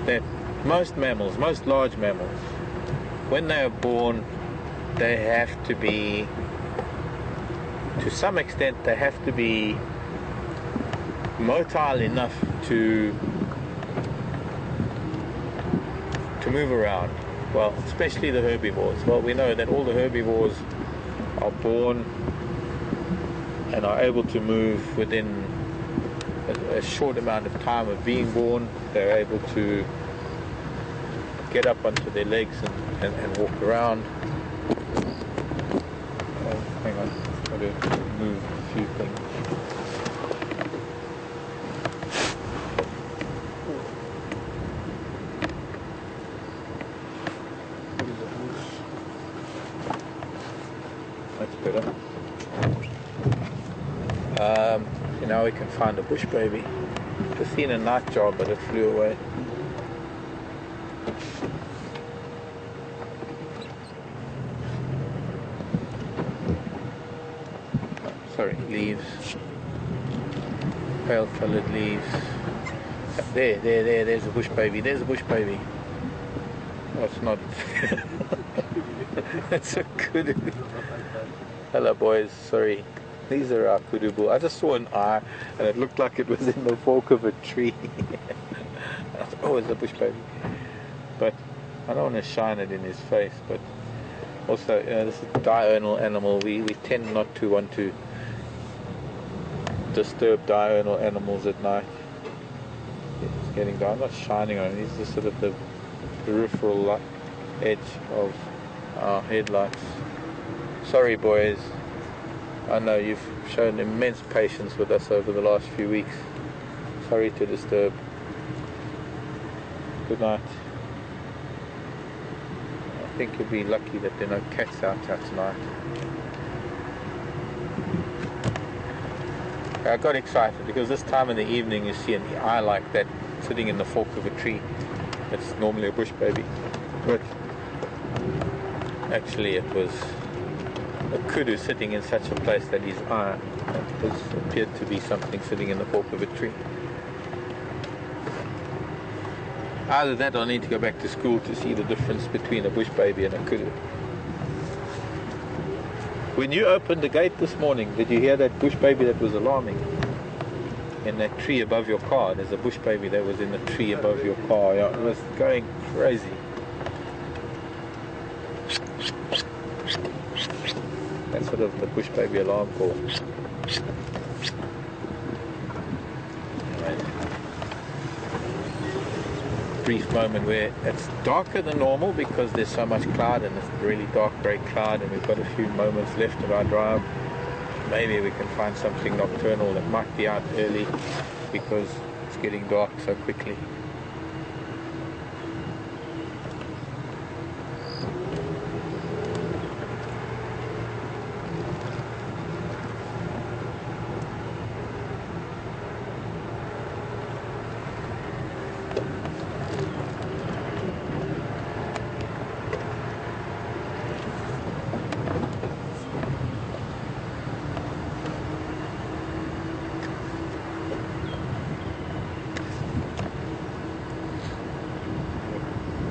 That most mammals, most large mammals, when they are born, they have to be, to some extent, they have to be motile enough to move around. Well, especially the herbivores. Well, we know that all the herbivores are born and are able to move within a short amount of time of being born. They're able to get up onto their legs and walk around. Oh, hang on, I've got to move a few things. That's better. Now we can find a bush baby. Just seen a nightjar, but it flew away. Sorry, leaves. Pale coloured leaves. There's a bush baby. There's a bush baby. Oh, it's not. That's a kudu. Hello, boys. Sorry. These are our kudu. I just saw an eye, and it looked like it was in the fork of a tree. I thought, oh, it's a bush baby. But I don't want to shine it in his face. But also, this is a diurnal animal. We tend not to want to disturb diurnal animals at night. It's getting dark. I'm not shining on it. It's just sort of the peripheral light edge of our headlights. Sorry, boys. I know you've shown immense patience with us over the last few weeks. Sorry to disturb. Good night. I think you'll be lucky that there are no cats out here tonight. I got excited because this time in the evening you see an eye like that sitting in the fork of a tree. It's normally a bush baby, but actually it was a kudu sitting in such a place that his eye appeared to be something sitting in the fork of a tree. Either that or I need to go back to school to see the difference between a bush baby and a kudu. When you opened the gate this morning, did you hear that bush baby that was alarming? In that tree above your car, there's a bush baby that was in the tree above your car. Yeah, it was going crazy. That's sort of the bush baby alarm call. Right. Brief moment where it's darker than normal because there's so much cloud and it's really dark grey cloud, and we've got a few moments left of our drive. Maybe we can find something nocturnal that might be out early because it's getting dark so quickly.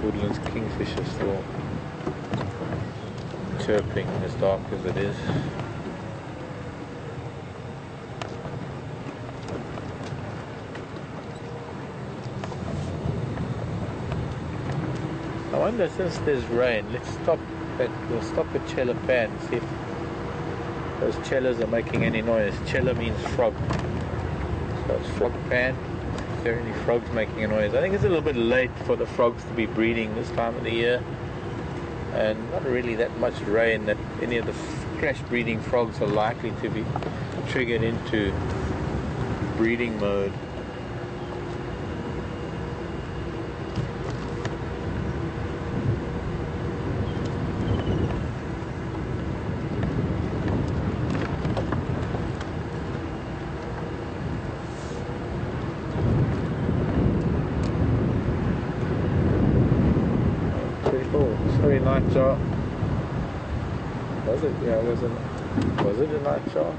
Woodland's kingfisher still chirping as dark as it is. I wonder, since there's rain, we'll stop at Chela Pan and see if those chelas are making any noise. Chela means frog. So it's Frog Pan. Is there any frogs making a noise? I think it's a little bit late for the frogs to be breeding this time of the year, and not really that much rain that any of the crash breeding frogs are likely to be triggered into breeding mode. nightjar? Was it? Yeah, was it a nightjar?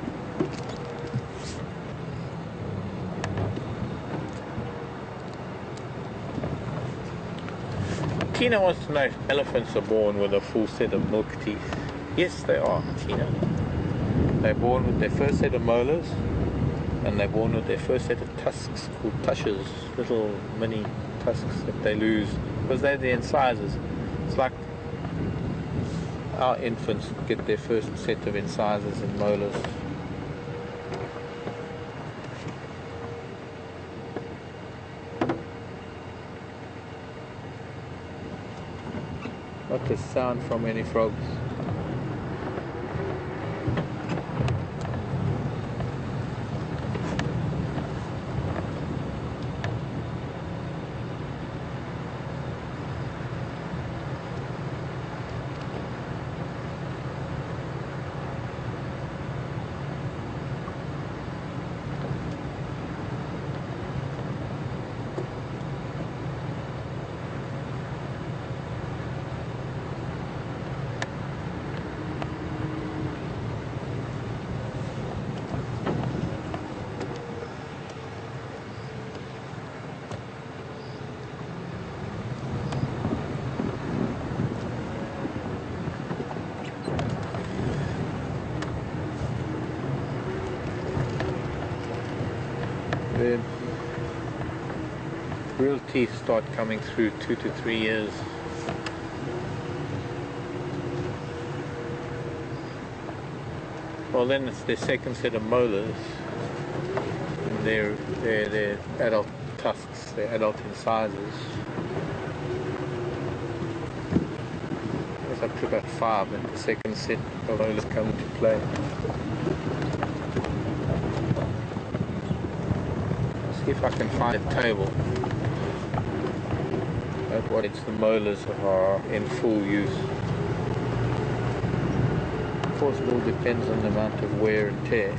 Tina wants to know if elephants are born with a full set of milk teeth. Yes, they are, Tina. They're born with their first set of molars, and they're born with their first set of tusks called tushes, little mini tusks that they lose because they're the incisors. It's like our infants get their first set of incisors and molars. Not the sound from any frogs. The real teeth start coming through 2 to 3 years. Well, then it's their second set of molars. And they're adult tusks, they're adult incisors. It's up to about 5 and the second set of molars come into play. See if I can find a table at what the molars are in full use. Of course, it all depends on the amount of wear and tear.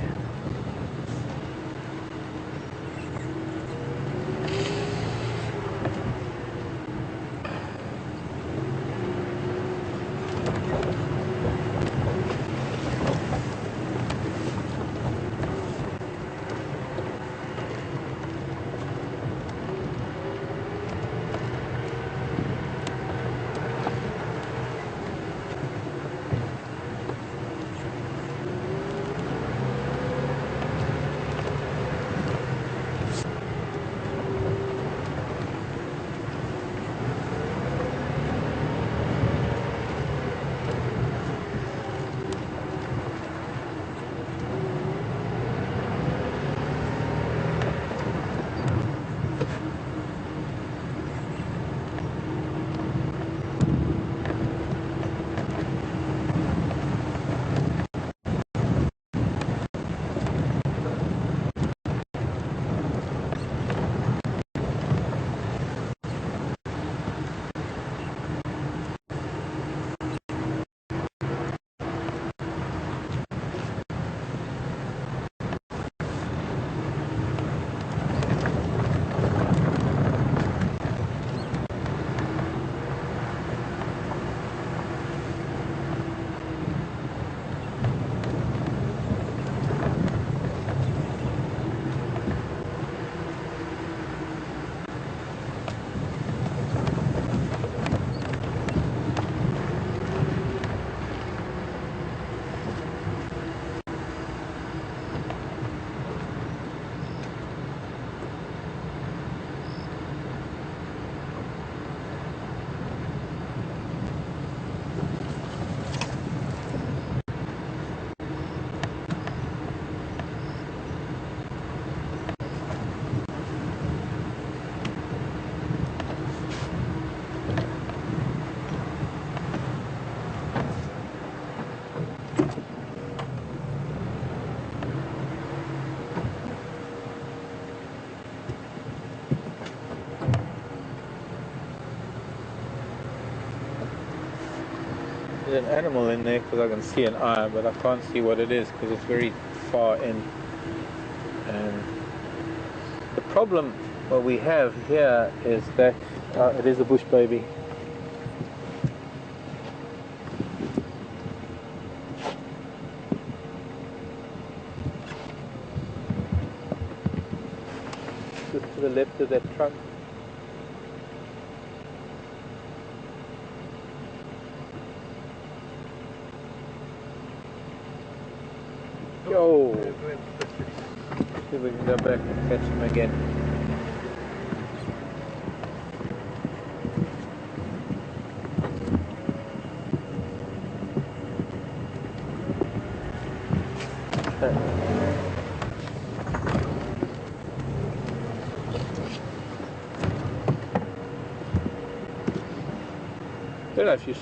There's an animal in there because I can see an eye, but I can't see what it is because it's very far in. And the problem what we have here is that it is a bush baby. to the left of that trunk. Yo! See if we can go back and catch him again. I don't know if you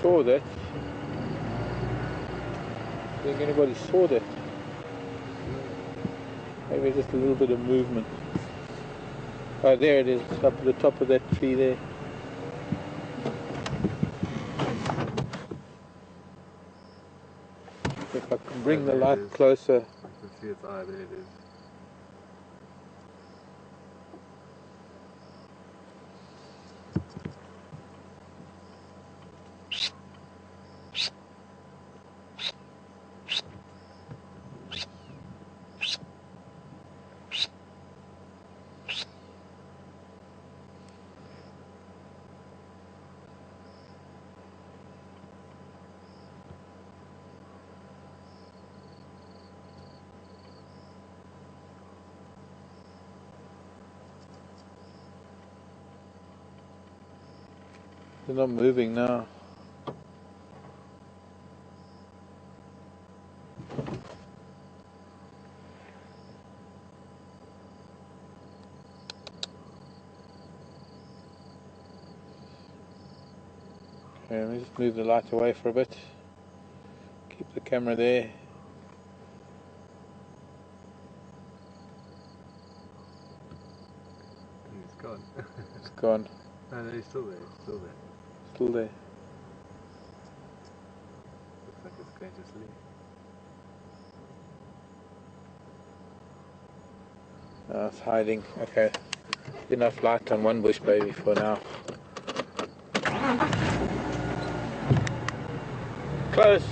saw that. I think anybody saw that. Maybe just a little bit of movement. Oh, there it is, up at the top of that tree there. If I can bring the light closer. I can see its eye, there it is. They're not moving now. Okay, let me just move the light away for a bit. Keep the camera there. And it's gone. It's gone. No, he's still there, he's still there. Still there. Looks like it's going to sleep. Oh, it's hiding. Okay. Enough light on one bush baby for now. Close.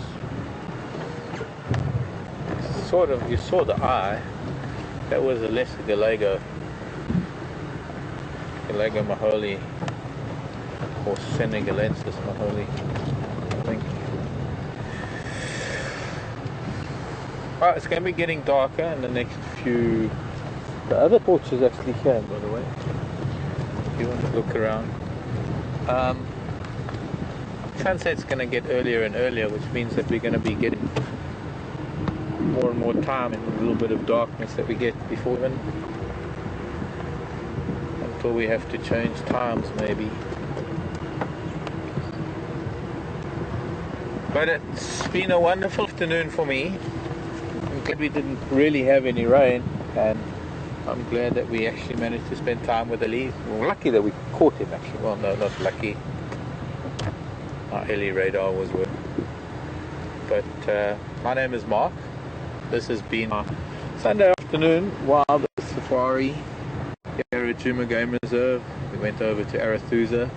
Sort of, you saw the eye. That was a lesser Gallego. Gallego maholi. Or Senegalensis maholi, I think. Right, it's going to be getting darker in the next few. The other porch is actually here, by the way. If you want to look around. Sunset's going to get earlier and earlier, which means that we're going to be getting more and more time and a little bit of darkness that we get before then. Until we have to change times, maybe. But it's been a wonderful afternoon for me. I'm glad we didn't really have any rain, and I'm glad that we actually managed to spend time with Ali. We're lucky that we caught him, actually. Well, no, not lucky. Our heli radar was working. But my name is Mark. This has been our Sunday afternoon wild safari here at Djuma Game Reserve. We went over to Arathusa.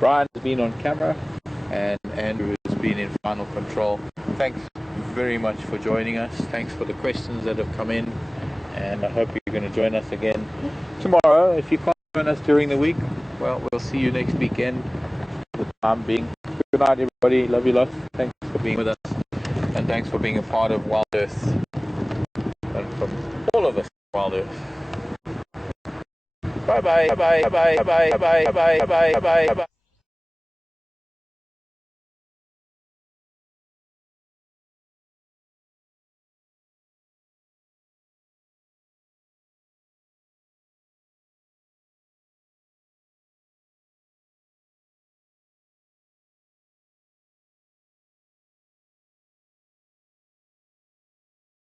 Brian has been on camera, and Andrew has been in final control. Thanks very much for joining us. Thanks for the questions that have come in, and I hope you're going to join us again tomorrow. If you can't join us during the week, well, we'll see you next weekend for the time being. Good night, everybody. Love you lots. Thanks for being with us, and thanks for being a part of Wild Earth, and from all of us, Wild Earth. Bye bye. Bye bye. Bye bye. Bye bye. Bye bye. Bye bye. Bye bye.